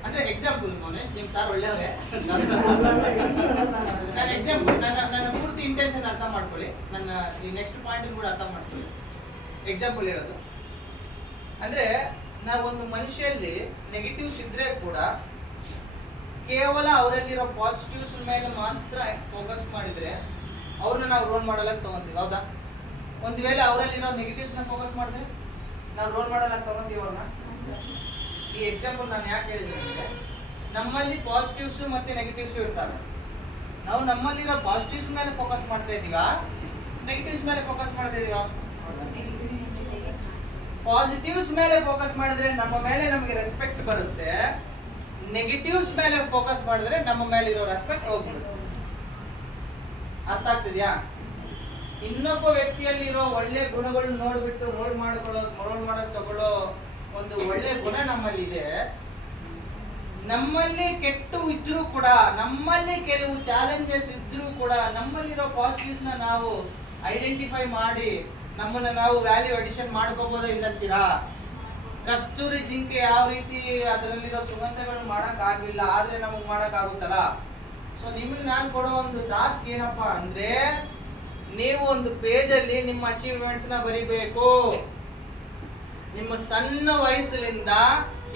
ಅಂದ್ರೆ ಎಕ್ಸಾಂಪಲ್ ಮೋನೇಶ್, ನಿಮ್ ಸಾರ್ ಒಳ್ಳೆಯವ್ರೆ. ನನ್ನ ಎಕ್ಸಾಂಪಲ್, ನನ್ನ ಪೂರ್ತಿ ಇಂಟೆನ್ಷನ್ ಅರ್ಥ ಮಾಡ್ಕೊಳ್ಳಿ, ನನ್ನ ಈ ನೆಕ್ಸ್ಟ್ ಪಾಯಿಂಟ್ ಕೂಡ ಅರ್ಥ ಮಾಡ್ಕೊಳ್ಳಿ. ಎಕ್ಸಾಂಪಲ್ ಹೇಳೋದು ಅಂದ್ರೆ, ನಾವೊಂದು ಮನುಷ್ಯಲ್ಲಿ ನೆಗೆಟಿವ್ಸ್ ಇದ್ರೆ ಕೂಡ ಕೇವಲ ಅವರಲ್ಲಿರೋ ಪಾಸಿಟಿವ್ಸ್ ಮೇಲೆ ಮಾತ್ರ ಫೋಕಸ್ ಮಾಡಿದ್ರೆ ಅವ್ರನ್ನ ನಾವು ರೋಲ್ ಮಾಡಲಾಗಿ ತಗೊಂತೀವಿ. ಹೌದಾ? ಒಂದು ವೇಳೆ ಅವರಲ್ಲಿರೋ ನೆಗೆಟಿವ್ಸ್ ನ ಫೋಕಸ್ ಮಾಡಿದ್ರೆ ನಾವು ರೋಲ್ ಮಾಡಲಾಗಿ ತಗೊಂತೀವಿ ಅವ್ರನ್ನ. ಈ ಎಕ್ಸಾಂಪಲ್ ನಾನು ಯಾಕೆ ಹೇಳಿದ್ರೆ ಅಂದ್ರೆ, ನಮ್ಮಲ್ಲಿ ಪಾಸಿಟಿವ್ಸ್ ಮತ್ತೆ ನೆಗೆಟಿವ್ಸ್ ಇರ್ತಾರೆ. ನಾವು ನಮ್ಮಲ್ಲಿರೋ ಪಾಸಿಟಿವ್ಸ್ ಮೇಲೆ ಫೋಕಸ್ ಮಾಡ್ತಾ ಇದೀವಾ, ನೆಗೆಟಿವ್ಸ್ ಮೇಲೆ ಫೋಕಸ್ ಮಾಡ್ತಾ ಇದೀವಾ? ಪಾಸಿಟಿವ್ಸ್ ಮೇಲೆ ಫೋಕಸ್ ಮಾಡಿದ್ರೆ ನಮ್ಮ ಮೇಲೆ ನಮಗೆ ರೆಸ್ಪೆಕ್ಟ್ ಬರುತ್ತೆ. ನೆಗೆಟಿವ್ಸ್ ಮೇಲೆ ಫೋಕಸ್ ಮಾಡಿದ್ರೆ ನಮ್ಮ ಮೇಲೆ ಇರೋ ರೆಸ್ಪೆಕ್ಟ್ ಹೋಗ್ಬಿಡುತ್ತೆ. ಅರ್ಥ ಆಗ್ತಿದ್ಯಾ? ಇನ್ನೊಬ್ಬ ವ್ಯಕ್ತಿಯಲ್ಲಿ ಇರೋ ಒಳ್ಳೆ ಗುಣಗಳನ್ನ ನೋಡ್ಬಿಟ್ಟು ರೋಲ್ ಮಾಡೋದು ತಗೊಳ್ಳೋ ಒಂದು ಒಳ್ಳೆ ಗುಣ ನಮ್ಮಲ್ಲಿ ಇದೆ. ನಮ್ಮಲ್ಲಿ ಕೆಟ್ಟು ಇದ್ರೂ ಕೂಡ, ನಮ್ಮಲ್ಲಿ ಕೆಲವು ಚಾಲೆಂಜಸ್ ಇದ್ರೂ ಕೂಡ, ನಮ್ಮಲ್ಲಿರೋ ಪಾಸಿಟಿವ್ಸ್ ನ ನಾವು ಐಡೆಂಟಿಫೈ ಮಾಡಿ ನಮ್ಮನ್ನ ನಾವು ವ್ಯಾಲ್ಯೂ ಅಡಿಷನ್ ಮಾಡ್ಕೋಬೋದ ಇಲ್ಲಂತೀರಾ? ಕಸ್ತೂರಿ ಜಿಂಕೆ ಯಾವ ರೀತಿ ಅದರಲ್ಲಿರೋ ಸುಗಂಧಗಳು ಮಾಡಕ್ ಆಗ್ಲಿಲ್ಲ, ಆದ್ರೆ ನಮಗ್ ಮಾಡಕ್ ಆಗುತ್ತಲ್ಲ. ಸೊ ನಿಮಗೆ ನಾನು ಕೊಡೋ ಒಂದು ಟಾಸ್ಕ್ ಏನಪ್ಪಾ ಅಂದ್ರೆ, ನೀವು ಒಂದು ಪೇಜ್ ಅಲ್ಲಿ ನಿಮ್ಮ ಅಚೀವ್ಮೆಂಟ್ಸ್ ನ ಬರಿಬೇಕು. ನಿಮ್ಮ ಸಣ್ಣ ವಯಸ್ಸಿನಿಂದ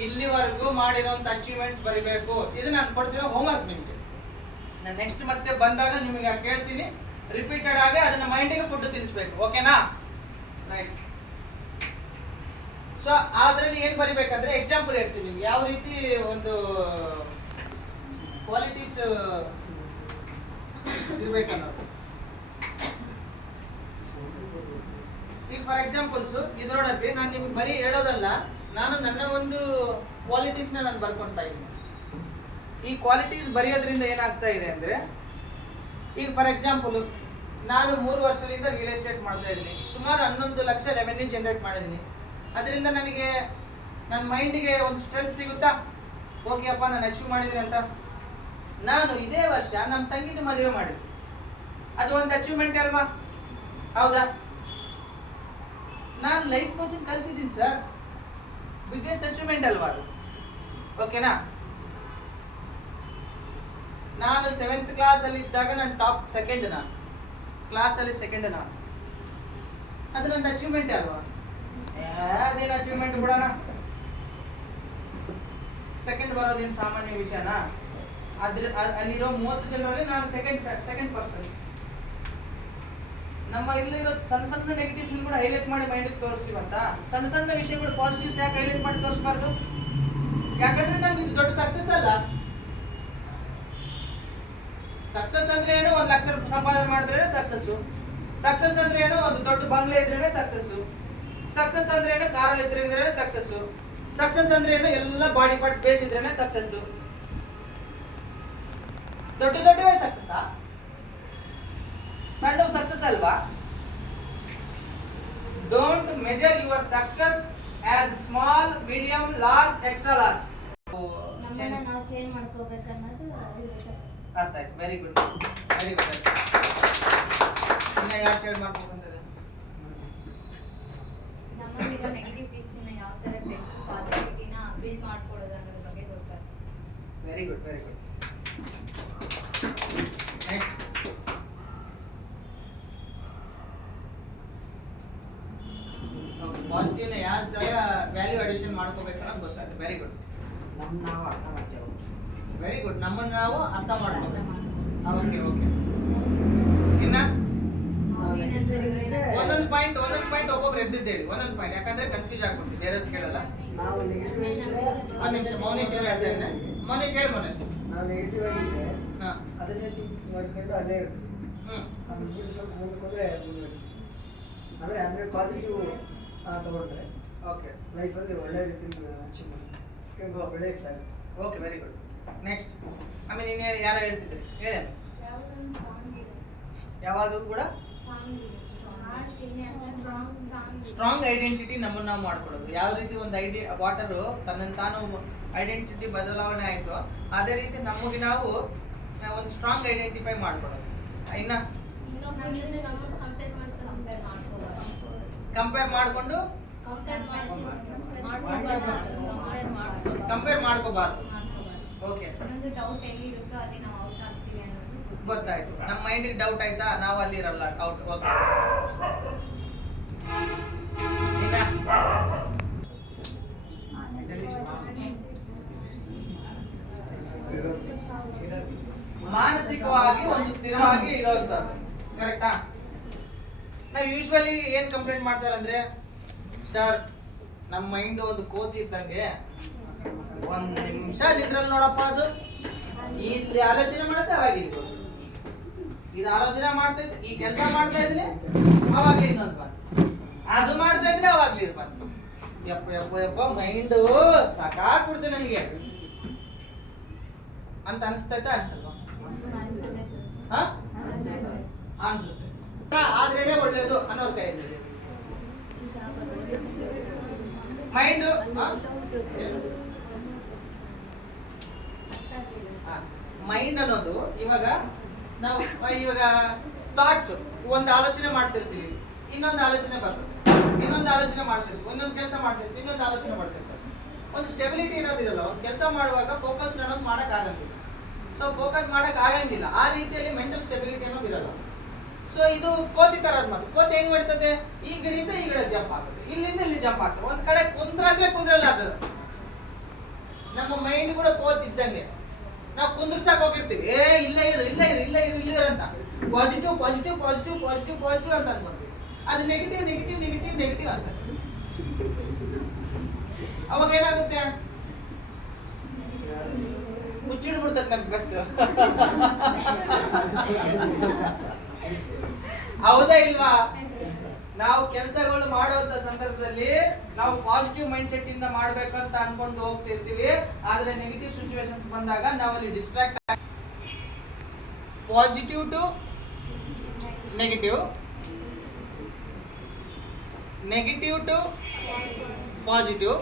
ಇಲ್ಲಿವರೆಗೂ ಮಾಡಿರೋಂಥ ಅಚೀವ್ಮೆಂಟ್ಸ್ ಬರಿಬೇಕು. ಇದು ನಾನು ಕೊಡ್ತಿರೋ ಹೋಮ್ವರ್ಕ್ ನಿಮಗೆ. ನಾನು ನೆಕ್ಸ್ಟ್ ಮತ್ತೆ ಬಂದಾಗ ನಿಮಗೆ ಕೇಳ್ತೀನಿ, ರಿಪೀಟೆಡ್ ಆಗಿ ಅದನ್ನ ಮೈಂಡಿಗೆ ಫುಡ್ ತಿನ್ನಿಸ್ಬೇಕು. ಓಕೆನಾ? ರೈಟ್. ಸೊ ಅದ್ರಲ್ಲಿ ಏನ್ ಬರಿಬೇಕಂದ್ರೆ, ಎಕ್ಸಾಂಪಲ್ ಹೇಳ್ತೀನಿ ನಿಮ್ಗೆ ಯಾವ ರೀತಿ ಒಂದು ಕ್ವಾಲಿಟೀಸ್ ಇರ್ಬೇಕನ್ನೋದು. ಈಗ ಫಾರ್ ಎಕ್ಸಾಂಪಲ್ಸ್ ಇದು ನೋಡಪ್ಪಿ, ನಾನು ನಿಮ್ಗೆ ಬರೀ ಹೇಳೋದಲ್ಲ, ನಾನು ನನ್ನ ಒಂದು ಕ್ವಾಲಿಟೀಸ್ ನಾನು ಬರ್ಕೊಳ್ತಾ ಇದ್ದೀನಿ. ಈ ಕ್ವಾಲಿಟೀಸ್ ಬರೆಯೋದ್ರಿಂದ ಏನಾಗ್ತಾ ಇದೆ ಅಂದ್ರೆ, ಈಗ ಫಾರ್ ಎಕ್ಸಾಂಪಲ್ ನಾನು 3 ವರ್ಷದಿಂದ ರಿಯಲ್ ಎಸ್ಟೇಟ್ ಮಾಡ್ತಾ ಇದ್ದೀನಿ. ಸುಮಾರು 11 ಲಕ್ಷ ರೆವೆನ್ಯೂ ಜನರೇಟ್ ಮಾಡಿದ್ದೀನಿ. ಅದರಿಂದ ನನಗೆ ನನ್ನ ಮೈಂಡಿಗೆ ಒಂದು ಸ್ಟ್ರೆಂತ್ ಸಿಗುತ್ತಾ? ಓಕೆ ಅಪ್ಪ, ನಾನು ಅಚೀವ್ ಮಾಡಿದ್ದೀನಿ ಅಂತ. ನಾನು ಇದೇ ವರ್ಷ ನಮ್ಮ ತಂಗಿನ ಮದುವೆ ಮಾಡಿದ್ದೆ, ಅದು ಒಂದು ಅಚೀವ್ಮೆಂಟ್ ಅಲ್ವಾ? ಹೌದಾ? ನಾನು ಲೈಫ್ ಕೋಚಿಂಗ್ ಕಲ್ತಿದ್ದೀನಿ ಸರ್. ಬಿಗ್ಗೆಸ್ಟ್ ಅಚೀವ್ಮೆಂಟ್ ಅಲ್ವಾ ಅದು? ಓಕೆನಾ? ನಾನು 7th ಕ್ಲಾಸಲ್ಲಿ ಇದ್ದಾಗ ನಾನು ಟಾಪ್ ಸೆಕೆಂಡ್, ನಾನು ಕ್ಲಾಸಲ್ಲಿ ಸೆಕೆಂಡ್. ನಾನು ಅದು ನನ್ನ ಅಚೀವ್ಮೆಂಟ್ ಅಲ್ವಾ? ಅದೇನು ಅಚೀವ್ಮೆಂಟ್ ಬಿಡೋಣ, ಸೆಕೆಂಡ್ ಬರೋದೇನು ಸಾಮಾನ್ಯ ವಿಷಯನಾ? ಅಲ್ಲಿರೋ 30 ಜನರಲ್ಲಿ ನಾನು ಸೆಕೆಂಡ್ ಪರ್ಸನ್. ನಮ್ಮ ಇಲ್ಲಿರೋ ಸಣ್ಣ ಸಣ್ಣ ನೆಗೆಟಿವ್ಸ್ ಕೂಡ ಹೈಲೈಟ್ ಮಾಡಿ ಮೈಂಡಿಗೆ ತೋರಿಸ್ತೀವಂತ. ಸಣ್ಣ ಸಣ್ಣ ವಿಷಯಗಳು ಪಾಸಿಟಿವ್ಸ್ ಯಾಕೆ ಹೈಲೈಟ್ ಮಾಡಿ ತೋರಿಸಬಾರ್ದು? ಯಾಕಂದ್ರೆ ನಮ್ಗೆ ಇದು ದೊಡ್ಡ ಸಕ್ಸಸ್ ಅಲ್ಲ. ಸಕ್ಸಸ್ ಅಂದ್ರೆ ಏನು? 1 ಲಕ್ಷ ಸಂಪಾದನೆ ಮಾಡಿದ್ರೆ ಸಕ್ಸಸ್. ಸಕ್ಸಸ್ ಅಂದ್ರೆ ಏನು? ಒಂದು ದೊಡ್ಡ ಬಂಗ್ಲೆ ಇದ್ರೇನೆ ಸಕ್ಸಸ್. ಸಕ್ಸಸ್ ಅಂದ್ರೆ ಏನು? ಕಾರಲ್ಲಿ ಇದ್ರೇನೆ ಸಕ್ಸಸ್. ಸಕ್ಸಸ್ ಅಂದ್ರೆ ಏನು? ಎಲ್ಲ ಬಾಡಿ ಪಾರ್ಟ್ಸ್ ಬೇಸ್ ಇದ್ರೇನೆ ಸಕ್ಸಸ್. ದೊಡ್ಡವೇ ಸಕ್ಸಸ್, ಸಣ್ಣ ಸಕ್ಸಸ್ ಅಲ್ವಾ? Don't measure your success as small, medium, large, extra large. ನಮ್ಮನ್ನ ನಾವು ಚೇಂಜ್ ಮಾಡ್ಕೋಬೇಕು ಅನ್ನೋದು ಅರ್ಥ ಆಯ್ತು. Very good, very good. ಇನ್ನ ಯಾರು ಶೇರ್ ಮಾಡ್ಬೇಕಂತಾರೆ? ನಮ್ಮಲ್ಲಿರೋ ನೆಗೆಟಿವ್ ಪೀಸ್ನ ಯಾವ ತರ ತೆಗೆದು ಪಾಸಿಟಿವಿಟಿನ ಬಿಲ್ಡ್ ಮಾಡ್ಕೊಳ್ಳೋದು ಅನ್ನೋದ್ರ ಬಗ್ಗೆ ಗೊತ್ತಾಗ್ತದೆ. Very good, very good. Next ಪಾಸಿಟಿವ್ನ ಯಾವ ತರ ವ್ಯಾಲ್ಯೂ ಅಡಿಷನ್ ಮಾಡ್ಕೋಬೇಕು ಅನ್ನೋದು ಗೊತ್ತಾಗುತ್ತೆ. Very good. ನಾವು ಅರ್ಥ ಮಾಡ್ತೇವೆ. Very good. ನಮ್ಮನ್ನು ನಾವು ಅರ್ಥ ಮಾಡ್ಕೋಬೇಕು. Okay okay. ಇನ್ನ ಒಂದೊಂದು ಪಾಯಿಂಟ್ ಒಬ್ಬೊಬ್ರು ಎದ್ದಿದ್ದೇಳಿ. ಒಂದೊಂದು ಪಾಯಿಂಟ್, ಯಾಕಂದ್ರೆ ಕನ್ಫ್ಯೂಸ್ ಆಗ್ಬಿಡ್ತೀವಿ, ಬೇರೆ ಕೇಳಲ್ಲ. ನಾವು ನೆಗೆಟಿವ್ ಇದ್ರೆ ಒಂದ್ ನಿಮಿಷ ಮೌನೇಶ್ ಹೇಳಿ ಹೇಳ್ತಾ ಇದ್ದೇನೆ. ಮೌನೇಶ್ ಹೇಳಿ. ಮೌನೇಶ್, ನಾವು ನೆಗೆಟಿವ್ ಆಗಿದ್ರೆ ಹಾ, ಅದನ್ನೇ ಥಿಂಕ್ ಮಾಡ್ಕೊಂಡು ಅಲ್ಲೇ ಇರ್ತೀವಿ. ಆಮೇಲೆ ಬಿಟ್ಟು ಸ್ವಲ್ಪ ಮುಂದಕ್ಕೆ ಹೋದ್ರೆ ಅಂದ್ರೆ ಅಂದ್ರೆ ಪಾಸಿಟಿವ್ ತಗೊಂಡ್ರೆ ಓಕೆ ಲೈಫಲ್ಲಿ ಒಳ್ಳೆ ರೀತಿಯಲ್ಲಿ ಅಚೀವ್ ಮಾಡ್ತೀವಿ, ಒಳ್ಳೆ ಆಗುತ್ತೆ. Okay, very good. ನೆಕ್ಸ್ಟ್ ಆಮೇಲೆ ನೀನು ಯಾರು ಹೇಳ್ತಿದ್ರಿ ಹೇಳಿ. ಯಾವಾಗಲೂ ಕೂಡ ಸ್ಟ್ರಾಂಗ್ ಐಡೆಂಟಿಟಿ ನಮ್ಮನ್ನು ನಾವು ಮಾಡ್ಕೊಳ್ಳೋದು. ಯಾವ ರೀತಿ ಒಂದು ವಾಟರು ತನ್ನನ್ನು ತಾನು ಐಡೆಂಟಿಟಿ ಬದಲಾವಣೆ ಆಯಿತು, ಅದೇ ರೀತಿ ನಮಗೆ ನಾವು ಒಂದು ಸ್ಟ್ರಾಂಗ್ ಐಡೆಂಟಿಫೈ ಮಾಡ್ಕೊಳ್ಳೋದು. ಇನ್ನ ಇನ್ನೊಬ್ಬರ ಜೊತೆ ನಮ್ಮನ್ನು ಕಂಪೇರ್ ಮಾಡಿಕೊಂಡು ಕಂಪೇರ್ ಮಾಡ್ಕೋಬಾರ್ದು. ಓಕೆ, ಇನ್ನೊಂದು ಡೌಟ್ ಎಲ್ಲಿ ಇರುತ್ತೋ ಅಲ್ಲಿ ನಾವು ಔಟ್ ಆಗ್ತೀವಿ ಅನ್ನೋದು ಗೊತ್ತಾಯ್ತು. ನಮ್ಮ ಮೈಂಡಿಗೆ ಡೌಟ್ ಆಯ್ತಾ, ನಾವು ಅಲ್ಲಿ ಇರಲ್ಲ, ಔಟ್. ಓಕೆ, ಈಗ ಮಾನಸಿಕವಾಗಿ ಒಂದು ಸ್ಥಿರವಾಗಿ ಇರೋಂಥದ್ದು. ಕರೆಕ್ಟಾ? ನಾವು ಯೂಶ್ವಲಿ ಏನ್ ಕಂಪ್ಲೇಂಟ್ ಮಾಡ್ತಾರೆ ಅಂದ್ರೆ, ಸರ್ ನಮ್ಮ ಮೈಂಡ್ ಒಂದು ಕೋತಿ ಇದ್ದಂಗೆ, 1 ನಿಮಿಷ ನಿದ್ರಲ್ಲಿ ನೋಡಪ್ಪ, ಅದು ಇಲ್ಲಿ ಆಲೋಚನೆ ಮಾಡುತ್ತೆ, ಅವಾಗ ಇದು ಆಲೋಚನೆ ಮಾಡ್ತಾ ಇದ್ದೆ, ಈ ಕೆಲಸ ಮಾಡ್ತಾ ಇದ್ರೆ ಅವಾಗ ಇನ್ನೊಂದು ಬಂತು, ಅದು ಮಾಡ್ತಾ ಇದ್ರೆ ಅವಾಗ್ಲಿ ಇದು ಬಂತು. ಯಪ್ಪ ಯಪ್ಪ ಯಪ್ಪ ಮೈಂಡು ಸಾಕಾಗ್ಬಿಡ್ತು ನನಗೆ ಅಂತ ಅನಿಸ್ತೈತೆ, ಅನ್ಸಲ್ವಾ? ಹಾ, ಅನ್ಸುತ್ತೆ. ಆದ್ರೇನೆ ಒಳ್ಳೇದು ಅನ್ನೋ ಕೈ ಮೈಂಡ್. ಮೈಂಡ್ ಅನ್ನೋದು ಇವಾಗ ಥಾಟ್ಸ್, ಒಂದು ಆಲೋಚನೆ ಮಾಡ್ತಿರ್ತೀವಿ, ಇನ್ನೊಂದು ಆಲೋಚನೆ ಬರ್ತದೆ, ಇನ್ನೊಂದು ಆಲೋಚನೆ ಮಾಡ್ತಿರ್ತೀವಿ, ಇನ್ನೊಂದು ಕೆಲಸ ಮಾಡ್ತಿರ್ತೀವಿ, ಇನ್ನೊಂದು ಆಲೋಚನೆ ಮಾಡ್ತಿರ್ತಾರೆ. ಒಂದು ಸ್ಟೆಬಿಲಿಟಿ ಅನ್ನೋದಿರಲ್ಲ. ಒಂದು ಕೆಲಸ ಮಾಡುವಾಗ ಫೋಕಸ್ ಅನ್ನೋದು ಮಾಡಕ್ ಆಗಂಗಿಲ್ಲ. ಸೊ ಫೋಕಸ್ ಮಾಡಕ್ ಆಗಂಗಿಲ್ಲ, ಆ ರೀತಿಯಲ್ಲಿ ಮೆಂಟಲ್ ಸ್ಟೆಬಿಲಿಟಿ ಅನ್ನೋದು ಇರಲ್ಲ. ಸೊ ಇದು ಕೋತಿ ತರದ ಮಾತು. ಕೋತಿ ಹೆಂಗ್ ಮಾಡ್ತದೆ? ಈ ಗಿಡದಿಂದ ಈ ಗಿಡ ಜಂಪ್ ಆಗುತ್ತೆ, ಇಲ್ಲಿಂದ ಇಲ್ಲಿ ಜಂಪ್ ಆಗ್ತದೆ, ಒಂದ್ ಕಡೆ ಕುಂದ್ರಲ್ಲ ಅದು. ನಮ್ಮ ಮೈಂಡ್ ಕೂಡ ಕೋತಿ ಇದ್ದಂಗೆ. ನಾವು ಕುಂದ್ರಸಕ್ ಹೋಗಿರ್ತೀವಿ, ಇಲ್ಲ ಇರು ಅಂತ, positive positive positive positive positive ಅಂತ ಅನ್ಕೊಂತೀವಿ. ಅದು ನೆಗೆಟಿವ್ ನೆಗೆಟಿವ್ ನೆಗೆಟಿವ್ ನೆಗೆಟಿವ್ ಅಂತ. ಅವಾಗ ಏನಾಗುತ್ತೆ? ಮುಚ್ಚಿಡ್ಬಿಡ್ತದೆ ನಮ್ಗೆ ಫಸ್ಟ್. ಹೌದಾ ಇಲ್ವಾ? ನಾವು ಕೆಲಸಗಳು ಮಾಡುವಂತ ಸಂದರ್ಭದಲ್ಲಿ ನಾವು ಪಾಸಿಟಿವ್ ಮೈಂಡ್ ಸೆಟ್ ಇಂದ ಮಾಡ್ಬೇಕಂತ ಅನ್ಕೊಂಡು ಹೋಗ್ತಿರ್ತೀವಿ, ಆದ್ರೆ ನೆಗೆಟಿವ್ ಸಿಚುವೇಶನ್ಸ್ ಬಂದಾಗ ನಾವಲ್ಲಿ ಡಿಸ್ಟ್ರಾಕ್ಟ್ ಆಗಿ positive to negative, negative to positive,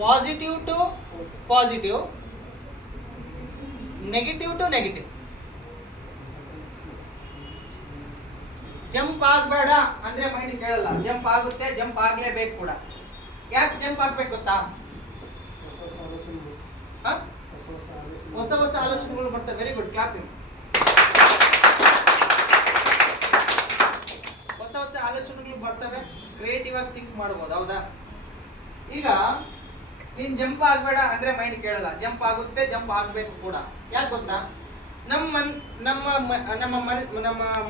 positive to positive, negative to negative. Jump ಆಗ್ಬೇಡ ಅಂದ್ರೆ ಮೈಂಡ್ ಕೇಳಲ್ಲ. ಜಂಪ್ ಆಗುತ್ತೆ, ಜಂಪ್ ಆಗ್ಲೇಬೇಕು ಕೂಡ. ಯಾಕೆ ಜಂಪ್ ಆಗ್ಬೇಕು ಗೊತ್ತಾ? ಹೊಸ ಹೊಸ ಆಲೋಚನೆಗಳು ಬರ್ತವೆ. Very good, clapping. ಹೊಸ ಹೊಸ ಆಲೋಚನೆಗಳು ಬರ್ತವೆ, ಕ್ರಿಯೇಟಿವ್ ಆಗಿ ಥಿಂಕ್ ಮಾಡ್ಬೋದು. ಹೌದಾ? ಈಗ ನೀನ್ ಜಂಪ್ ಆಗ್ಬೇಡ ಅಂದ್ರೆ ಮೈಂಡ್ ಕೇಳಲ್ಲ. ಜಂಪ್ ಆಗುತ್ತೆ, ಜಂಪ್ ಆಗ್ಬೇಕು ಕೂಡ. ಯಾಕೆ ಗೊತ್ತಾ? ನಮ್ಮ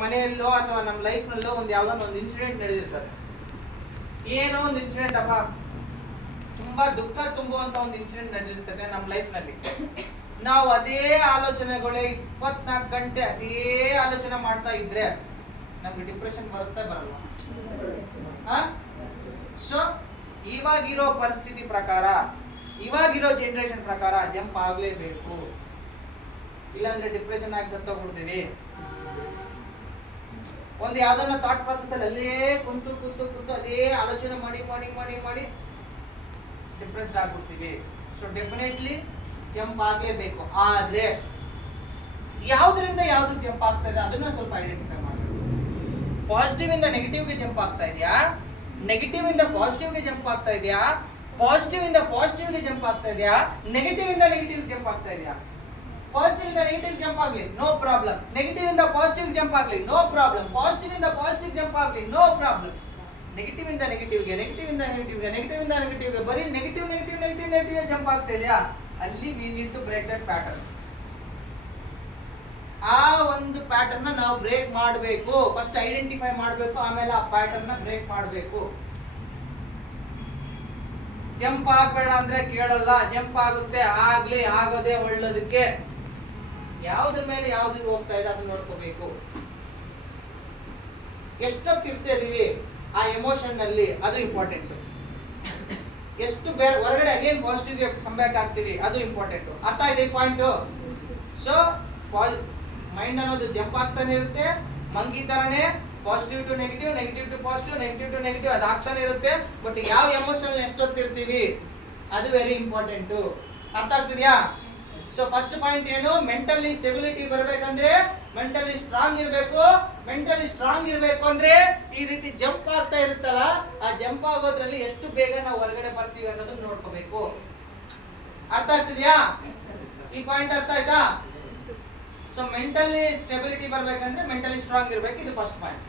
ಮನೆಯಲ್ಲೋ ಅಥವಾ ನಮ್ಮ ಲೈಫ್ ನಲ್ಲೋ ಯಾವ್ದೋ ಒಂದು ಇನ್ಸಿಡೆಂಟ್ ನಡೆದಿರ್ತದೆ. ಏನೋ ಒಂದು ಇನ್ಸಿಡೆಂಟ್ ಅಪ್ಪ, ತುಂಬಾ ದುಃಖ ತುಂಬುವಂತ ಒಂದು ಇನ್ಸಿಡೆಂಟ್ ನಡೆದಿರ್ತದೆ ನಮ್ಮ ಲೈಫ್ ನಲ್ಲಿ. ನಾವು ಅದೇ ಆಲೋಚನೆಗಳೇ 24 ಗಂಟೆ ಅದೇ ಆಲೋಚನೆ ಮಾಡ್ತಾ ಇದ್ರೆ ನಮ್ಗೆ ಡಿಪ್ರೆಷನ್ ಬರುತ್ತೆ, ಬರಲ್ವಾ? ಸೊ ಇವಾಗಿರೋ ಪರಿಸ್ಥಿತಿ ಪ್ರಕಾರ, ಇವಾಗಿರೋ ಜನರೇಷನ್ ಪ್ರಕಾರ ಜಂಪ್ ಆಗ್ಲೇಬೇಕು. ಇಲ್ಲಾಂದ್ರೆ ಡಿಪ್ರೆಷನ್ ಆಗಿ ಸತ್ತೋಗ್ಬಿಡ್ತೀವಿ. ಒಂದು ಯಾವ್ದನ್ನ ಥಾಟ್ ಪ್ರಾಸೆಸ್ ಅಲ್ಲಿ ಅಲ್ಲೇ ಕುಂತು ಅದೇ ಆಲೋಚನೆ ಮಾಡಿ ಡಿಪ್ರೆಸ್ಡ್ ಆಗ್ಬಿಡ್ತೀವಿ. ಸೊ ಡೆಫಿನೆಟ್ಲಿ ಜಂಪ್ ಆಗ್ಲೇಬೇಕು. ಆದ್ರೆ ಯಾವ್ದ್ರಿಂದ ಯಾವ್ದು ಜಂಪ್ ಆಗ್ತಾ ಇದೆ ಅದನ್ನ ಸ್ವಲ್ಪ ಐಡೆಂಟಿಫೈ ಮಾಡ್ತೀವಿ. ಪಾಸಿಟಿವ್ ಇಂದ ನೆಗೆಟಿವ್ಗೆ ಜಂಪ್ ಆಗ್ತಾ ಇದೆಯಾ, ನೆಗೆಟಿವ್ ಇಂದ ಪಾಸಿಟಿವ್ಗೆ ಜಂಪ್ ಆಗ್ತಾ ಇದೆಯಾ, ಪಾಸಿಟಿವ್ ಇಂದ ಪಾಸಿಟಿವ್ಗೆ ಜಂಪ್ ಆಗ್ತಾ ಇದೆಯಾ, ನೆಗೆಟಿವ್ ಇಂದ ನೆಗೆಟಿವ್ ಜಂಪ್ ಆಗ್ತಾ ಇದೆಯಾ? ಪಾಸಿಟಿವ್ ಇಂದ ನೆಗೆಟಿವ್ ಜಂಪ್ ಆಗ್ಲಿ, ನೋ ಪ್ರಾಬ್ಲಮ್. ನೆಗೆಟಿವ್ ಇಂದ ಪಾಸಿಟಿವ್ ಜಂಪ್ ಆಗ್ಲಿ, ನೋ ಪ್ರಾಬ್ಲಮ್. ಪಾಸಿಟಿವ್ ಇಂದ ಪಾಸಿಟಿವ್ ಜಂಪ್ ಆಗ್ಲಿ, ನೋ ಪ್ರಾಬ್ಲಮ್. ನೆಗೆಟಿವ್ ಇಂದ ನೆಗೆಟಿವ್ಗೆ, ನೆಗೆಟಿವ್ ಇಂದ ನೆಗೆಟಿವ್ಗೆ, ನೆಗೆಟಿವ್ ಇಂದ ನೆಗೆಟಿವ್ಗೆ ಬರೀ ನೆಗೆಟಿವ್ ಜಂಪ್ ಆಗ್ತಾ ಇದೆಯಾ? ಅಲ್ಲಿ we need to break that pattern. ಆ ಒಂದು ಪ್ಯಾಟರ್ನ್ ನಾವು ಬ್ರೇಕ್ ಮಾಡಬೇಕು. ಫಸ್ಟ್ ಐಡೆಂಟಿಫೈ ಮಾಡಬೇಕು, ಆಮೇಲೆ ಆ ಪ್ಯಾಟರ್ನ್ ಬ್ರೇಕ್ ಮಾಡಬೇಕು. ಜಂಪ್ ಆಗ್ಬೇಡ ಅಂದ್ರೆ ಕೇಳಲ್ಲ, ಜಂಪ್ ಆಗುತ್ತೆ, ಆಗ್ಲಿ, ಆಗೋದೇ ಒಳ್ಳೇದಕ್ಕೆ. ಯಾವ್ದ್ರ ಮೇಲೆ ಯಾವ್ದು ಹೋಗ್ತಾ ಇದೆ ಅದನ್ನ ನೋಡ್ಕೋಬೇಕು. ಎಷ್ಟೊತ್ತಿರ್ತಾ ಇದೀವಿ ಆ ಎಮೋಷನ್ ನಲ್ಲಿ, ಅದು ಇಂಪಾರ್ಟೆಂಟ್. ಎಷ್ಟು ಬೇರೆ ಹೊರಗಡೆ ಅಗೇನ್ ಪಾಸಿಟಿವ್ ಗೆ ಕಂಬ್ಯಾಕ್ ಆಗ್ತೀವಿ, ಅದು ಇಂಪಾರ್ಟೆಂಟ್. ಅರ್ಥ ಇದೆ ಈ ಪಾಯಿಂಟ್? ಸೊ ಮೈಂಡ್ ಅನ್ನೋದು ಜಂಪ್ ಆಗ್ತಾನೆ ಇರುತ್ತೆ, ಮಂಗಿ ತರನೇ. Positive to negative, negative to positive, negative to negative ಅದು ಆಗ್ತಾನೆ ಇರುತ್ತೆ. ಬಟ್ ಯಾವ ಎಮೋಷನ್ ಎಷ್ಟೊತ್ತಿರ್ತೀವಿ ಅದು ವೆರಿ ಇಂಪಾರ್ಟೆಂಟ್. ಅರ್ಥ ಆಗ್ತಿದ್ಯಾ? ಸೊ ಫಸ್ಟ್ ಪಾಯಿಂಟ್ ಏನು? ಮೆಂಟಲಿ ಸ್ಟೆಬಿಲಿಟಿ ಬರ್ಬೇಕಂದ್ರೆ ಮೆಂಟಲಿ ಸ್ಟ್ರಾಂಗ್ ಇರಬೇಕು. ಮೆಂಟಲಿ ಸ್ಟ್ರಾಂಗ್ ಇರಬೇಕು ಅಂದ್ರೆ ಈ ರೀತಿ ಜಂಪ್ ಆಗ್ತಾ ಇರುತ್ತಲ್ಲ, ಆ ಜಂಪ್ ಆಗೋದ್ರಲ್ಲಿ ಎಷ್ಟು ಬೇಗ ನಾವು ಹೊರಗಡೆ ಬರ್ತೀವಿ ಅನ್ನೋದನ್ನ ನೋಡ್ಕೋಬೇಕು. ಅರ್ಥ ಆಗ್ತಿದ್ಯಾ? ಈ ಪಾಯಿಂಟ್ ಅರ್ಥ ಆಯ್ತಾ? ಸೊ ಮೆಂಟಲಿ ಸ್ಟೆಬಿಲಿಟಿ ಬರ್ಬೇಕಂದ್ರೆ ಮೆಂಟಲಿ ಸ್ಟ್ರಾಂಗ್ ಇರಬೇಕು, ಇದು ಫಸ್ಟ್ ಪಾಯಿಂಟ್.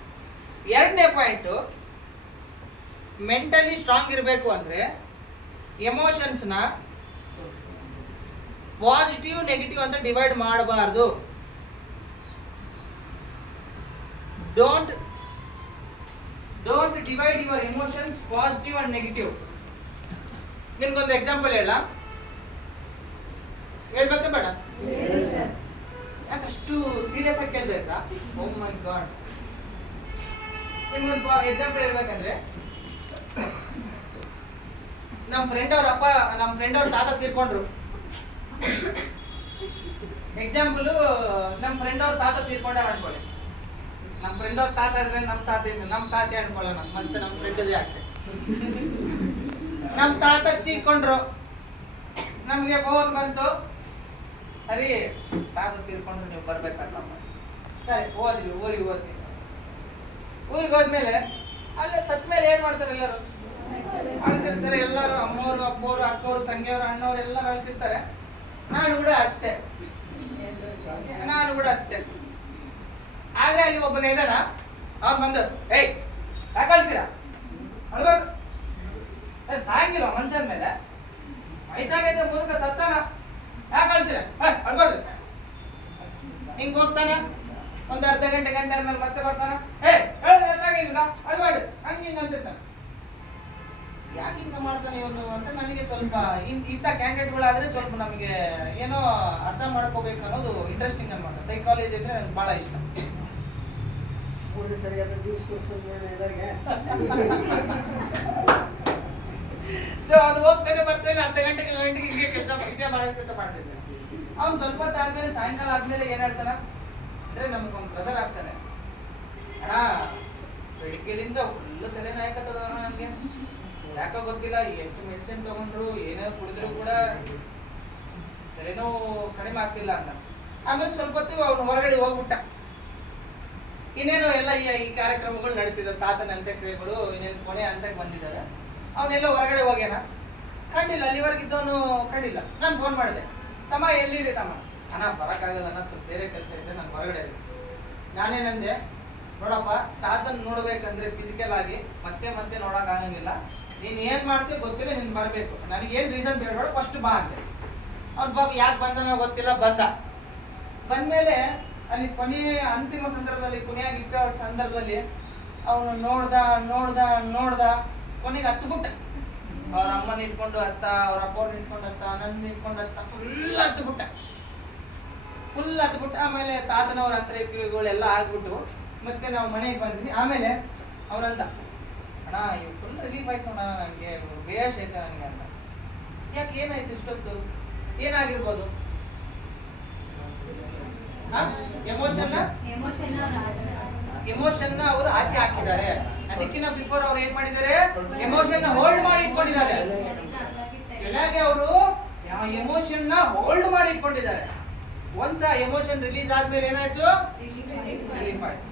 ಎರಡನೇ ಪಾಯಿಂಟ್, ಮೆಂಟಲಿ ಸ್ಟ್ರಾಂಗ್ ಇರಬೇಕು ಅಂದ್ರೆ ಎಮೋಷನ್ಸ್ ನ ಪಾಸಿಟಿವ್ ನೆಗೆಟಿವ್ ಅಂತ ಡಿವೈಡ್ ಮಾಡಬಾರ್ದು. Don't divide your emotions positive and negative. ನಿಮ್ಗೊಂದು ಎಕ್ಸಾಂಪಲ್ ಹೇಳ್ಬೇಕಾ ಬೇಡ? ಯಾಕಷ್ಟು ಸೀರಿಯಸ್ ಆಗಿ ಕೇಳ್ತಾ ಇದ್ರಾ? ಓ ಮೈ ಗಾಡ್. ನಿಮ್ಗೊಂದು ಎಕ್ಸಾಂಪಲ್ ಹೇಳ್ಬೇಕಂದ್ರೆ, ನಮ್ಮ ಫ್ರೆಂಡ್ ಅವ್ರ ತಾತ ತೀರ್ಕೊಂಡ್ರು. ಎಕ್ಸಾಂಪಲ್, ನಮ್ಮ ಫ್ರೆಂಡ್ ಅವ್ರ ತಾತ ತೀರ್ಕೊಂಡಾರ ಅನ್ಕೊಳ್ಳಿ. ನಮ್ಮ ಫ್ರೆಂಡ್ ಅವ್ರ ತಾತ ಇದ್ರೆ ನಮ್ಮ ತಾತೆ ಅನ್ಕೊಳ್ಳೋಣ, ಮತ್ತೆ ನಮ್ಮ ಫ್ರೆಂಡ್ ಯಾಕೆ? ನಮ್ಮ ತಾತ ತೀರ್ಕೊಂಡ್ರು, ನಮ್ಗೆ ಫೋನ್ ಬಂತು, ಅರಿ ತಾತ ತೀರ್ಕೊಂಡ್ರು, ನೀವು ಬರ್ಬೇಕಂತ. ಸರಿ ಹೋದ್ವಿ, ಊರಿಗೆ ಹೋದ್ಮೇಲೆ ಅಲ್ಲೇ ಸತ್ ಮೇಲೆ ಏನ್ ಮಾಡ್ತಾರೆ? ಎಲ್ಲರೂ ಅಳ್ತಿರ್ತಾರೆ. ಎಲ್ಲರೂ ಅಮ್ಮವ್ರು, ಅಪ್ಪವ್ರು, ಅಕ್ಕವ್ರು, ತಂಗಿಯವರು, ಅಣ್ಣವ್ರು ಎಲ್ಲರೂ ಅಳ್ತಿರ್ತಾರೆ. ನಾನು ಕೂಡ ಅತ್ತೆ. ಆದ್ರೆ ಅಲ್ಲಿ ಒಬ್ಬನ ಇದ್ದಾನ, ಅವ್ರು ಬಂದು, ಏಯ್ ಯಾಕೆ ಅಳ್ತೀರಾ? ಅಳ್ಬೇಕು, ಸಾಯಂಗಿಲ್ಲ ಮನುಷ್ಯನ ಮೇಲೆ, ವಯಸ್ಸಾಗೈತೆ, ಮುದುಕ ಸತ್ತಾನ, ಯಾಕೆ ಅಳ್ತೀರ? ಅಳ್ಬಾರ್ದು. ಹಿಂಗ್ ಹೋಗ್ತಾನ, ಒಂದು ಅರ್ಧ ಗಂಟೆ ಆದ್ಮೇಲೆ ಮತ್ತೆ ಬರ್ತಾನ, ಹೇಳಿದ್ರೆ ಸಾಗಿಲ್ಲ ಅಳ್ಬಾರ್ದು, ಹಂಗಿಂಗ್ ಅಂತಿರ್ತಾನ. ಯಾಕೆ ಹಿಂಗ ಮಾಡ್ತಾನೆ ಇವನು ಅಂತ ನನಗೆ ಸ್ವಲ್ಪ ಇಂಥ ಕ್ಯಾಂಡಿಡೇಟ್ಗಳಾದ್ರೆ ಸ್ವಲ್ಪ ನಮಗೆ ಏನೋ ಅರ್ಥ ಮಾಡ್ಕೋಬೇಕು ಅನ್ನೋದು ಇಂಟ್ರೆಸ್ಟಿಂಗ್ ಅನ್మాట. ಸೈಕಾಲಜಿ ಅಂದ್ರೆ ನನಗೆ ಬಹಳ ಇಷ್ಟ. ಸರಿಯಾದ ಜ್ಯೂಸ್ ಕೊಡ್ಸ್ತಾರೆ. ಸೊ ಅದು ಹೋಗ್ತಾನೆ ಬರ್ತೇನೆ, ಅರ್ಧ ಗಂಟೆಗೆ ಹಿಂಗೆ ಕೆಲಸ ಮಾಡ್ತಿದ್ದೆ. ಅವ್ನು ಸ್ವಲ್ಪ ಹೊತ್ತು ಆದ್ಮೇಲೆ, ಸಾಯಂಕಾಲ ಆದ್ಮೇಲೆ ಏನ್ ಹೇಳ್ತಾನ ಅಂದ್ರೆ, ನಮ್ಗೊಂದು ಬ್ರದರ್ ಆಗ್ತಾನೆ, ಅಣ್ಣ ಬೆಳಿಗ್ಗೆಲಿಂದ ಫುಲ್ ತಲೆನಾಯಕತ್ತದ ನಮ್ಗೆ, ಯಾಕೋ ಗೊತ್ತಿಲ್ಲ, ಎಷ್ಟು ಮೆಡಿಸಿನ್ ತಗೊಂಡ್ರು ಏನೋ ಕುಡಿದ್ರು ಕೂಡ ತಲೆನೋವು ಕಡಿಮೆ ಆಗ್ತಿಲ್ಲ ಅಂತ. ಆಮೇಲೆ ಸ್ವಲ್ಪ ಹೊತ್ತು ಅವನು ಹೊರಗಡೆ ಹೋಗ್ಬಿಟ್ಟ. ಇನ್ನೇನು ಎಲ್ಲ ಈ ಕಾರ್ಯಕ್ರಮಗಳು ನಡೀತಿದ್ದ ತಾತನ ಅಂತ್ಯಕ್ರಿಯೆಗಳು ಇನ್ನೇನು ಕೊನೆ ಹಂತಕ್ಕೆ ಬಂದಿದ್ದಾರೆ. ಅವನೆಲ್ಲೋ ಹೊರಗಡೆ ಹೋಗ್ಯಾನ, ಕಂಡಿಲ್ಲ, ಅಲ್ಲಿವರೆಗೆ ಇದ್ದವನು ಕಂಡಿಲ್ಲ. ನಾನು ಫೋನ್ ಮಾಡಿದೆ, ತಮ್ಮ ಎಲ್ಲಿದೆ ತಮ್ಮ? ಅಣ್ಣ ಬರೋಕ್ಕಾಗಲ್ಲ, ಸ್ವಲ್ಪ ಬೇರೆ ಕೆಲಸ ಇದೆ, ನಾನು ಹೊರಗಡೆ ಇದೆ. ನಾನೇನಂದೆ, ನೋಡಪ್ಪ ತಾತನ್ ನೋಡ್ಬೇಕಂದ್ರೆ ಫಿಸಿಕಲ್ ಆಗಿ ಮತ್ತೆ ಮತ್ತೆ ನೋಡಕ್ ಆಗಂಗಿಲ್ಲ, ನೀನ್ ಏನ್ ಮಾಡ್ತೀವಿ ಗೊತ್ತಿಲ್ಲ, ನೀನ್ ಬರ್ಬೇಕು, ನನಗೆ ಏನ್ ರೀಸನ್ ಹೇಳ್ಬೇಡ, ಫಸ್ಟ್ ಬಾ ಅಂದೆ. ಅವ್ನ ಬಾಬು ಯಾಕೆ ಬಂದನೋ ಗೊತ್ತಿಲ್ಲ, ಬಂದ್ಮೇಲೆ ಅಲ್ಲಿ ಕೊನೆಯ ಅಂತಿಮ ಸಂದರ್ಭದಲ್ಲಿ, ಕೊನೆಯಾಗಿ ಇಟ್ಟ ಸಂದರ್ಭದಲ್ಲಿ ಅವನು ನೋಡ್ದ ಕೊನೆಗೆ ಹತ್ಬಿಟ್ಟ. ಅವ್ರ ಅಮ್ಮನ ಇಟ್ಕೊಂಡು ಹತ್ತ, ಅವ್ರ ಅಪ್ಪವ್ರನ್ನ ಇಟ್ಕೊಂಡು ಹತ್ತ, ನನ್ನ ಇಟ್ಕೊಂಡು ಹತ್ತ, ಫುಲ್ ಹತ್ಬಿಟ್ಟ. ಆಮೇಲೆ ತಾತನವ್ರ ಅಂತ್ಯಕ್ರಿಯೆಗಳೆಲ್ಲ ಆಗ್ಬಿಟ್ಟು ಮತ್ತೆ ನಾವು ಮನೆಗೆ ಬಂದ್ವಿ. ಆಮೇಲೆ ಅವನಂದ, ಅಣ್ಣ ಇವ್ ಫುಲ್ ರಿಲೀಫ್ ಆಯ್ತು ಅಣ್ಣ, ನನಗೆ ಬೇಷ್ ಆಯ್ತು ನನಗೆ ಅಂತ. ಯಾಕೆ ಏನಾಯ್ತು ಇಷ್ಟೊತ್ತು? ಏನಾಗಿರ್ಬೋದು? ಎಮೋಷನ್ ಅವರು ಆಸೆ ಹಾಕಿದ್ದಾರೆ. ಅದಕ್ಕಿಂತ ಬಿಫೋರ್ ಅವ್ರು ಏನ್ ಮಾಡಿದ್ದಾರೆ? ಎಮೋಷನ್ ಹೋಲ್ಡ್ ಮಾಡಿ ಇಟ್ಕೊಂಡಿದ್ದಾರೆ. ಕೆಳಗೆ ಅವರು ಎಮೋಷನ್ ನ ಹೋಲ್ಡ್ ಮಾಡಿ ಇಟ್ಕೊಂಡಿದ್ದಾರೆ. ಒಂದ್ಸ ಎಮೋಷನ್ ರಿಲೀಸ್ ಆದ್ಮೇಲೆ ಏನಾಯ್ತು? ರಿಲೀಫ್ ಆಯ್ತು.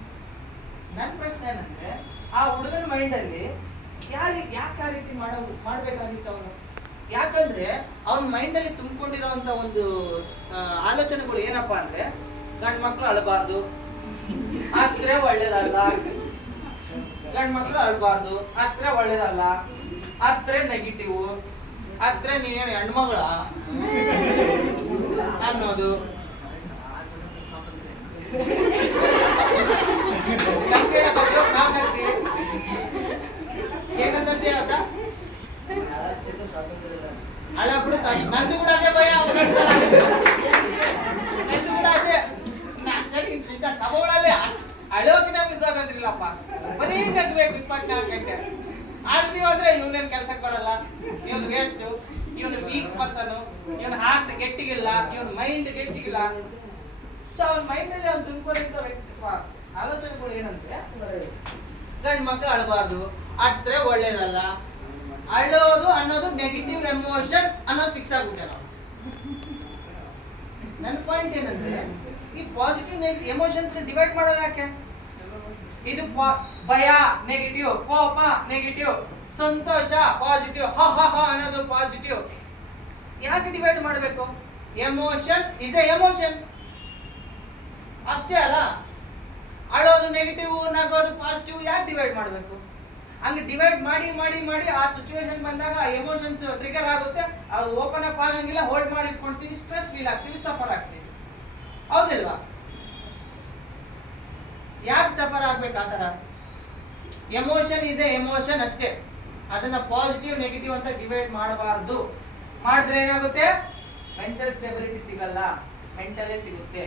ನನ್ ಪ್ರಶ್ನೆ ಏನಂದ್ರೆ, ಆ ಹುಡುಗನ ಮೈಂಡ್ ಅಲ್ಲಿ ಯಾಕೆ ಆ ರೀತಿ ಮಾಡ್ಬೇಕಾಗಿತ್ತು ಅವನು? ಯಾಕಂದ್ರೆ ಅವನ ಮೈಂಡ್ ಅಲ್ಲಿ ತುಂಬಿಕೊಂಡಿರುವಂತ ಒಂದು ಆಲೋಚನೆಗಳು ಏನಪ್ಪಾ ಅಂದ್ರೆ, ಗಂಡ್ ಮಕ್ಳು ಅಳಬಾರ್ದು, ಆದ್ರೆ ಒಳ್ಳೇದಲ್ಲ, ಗಂಡ್ ಮಕ್ಳು ಅಳಬಾರ್ದು, ಆದ್ರೆ ಒಳ್ಳೇದಲ್ಲ, ಆದ್ರೆ ನೆಗೆಟಿವ್, ಆದ್ರೆ ನೀನೇನು ಹೆಣ್ಮಗಳ ಅನ್ನೋದು. ಏನಂತಂದ್ರೆ ಹಳ ಬಿಡು ಸಾಕು. ನಂದು ಕೂಡ ಅದೇ ಭಯ, ನಂದು ಕೂಡ ಅದೇ. ಸಭೆಗಳಲ್ಲಿ ಅಳೋಕಿನ ಮಿಸ್ ಆಗೋದ್ರಿಲ್ಲಪ್ಪ, ಬರೀ ನಗ್ಬೇಕು 24 ಗಂಟೆ. ಆಡ್ತೀವಂದ್ರೆ ಇವನೇನ್ ಕೆಲ್ಸಕ್ಕೆ ಬರಲ್ಲ, ಇವನು ವೇಸ್ಟ್, ಇವನು ವೀಕ್ ಪರ್ಸನ್, ಇವನ್ ಹಾರ್ಟ್ ಗಟ್ಟಿಗಿಲ್ಲ, ಇವನ್ ಮೈಂಡ್ ಗಟ್ಟಿಗಿಲ್ಲ. ಸೊ ಅವನ ಮೈಂಡ್ ಅಲ್ಲಿ ಅವ್ನು ತುಂಬಿಕೊಂಡಿದ್ದ ಆಲೋಚನೆಗಳು ಏನಂದ್ರೆ, ಗಂಡ್ ಮಕ್ಳು ಅಳಬಾರ್ದು, ಆದ್ರೆ ಒಳ್ಳೇದಲ್ಲ, ಅಳೋದು ಅನ್ನೋದು ನೆಗೆಟಿವ್ ಎಮೋಷನ್ ಅನ್ನೋದು ಫಿಕ್ಸ್ ಆಗ್ಬಿಟ್ಟೆ ನಾವು. ನನ್ನ ಪಾಯಿಂಟ್ ಏನಂದ್ರೆ, ಈ ಪಾಸಿಟಿವ್ ಎಮೋಷನ್ಸ್ ಡಿವೈಡ್ ಮಾಡೋದು ಯಾಕೆ? ಇದು ಭಯ ನೆಗೆಟಿವ್, ಕೋಪ ನೆಗೆಟಿವ್, ಸಂತೋಷ ಪಾಸಿಟಿವ್, ಹ ಅನ್ನೋದು ಪಾಸಿಟಿವ್. ಯಾಕೆ ಡಿವೈಡ್ ಮಾಡಬೇಕು? ಎಮೋಷನ್ ಇಸ್ ಎ ಎಮೋಷನ್ ಅಷ್ಟೇ ಅಲ್ಲ. ಅಳೋದು ನೆಗೆಟಿವ್, ನಗೋದು ಪಾಸಿಟಿವ್, ಯಾಕೆ ಡಿವೈಡ್ ಮಾಡಬೇಕು? ಹಂಗೆ ಡಿವೈಡ್ ಮಾಡಿ ಮಾಡಿ ಮಾಡಿ ಆ ಸಿಚುವೇಶನ್ ಬಂದಾಗ ಆ ಎಮೋಷನ್ಸ್ ಟ್ರಿಗರ್ ಆಗುತ್ತೆ, ಅದು ಓಪನ್ ಅಪ್ ಆಗಂಗಿಲ್ಲ, ಹೋಲ್ಡ್ ಮಾಡಿ ಇಟ್ಕೊಳ್ತೀವಿ, ಸ್ಟ್ರೆಸ್ ಫೀಲ್ ಆಗ್ತೀವಿ, ಸಫರ್ ಆಗ್ತೀವಿ. ಹೌದಿಲ್ವಾ? ಯಾಕೆ ಸಫರ್ ಆಗ್ಬೇಕು ಆತರ? ಎಮೋಷನ್ ಇಸ್ ಎ ಎಮೋಷನ್ ಅಷ್ಟೇ. ಅದನ್ನ ಪಾಸಿಟಿವ್ ನೆಗೆಟಿವ್ ಅಂತ ಡಿವೈಡ್ ಮಾಡಬಾರ್ದು. ಮಾಡಿದ್ರೆ ಏನಾಗುತ್ತೆ? ಮೆಂಟಲ್ ಸ್ಟೆಬಿಲಿಟಿ ಸಿಗಲ್ಲ, ಮೆಂಟಲೇ ಸಿಗುತ್ತೆ.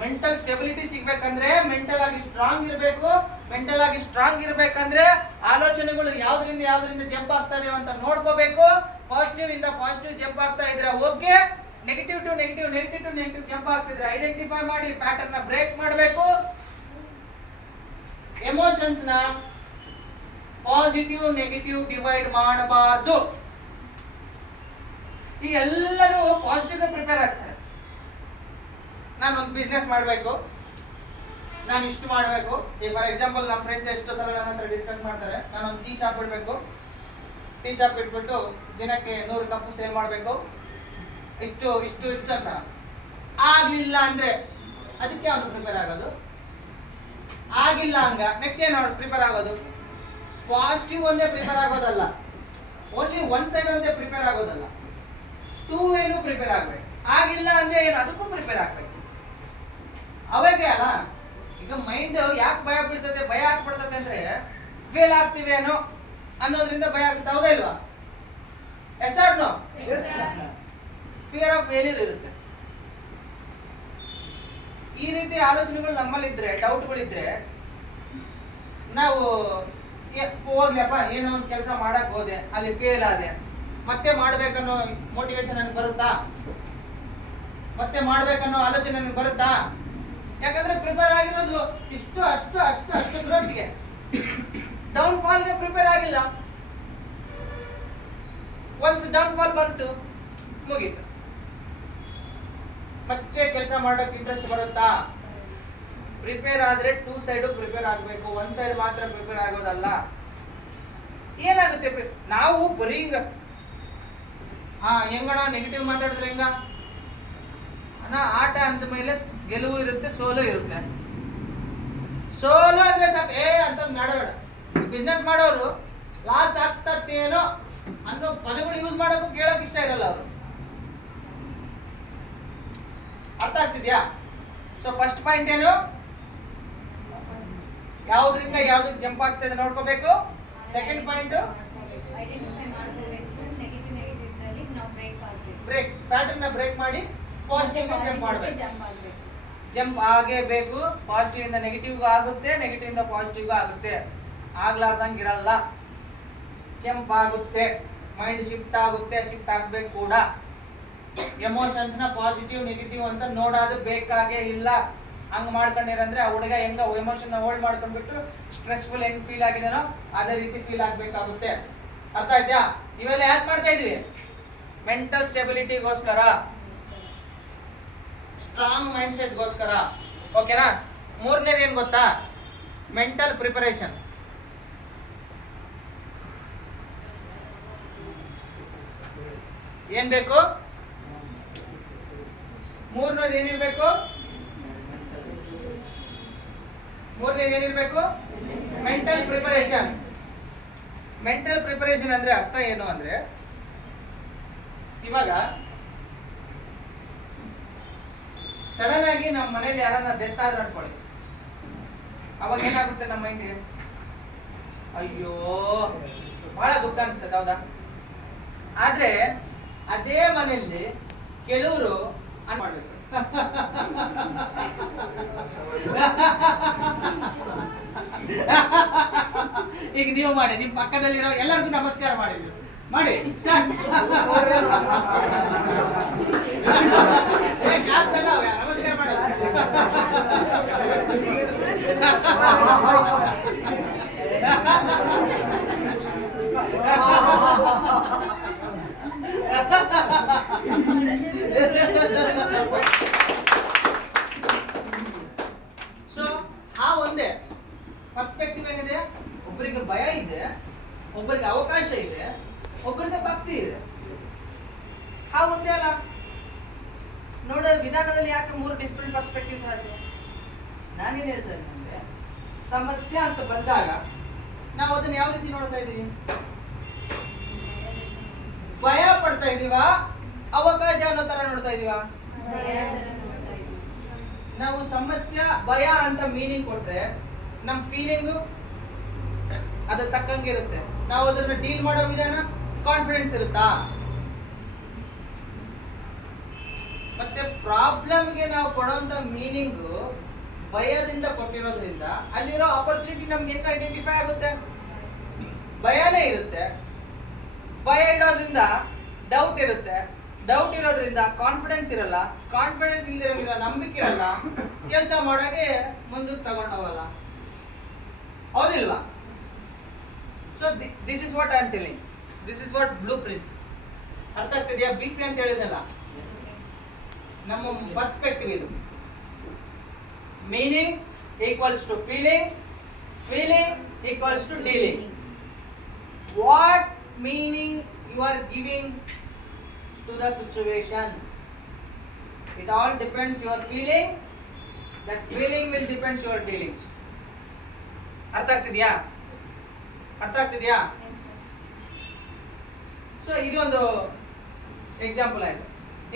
ಮೆಂಟಲ್ ಸ್ಟೆಬಿಲಿಟಿ ಸಿಗ್ಬೇಕಂದ್ರೆ ಮೆಂಟಲ್ ಆಗಿ ಸ್ಟ್ರಾಂಗ್ ಇರಬೇಕು. ಮೆಂಟಲ್ ಆಗಿ ಸ್ಟ್ರಾಂಗ್ ಇರ್ಬೇಕಂದ್ರೆ ಆಲೋಚನೆಗಳು ಯಾವ್ದ್ರಿಂದ ಜಂಪ್ ಆಗ್ತಾ ಇದೆಯೋ ಅಂತ ನೋಡ್ಕೋಬೇಕು. ಪಾಸಿಟಿವ್ ಇಂದ ಪಾಸಿಟಿವ್ ಜಂಪ್ ಆಗ್ತಾ ಇದ್ರೆ okay, negative to negative jump ಆಗ್ತಿದ್ರೆ ಐಡೆಂಟಿಫೈ ಮಾಡಿ ಪ್ಯಾಟರ್ನ್ ನ ಬ್ರೇಕ್ ಮಾಡಬೇಕು. ಎಮೋಷನ್ಸ್ ನ ಪಾಸಿಟಿವ್ ನೆಗೆಟಿವ್ ಡಿವೈಡ್ ಮಾಡಬಾರ್ದು. ಈ ಎಲ್ಲರೂ ಪಾಸಿಟಿವ್ ಪ್ರಿಪೇರ್ ಆಗ್ತಾರೆ. ನಾನು ಒಂದು ಬಿಸ್ನೆಸ್ ಮಾಡಬೇಕು, ನಾನು ಇಷ್ಟು ಮಾಡಬೇಕು. ಫಾರ್ ಎಕ್ಸಾಂಪಲ್ ನಮ್ಮ ಫ್ರೆಂಡ್ಸ್ ಎಷ್ಟೋ ಸಲ ನನ್ನ ಹತ್ರ ಡಿಸ್ಕಸ್ ಮಾಡ್ತಾರೆ, ನಾನು ಒಂದು ಟೀ ಶಾಪ್ ಇಡಬೇಕು, ಟೀ ಶಾಪ್ ಇಟ್ಬಿಟ್ಟು ದಿನಕ್ಕೆ 100 ಕಪ್ ಸೇಲ್ ಮಾಡಬೇಕು, ಇಷ್ಟು ಅಂತ. ಆಗಿಲ್ಲ ಅಂದ್ರೆ ಅದಕ್ಕೆ ಅವನು ಪ್ರಿಪೇರ್ ಆಗೋದು. ಆಗಿಲ್ಲ ಹಂಗ ನೆಕ್ಸ್ಟ್ ಏನು ಪ್ರಿಪೇರ್ ಆಗೋದು? ಪಾಸಿಟಿವ್ ಒಂದೇ ಪ್ರಿಪೇರ್ ಆಗೋದಲ್ಲ, ಓನ್ಲಿ ಒನ್ ಸೈಡ್ ಒಂದೇ ಪ್ರಿಪೇರ್ ಆಗೋದಲ್ಲ, 2 ವೇನು ಪ್ರಿಪೇರ್ ಆಗ್ಬೇಕು. ಆಗಿಲ್ಲ ಅಂದ್ರೆ ಏನು, ಅದಕ್ಕೂ ಪ್ರಿಪೇರ್ ಆಗ್ಬೇಕು. ಅವಾಗೆ ಅಲ್ಲ. ಈಗ ಮೈಂಡ್ ಯಾಕೆ ಭಯ ಆಗ್ಬಿಡ್ತದೆ ಅಂದ್ರೆ, ಫೇಲ್ ಆಗ್ತೀವೇನೋ ಅನ್ನೋದ್ರಿಂದ ಭಯ ಆಗ್ತದೆ. ಹೌದಾ ಇಲ್ವಾ? Yes or no? Fear of failure ಇರುತ್ತೆ. ಈ ರೀತಿ ಆಲೋಚನೆಗಳು ನಮ್ಮಲ್ಲಿದ್ರೆ, ಡೌಟ್ಗಳಿದ್ರೆ, ನಾವು ಹೋಗ್ಲಪ್ಪ ಏನೋ ಒಂದು ಕೆಲಸ ಮಾಡಕ್ ಹೋದೆ, ಅಲ್ಲಿ ಫೇಲ್ ಆದೆ, ಮತ್ತೆ ಮಾಡ್ಬೇಕನ್ನೋ ಮೋಟಿವೇಶನ್ ನನಗೆ ಬರುತ್ತಾ? ಮತ್ತೆ ಮಾಡ್ಬೇಕನ್ನೋ ಆಲೋಚನೆ ನನಗೆ ಬರುತ್ತಾ? ಯಾಕಂದ್ರೆ ಪ್ರಿಪೇರ್ ಆಗಿರೋದು ಅಷ್ಟು ಗ್ರೋತ್ಗೆ, ಡೌನ್ ಫಾಲ್ಗೆ ಪ್ರಿಪೇರ್ ಆಗಿಲ್ಲ. ಒನ್ಸ್ ಡೌನ್ ಫಾಲ್ ಬಂತು, ಮುಗೀತು. ಮತ್ತೆ ಕೆಲಸ ಮಾಡೋಕೆ ಇಂಟ್ರೆಸ್ಟ್ ಬರುತ್ತಾ? ಪ್ರಿಪೇರ್ ಆದ್ರೆ 2 ಸೈಡು ಪ್ರಿಪೇರ್ ಆಗಬೇಕು, 1 ಸೈಡ್ ಮಾತ್ರ ಪ್ರಿಪೇರ್ ಆಗೋದಲ್ಲ. ಏನಾಗುತ್ತೆ ನಾವು ಬರೀ ಹೆಂಗಣ ನೆಗೆಟಿವ್ ಮಾತಾಡಿದ್ರೆ ಹೆಂಗ ಅಣ್ಣ, ಆಟ ಅಂದ ಮೇಲೆ ಗೆಲುವು ಇರುತ್ತೆ, ಸೋಲು ಇರುತ್ತೆ. ಸೋಲು ಅಂದ್ರೆ ಸಾಕು ಅಂತ ಮಾಡಬೇಡ. ಬಿಸ್ನೆಸ್ ಮಾಡೋರು ಲಾಸ್ ಆಗ್ತತ್ತೇನೋ ಅನ್ನೋ ಪದಗಳು ಯೂಸ್ ಮಾಡೋಕ್ಕೂ ಕೇಳೋಕೆ ಇಷ್ಟ ಇರಲ್ಲ ಅವರು. ಅರ್ಥ ಆಗ್ತಿದ್ಯಾ? ಸೊ ಫಸ್ಟ್ ಪಾಯಿಂಟ್ ಏನು, ಯಾವ್ದ್ರಿಂದ ಯಾವ್ದಕ್ಕೆ ಜಂಪ್ ಆಗ್ತದೆ ನೋಡ್ಕೋಬೇಕು. ಸೆಕೆಂಡ್ ಪಾಯಿಂಟ್, ಐಡೆಂಟಿಫೈ ಮಾಡ್ಕೋಬೇಕು. ನೆಗೆಟಿವ್ ಇದ್ದಲ್ಲಿ ನಾವು ಬ್ರೇಕ್ ಆಗಬೇಕು. ಬ್ರೇಕ್ ಪ್ಯಾಟರ್ನ್ ಬ್ರೇಕ್ ಮಾಡಿ ಪಾಸಿಟಿವ್ ಜಂಪ್ ಮಾಡಬೇಕು. ಜಂಪ್ ಆಗಬೇಕು. ಜಂಪ್ ಆಗೇಬೇಕು. ಪಾಸಿಟಿವ್ ಇಂದ ನೆಗೆಟಿವ್ ಆಗುತ್ತೆ, ನೆಗೆಟಿವ್ ಇಂದ ಪಾಸಿಟಿವ್ ಆಗುತ್ತೆ, ಆಗ್ಲಾರ್ದಂಗೆ ಇರಲ್ಲ. ಜಂಪ್ ಆಗುತ್ತೆ, ಮೈಂಡ್ ಶಿಫ್ಟ್ ಆಗುತ್ತೆ, ಶಿಫ್ಟ್ ಆಗ್ಬೇಕು ಕೂಡ. ಎಮೋಷನ್ಸ್ ನ ಪಾಸಿಟಿವ್ ನೆಗೆಟಿವ್ ಅಂತ ನೋಡೋದು ಬೇಕಾಗೇ ಇಲ್ಲ. ಹಂಗ್ ಮಾಡ್ಕೊಂಡಿರಂದ್ರೆ ಆ ಹುಡುಗ ಹೆಂಗ ಎಮೋಷನ್ ನ ಹೋಲ್ಡ್ ಮಾಡ್ಕೊಂಡ್ಬಿಟ್ಟು ಸ್ಟ್ರೆಸ್ಫುಲ್ ಹೆಂಗ್ ಫೀಲ್ ಆಗಿದಾನೋ ಅದೇ ರೀತಿ ಫೀಲ್ ಆಗ್ಬೇಕಾಗುತ್ತೆ. ಅರ್ಥ ಆಯ್ತಾ? ಇವೆಲ್ಲ ಯಾಕೆ ಮಾಡ್ತಾ ಇದೀವಿ? ಮೆಂಟಲ್ ಸ್ಟೆಬಿಲಿಟಿಗೋಸ್ಕರ, ಸ್ಟ್ರಾಂಗ್ ಮೈಂಡ್ ಸೆಟ್ ಗೋಸ್ಕರ. ಓಕೆನಾ? ಮೂರನೇದು ಏನ್ ಗೊತ್ತಾ? Mental preparation. ಏನ್ ಬೇಕು? ಮೂರನೇದು ಏನಿರ್ಬೇಕು? ಮೂರನೇದು ಏನಿರ್ಬೇಕು? Mental preparation. ಮೆಂಟಲ್ ಪ್ರಿಪರೇಷನ್ ಅಂದ್ರೆ ಅರ್ಥ ಏನು ಅಂದ್ರೆ, ಇವಾಗ ಸಡನ್ ಆಗಿ ನಮ್ಮ ಮನೇಲಿ ಯಾರನ್ನ ಡೆತ್ ಆದ್ರೆ ಅನ್ಕೊಳ್ಳಿ, ಅವಾಗ ಏನಾಗುತ್ತೆ ನಮ್ಮ ಮೈಂಡ್ಗೆ? ಅಯ್ಯೋ ಬಹಳ ದುಃಖ ಅನಿಸ್ತದೆ, ಹೌದಾ? ಆದ್ರೆ ಅದೇ ಮನೆಯಲ್ಲಿ ಕೆಲವರು ಮಾಡ್ಬೇಕು ಈಗ ನೀವು ಮಾಡಿ, ನಿಮ್ ಪಕ್ಕದಲ್ಲಿರೋ ಎಲ್ಲರಿಗೂ ನಮಸ್ಕಾರ ಮಾಡಿ ಮಾಡಿ. ನಮಸ್ಕಾರ ಮಾಡಿ. ಸೊ ಒಂದೇ ಪರ್ಸ್ಪೆಕ್ಟಿವ್ ಏನಿದೆ, ಒಬ್ಬರಿಗೆ ಭಯ ಇದೆ, ಒಬ್ಬರಿಗೆ ಅವಕಾಶ ಇದೆ, ಒಬ್ಬರಿಗೆ ಭಕ್ತಿ ಇದೆ. ಒಂದೇ ಅಲ್ಲ ನೋಡೋ ವಿಧಾನದಲ್ಲಿ ಯಾಕೆ 3 ಡಿಫ್ರೆಂಟ್ ಪರ್ಸ್ಪೆಕ್ಟಿವ್ಸ್ ಆಯ್ತು? ನಾನೇನ್ ಹೇಳ್ತೇನೆ ಅಂದ್ರೆ, ಸಮಸ್ಯೆ ಅಂತ ಬಂದಾಗ ನಾವು ಅದನ್ನ ಯಾವ ರೀತಿ ನೋಡ್ತಾ ಇದೀವಿ? ಭಯ ಪಡ್ತಾ ಇದೀವ, ಅವಕಾಶ ಅನ್ನೋ ತರ ನೋಡ್ತಾ ಇದೀವ? ನಾವು ಸಮಸ್ಯೆ ಭಯ ಅಂತ ಮೀನಿಂಗ್ ಕೊಟ್ರೆ ನಮ್ ಫೀಲಿಂಗು ಅದ ತಕ್ಕಂಗಿರುತ್ತೆ. ನಾವು ಅದನ್ನ ಡೀಲ್ ಮಾಡೋ ವಿಧಾನ ಕಾನ್ಫಿಡೆನ್ಸ್ ಇರುತ್ತಾ? ಮತ್ತೆ ಪ್ರಾಬ್ಲಮ್ಗೆ ನಾವು ಕೊಡುವಂತ ಮೀನಿಂಗು ಭಯದಿಂದ ಕೊಟ್ಟಿರೋದ್ರಿಂದ ಅಲ್ಲಿರೋ ಆಪರ್ಚುನಿಟಿ ನಮ್ಗೆ ಹೆಂಗ ಐಡೆಂಟಿಫೈ ಆಗುತ್ತೆ? ಭಯನೇ ಇರುತ್ತೆ. ಭಯ ಇಡೋದ್ರಿಂದ ಡೌಟ್ ಇರುತ್ತೆ, ಡೌಟ್ ಇರೋದ್ರಿಂದ ಕಾನ್ಫಿಡೆನ್ಸ್ ಇರಲ್ಲ, ಕಾನ್ಫಿಡೆನ್ಸ್ ಇಲ್ದಿರೋದ್ರಿಂದ ನಂಬಿಕೆ ಇರಲ್ಲ, ಕೆಲಸ ಮಾಡೋಕೆ ಮುಂದಕ್ಕೆ ತಗೊಂಡೋಗಲ್ಲ. ಹೌದಿಲ್ವಾ? So this is what I am telling, this is what blue print. ಅರ್ಥ ಆಗ್ತಿದೆಯಾ? BP ಅಂತ ಹೇಳಿದಲ್ಲ, ನಮ್ಮ ಪರ್ಸ್ಪೆಕ್ಟಿವ್ ಇದು. Meaning equals to feeling, feeling equals to dealing. What meaning you are giving to the situation, it all depends your feeling, that feeling will depends your dealings. ಅರ್ಥ ಆಗ್ತಿದ್ಯಾ? ಅರ್ಥ ಆಗ್ತಿದ್ಯಾ? ಸೊ ಇದು ಒಂದು ಎಕ್ಸಾಂಪಲ್ ಆಯ್ತು.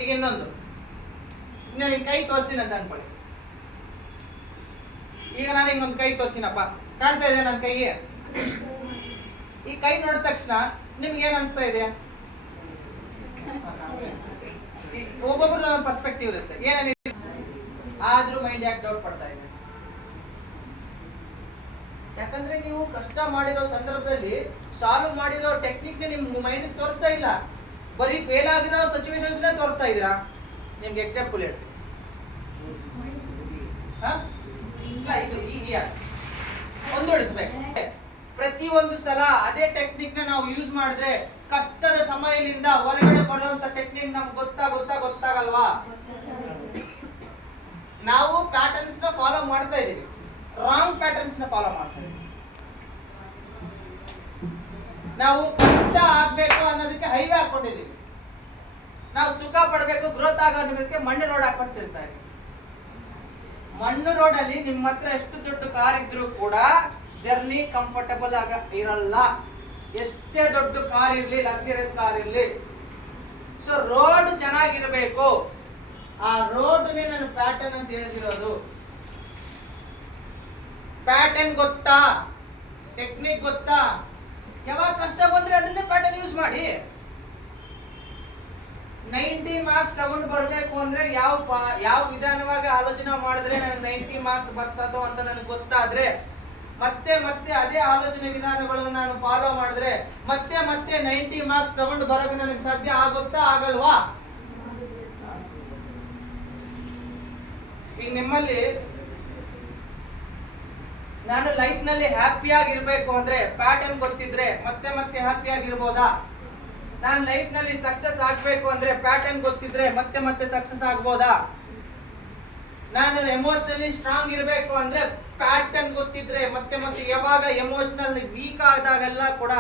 ಈಗ ಇನ್ನೊಂದು, ನಾನು ಕೈ ತೋರಿಸಿನ ಅಂತ ಅನ್ಕೊಳ್ಳಿ. ಈಗ ನಾನು ಹಿಂಗೊಂದು ಕೈ ತೋರಿಸಿನಪ್ಪ, ಕಾಣ್ತಾ ಇದೆ ನನ್ನ ಕೈ. ಈ ಕೈ ನೋಡಿದ ತಕ್ಷಣ ನಿಮ್ಗೆ ಏನ್ ಅನಿಸ್ತಾ ಇದೆ? ಒಬ್ಬೊಬ್ರದ್ದು ಪರ್ಸ್ಪೆಕ್ಟಿವ್ ಇರುತ್ತೆ. ಏನಿದೆ ಆದ್ರೂ ಮೈಂಡ್ ಯಾಕೆ ಡೌಟ್ ಪಡ್ತಾ ಇದೆ? ಯಾಕಂದ್ರೆ ನೀವು ಕಷ್ಟ ಮಾಡಿರೋ ಸಂದರ್ಭದಲ್ಲಿ ಸಾಲ್ವ್ ಮಾಡಿರೋ ಟೆಕ್ನಿಕ್ ನಿಮ್ ಮೈಂಡ್ ತೋರಿಸ್ತಾ ಇಲ್ಲ, ಬರೀ ಫೇಲ್ ಆಗಿರೋ ಸಿಚುವೇಶನ್ಸ್ ತೋರಿಸ್ತಾ ಇದೀರಾ. ನಿಮ್ಗೆ ಎಕ್ಸಾಂಪಲ್ ಹೇಳ್ತೀನಿ. ಒಂದೊಳಿಸ್ಬೇಕು. ಪ್ರತಿಯೊಂದು ಸಲ ಅದೇ ಟೆಕ್ನಿಕ್ ನ ನಾವು ಯೂಸ್ ಮಾಡಿದ್ರೆ ಕಷ್ಟದ ಸಮಯದಿಂದ ಹೊರಗಡೆ ಬರುವಂತ ಟೆಕ್ನಿಕ್ ನಮ್ಗೆ ಗೊತ್ತಾಗಲ್ವಾ? ನಾವು ಪ್ಯಾಟರ್ನ್ಸ್ ನ ಫಾಲೋ ಮಾಡ್ತಾ ಇದೀವಿ, ರಾಂಗ್ ಪ್ಯಾಟರ್ನ್ಸ್ ನ ಫಾಲೋ ಮಾಡ್ತಾ ಇದೀವಿ. ನಾವು ಕಷ್ಟ ಆಗ್ಬೇಕು ಅನ್ನೋದಕ್ಕೆ ಹೈವೇ ಹಾಕೊಂಡಿದೀವಿ, ನಾವು ಸುಖ ಪಡ್ಬೇಕು ಗ್ರೋತ್ ಆಗೋ ಅನ್ನೋದಕ್ಕೆ ಮಣ್ಣು ರೋಡ್ ಹಾಕೊಳ್ತಿರ್ತಾ ಇದೀವಿ. ಮಣ್ಣು ರೋಡ್ ಅಲ್ಲಿ ನಿಮ್ಮ ಹತ್ರ ಎಷ್ಟು ದೊಡ್ಡ ಕಾರ್ ಇದ್ರೂ ಕೂಡ ಜರ್ನಿ ಕಂಫರ್ಟಬಲ್ ಆಗ ಇರಲ್ಲ, ಎಷ್ಟೇ ದೊಡ್ಡ ಕಾರ್ ಇರ್ಲಿ, ಲಕ್ಸುರಿಯಸ್ ಕಾರ್ ಇರ್ಲಿ. ಸೊ ರೋಡ್ ಚೆನ್ನಾಗಿರ್ಬೇಕು. ಆ ರೋಡ್ನೇ ನಾನು ಪ್ಯಾಟರ್ನ್ ಅಂತ ಹೇಳ್ತಿರೋದು. ಪ್ಯಾಟರ್ನ್ ಗೊತ್ತಾ, ಟೆಕ್ನಿಕ್ ಗೊತ್ತಾ? ಯಾವಾಗ ಕಷ್ಟ ಬಂದ್ರೆ ಅದನ್ನೇ ಪ್ಯಾಟರ್ನ್ ಯೂಸ್ ಮಾಡಿ. 90 ಮಾರ್ಕ್ಸ್ ತಗೊಂಡು ಬರ್ಬೇಕು ಅಂದ್ರೆ ಯಾವ ವಿಧಾನವಾಗಿ ಆಲೋಚನೆ ಮಾಡಿದ್ರೆ ನನಗೆ 90 ಮಾರ್ಕ್ಸ್ ಬರ್ತದೋ ಅಂತ ನನಗೆ ಗೊತ್ತಾದ್ರೆ, ಮತ್ತೆ ಮತ್ತೆ ಅದೇ ಆಲೋಚನೆ ವಿಧಾನಗಳನ್ನು ನಾನು ಫಾಲೋ ಮಾಡಿದ್ರೆ ಮತ್ತೆ ಮತ್ತೆ 90 ಮಾರ್ಕ್ಸ್ ತಗೊಂಡು ಬರೋಕೆ ನನಗೆ ಸಾಧ್ಯ ಆಗುತ್ತಾ ಆಗಲ್ವಾ? ಈಗ ನಿಮ್ಮಲ್ಲಿ ನಾನು ಲೈಫ್ ನಲ್ಲಿ ಹ್ಯಾಪಿ ಆಗಿರ್ಬೇಕು ಅಂದ್ರೆ ಪ್ಯಾಟರ್ನ್ ಗೊತ್ತಿದ್ರೆ ಮತ್ತೆ ಮತ್ತೆ ಹ್ಯಾಪಿ ಆಗಿರ್ಬೋದಾ? ನಾನು ಲೈಫ್ ನಲ್ಲಿ ಸಕ್ಸಸ್ ಆಗ್ಬೇಕು ಅಂದ್ರೆ ಪ್ಯಾಟರ್ನ್ ಗೊತ್ತಿದ್ರೆ ಮತ್ತೆ ಮತ್ತೆ ಸಕ್ಸಸ್ ಆಗ್ಬೋದಾ? ನಾನು ಎಮೋಷನಲಿ ಸ್ಟ್ರಾಂಗ್ ಇರಬೇಕು ಅಂದ್ರೆ ಪ್ಯಾಟರ್ನ್ ಗೊತ್ತಿದ್ರೆ ಮತ್ತೆ ಮತ್ತೆ ಯಾವಾಗ ಎಮೋಷನಲ್ ವೀಕ್ ಆದಾಗೆಲ್ಲ ಕೂಡ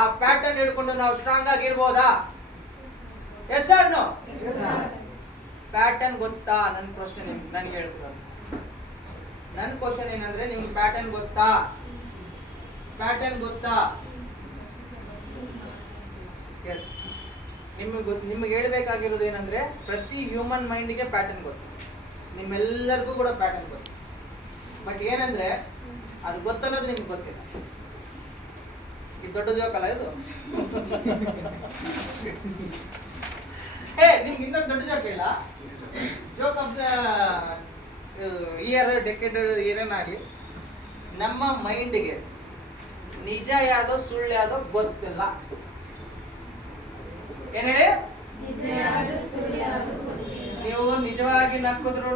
ಆ ಪ್ಯಾಟರ್ನ್ ಹಿಡ್ಕೊಂಡು ನಾವು ಸ್ಟ್ರಾಂಗ್ ಆಗಿರ್ಬೋದಾ? Yes sir no? ಪ್ಯಾಟರ್ನ್ ಗೊತ್ತಾ? ನನ್ನ ಪ್ರಶ್ನೆ ನನ್ಗೆ ಹೇಳ್ತಿರೋದು. ನನ್ನ ಕ್ವಶನ್ ಏನಂದ್ರೆ ನಿಮ್ಗೆ ಪ್ಯಾಟರ್ನ್ ಗೊತ್ತಾ? ಪ್ಯಾಟರ್ನ್ ಗೊತ್ತಾ? ಎಸ್. ನಿಮ್ಗೆ ಹೇಳ್ಬೇಕಾಗಿರೋದು ಏನಂದ್ರೆ ಪ್ರತಿ ಹ್ಯೂಮನ್ ಮೈಂಡ್ಗೆ ಪ್ಯಾಟರ್ನ್ ಗೊತ್ತು, ನಿಮ್ಮೆಲ್ಲರಿಗೂ ಕೂಡ ಪ್ಯಾಟರ್ನ್ ಗೊತ್ತು. ಬಟ್ ಏನಂದ್ರೆ ಅದು ಗೊತ್ತನ್ನೋದು ನಿಮ್ಗೆ ಗೊತ್ತಿಲ್ಲ. ಇದು ದೊಡ್ಡ ಜೋಕ್ ಅಲ್ಲ ಇದು? ನಿಮ್ಗೆ ಇನ್ನೊಂದು ದೊಡ್ಡ ಜೋಕ್ ಇಲ್ಲ, joke of the year, decade, ಏನೇನಾಗಲಿ, ನಮ್ಮ ಮೈಂಡ್ಗೆ ನಿಜ ಯಾವ್ದೋ ಸುಳ್ಳು ಯಾವ್ದೋ ಗೊತ್ತಿಲ್ಲ. ಏನ್ ಹೇಳಿ? ನೀವು ನಿಜವಾಗಿ ನಕ್ಕಿದ್ರು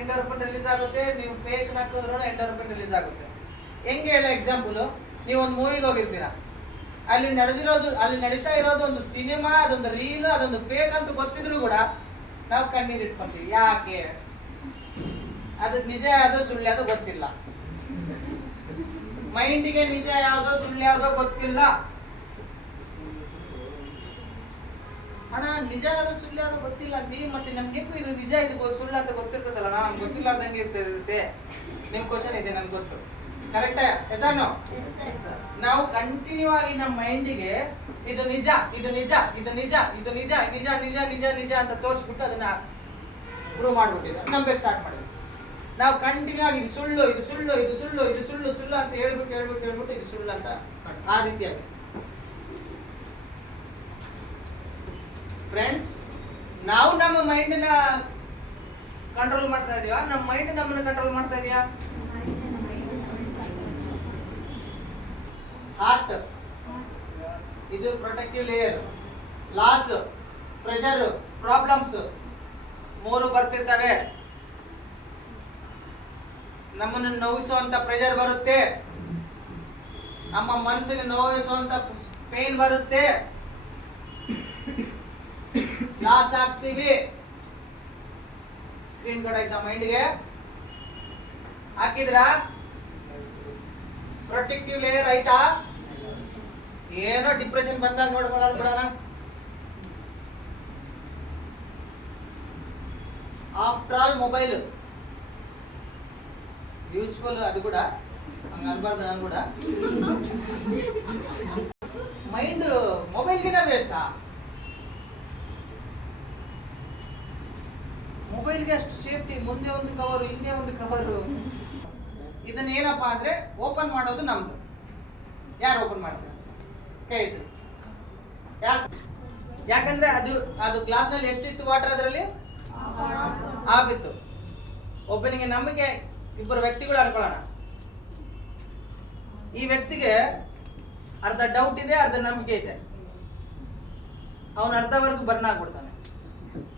ಎಂಡೋರ್ಫಿನ್ ರಿಲೀಸ್ ಆಗುತ್ತೆ, ನೀವು ಫೇಕ್ ನಕ್ಕಿದ್ರು ಎಂಡೋರ್ಫಿನ್ ರಿಲೀಸ್ ಆಗುತ್ತೆ. ಹೆಂಗೆ ಹೇಳ ಎಕ್ಸಾಂಪಲ್, ನೀವು ಒಂದು ಮೂವಿಗೆ ಹೋಗಿರ್ತೀರಾ, ಅಲ್ಲಿ ನಡೀತಾ ಇರೋದು ಒಂದು ಸಿನಿಮಾ, ಅದೊಂದು ರೀಲ್, ಅದೊಂದು ಫೇಕ್ ಅಂತ ಗೊತ್ತಿದ್ರು ಕೂಡ ನಾವು ಕಣ್ಣೀರ್ ಇಟ್ಕೊಂತೀವಿ. ಯಾಕೆ? ಅದು ನಿಜ ಯಾವ್ದೋ ಸುಳ್ಳು ಯಾವ್ದೋ ಗೊತ್ತಿಲ್ಲ. ಮೈಂಡಿಗೆ ನಿಜ ಯಾವ್ದೋ ಸುಳ್ಳು ಯಾವ್ದೋ ಗೊತ್ತಿಲ್ಲ. ಅಣ್ಣ ನಿಜ ಯಾವ್ದೋ ಸುಳ್ಳು ಯಾವ್ದೋ ಗೊತ್ತಿಲ್ಲ ಅಂತೀವಿ, ಮತ್ತೆ ನಮ್ಗೆ ಇದು ನಿಜ ಇದು ಸುಳ್ಳು ಅಂತ ಗೊತ್ತಿರ್ತದಲ್ಲ, ನಮ್ಗೆ ಗೊತ್ತಿಲ್ಲಾರ್ದಂಗೆ ಇರ್ತದೆ. ನಿಮ್ ಕ್ವಶನ್ ಇದೆ, ನನ್ಗೆ ಗೊತ್ತು. ಕರೆಕ್ಟಾ? Yes or no? ನಾವು ಕಂಟಿನ್ಯೂ ಆಗಿ ನಮ್ಮ ಮೈಂಡಿಗೆ ಇದು ನಿಜ, ಇದು ನಿಜ, ಇದು ನಿಜ, ಇದು ನಿಜ, ನಿಜ ನಿಜ ನಿಜ ನಿಜ ಅಂತ ತೋರಿಸ್ಬಿಟ್ಟು ಅದನ್ನ ಪ್ರೂವ್ ಮಾಡ್ಬಿಟ್ಟಿದ್ವಿ, ನಂಬಕ್ಕೆ ಸ್ಟಾರ್ಟ್ ಮಾಡಿದ್ವಿ. ನಾವು ಕಂಟಿನ್ಯೂ ಆಗಿ ಇದು ಸುಳ್ಳು, ಇದು ಸುಳ್ಳು, ಇದು ಸುಳ್ಳು, ಇದು ಸುಳ್ಳು, ಸುಳ್ಳು ಅಂತ ಹೇಳ್ಬಿಟ್ಟು ಇದು ಸುಳ್ಳು ಅಂತ ಆ ರೀತಿಯಾಗಿ. ಫ್ರೆಂಡ್ಸ್, ನಾವು ನಮ್ಮ ಮೈಂಡ್ನ ಕಂಟ್ರೋಲ್ ಮಾಡ್ತಾ ಇದೀವಾ? ನಮ್ಮ ಮೈಂಡ್ ನಮ್ಮನ್ನ ಕಂಟ್ರೋಲ್ ಮಾಡ್ತಾ ಇದೆಯಾ? ಹಾರ್ಟ್ ಇದು protective layer. Loss, pressure, problems ಮೂರು ಬರ್ತಿರ್ತವೆ. ನಮ್ಮನ್ನು ನೋವಿಸುವಂತ ಪ್ರೆಷರ್ ಬರುತ್ತೆ, ನಮ್ಮ ಮನಸ್ಸಿಗೆ ನೋವಿಸುವಂತ ಪೇನ್ ಬರುತ್ತೆ, ಲಾಸ್ ಆಗ್ತೀವಿ. ಸ್ಕ್ರೀನ್ ಕಾರ್ಡ್ ಆಯ್ತಾ? ಮೈಂಡ್ಗೆ ಹಾಕಿದ್ರಾ? ಪ್ರೊಟೆಕ್ಟಿವ್ ಲೇಯರ್ ಆಯ್ತಾ? ಏನೋ ಡಿಪ್ರೆಷನ್ ಬಂದಾಗ ನೋಡ್ಕೊಳ್ಳೋಣ ಬಿಡೋಣ. ಆಫ್ಟರ್ ಆಲ್ ಮೊಬೈಲ್ ಯೂಸ್ಫುಲ್, ಅದು ಕೂಡ ಹಂಗ ಅನ್ಬಾರ್ದು. ನಾನು ಕೂಡ ಮೈಂಡ್ ಮೊಬೈಲ್ಗಿನ ವೇಸ್ಟಾ? ಮೊಬೈಲ್ಗೆ ಅಷ್ಟು ಸೇಫ್ಟಿ, ಮುಂದೆ ಒಂದು ಕವರು, ಹಿಂದೆ ಒಂದು ಕವರು. ಇದನ್ನ ಏನಪ್ಪಾ ಅಂದ್ರೆ ಓಪನ್ ಮಾಡೋದು ನಮ್ದು. ಯಾರು ಓಪನ್ ಮಾಡ್ತಾರೆ? ಕೈ ಇತ್ತು. ಯಾಕಂದ್ರೆ ಅದು ಗ್ಲಾಸ್ ನಲ್ಲಿ ಎಷ್ಟಿತ್ತು ವಾಟರ್? ಅದರಲ್ಲಿ ಆಗಿತ್ತು. ಒಬ್ಬನಿಗೆ ನಂಬಿಕೆ, ಇಬ್ಬರು ವ್ಯಕ್ತಿಗಳು ಅನ್ಕೊಳ್ಳೋಣ. ಈ ವ್ಯಕ್ತಿಗೆ ಅರ್ಧ ಡೌಟ್ ಇದೆ, ಅರ್ಧ ನಂಬಿಕೆ ಇದೆ. ಅವನು ಅರ್ಧವರೆಗೂ ಬರ್ನ್ ಆಗ್ಬಿಡ್ತಾನೆ.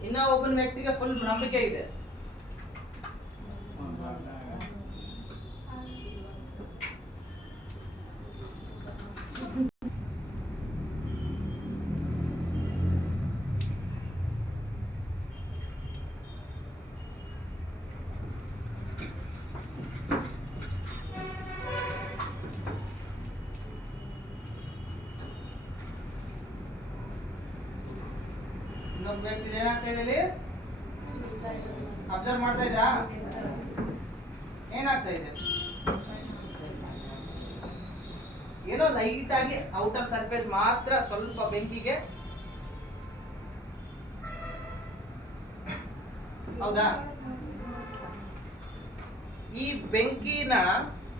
ಇನ್ನ ಒಬ್ಬನ ವ್ಯಕ್ತಿಗೆ ಫುಲ್ ನಂಬಿಕೆ ಇದೆ. ಸ್ವಲ್ಪ ವ್ಯಕ್ತಿ ಏನಾಗ್ತಾ ಇದೆ ಇಲ್ಲಿ ಅಬ್ಸರ್ವ್ ಮಾಡ್ತಾ ಇದ್ರಾ? ಏನಾಗ್ತಾ ಇದೆ? ಏನೋ ಲೈಟ್ ಆಗಿ ಔಟರ್ ಸರ್ಫೇಸ್ ಮಾತ್ರ ಸ್ವಲ್ಪ ಬೆಂಕಿಗೆ, ಹೌದಾ? ಈ ಬೆಂಕಿನ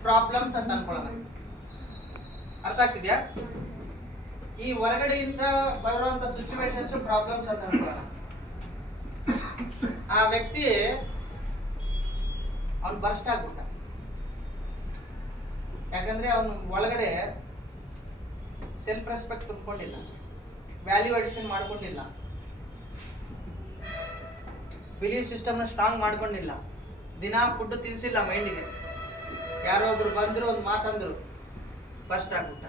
ಪ್ರಾಬ್ಲಮ್ಸ್ ಅಂತ ಅನ್ಕೊಳ್ಳೋಣ. ಅರ್ಥ ಆಗ್ತಿದ್ಯಾ? ಈ ಹೊರಗಡೆಯಿಂದ ಬರುವಂತ ಸಿಚುವೇಶನ್ಸ್ ಪ್ರಾಬ್ಲಮ್ಸ್ ಅಂತ ಅನ್ಕೊಳ್ಳೋಣ. ಆ ವ್ಯಕ್ತಿ ಅವ್ನು ಬರ್ಸ್ಟ್ ಆಗ್ಬಿಟ್ಟ. ಯಾಕಂದ್ರೆ ಅವನು ಒಳಗಡೆ ಸೆಲ್ಫ್ ರೆಸ್ಪೆಕ್ಟ್ ತುಂಬಿಕೊಂಡಿಲ್ಲ, ವ್ಯಾಲ್ಯೂ ಅಡಿಷನ್ ಮಾಡ್ಕೊಂಡಿಲ್ಲ, ಬಿಲೀಫ್ ಸಿಸ್ಟಮ್ನ ಸ್ಟ್ರಾಂಗ್ ಮಾಡ್ಕೊಂಡಿಲ್ಲ, ದಿನ ಫುಡ್ ತಿನ್ಸಿಲ್ಲ ಮೈಂಡಿಗೆ. ಯಾರೋ ಒಬ್ರು ಬಂದ್ರು, ಒಂದು ಮಾತಂದ್ರು, ಬರ್ಸ್ಟ್ ಆಗ್ಬಿಟ್ಟ.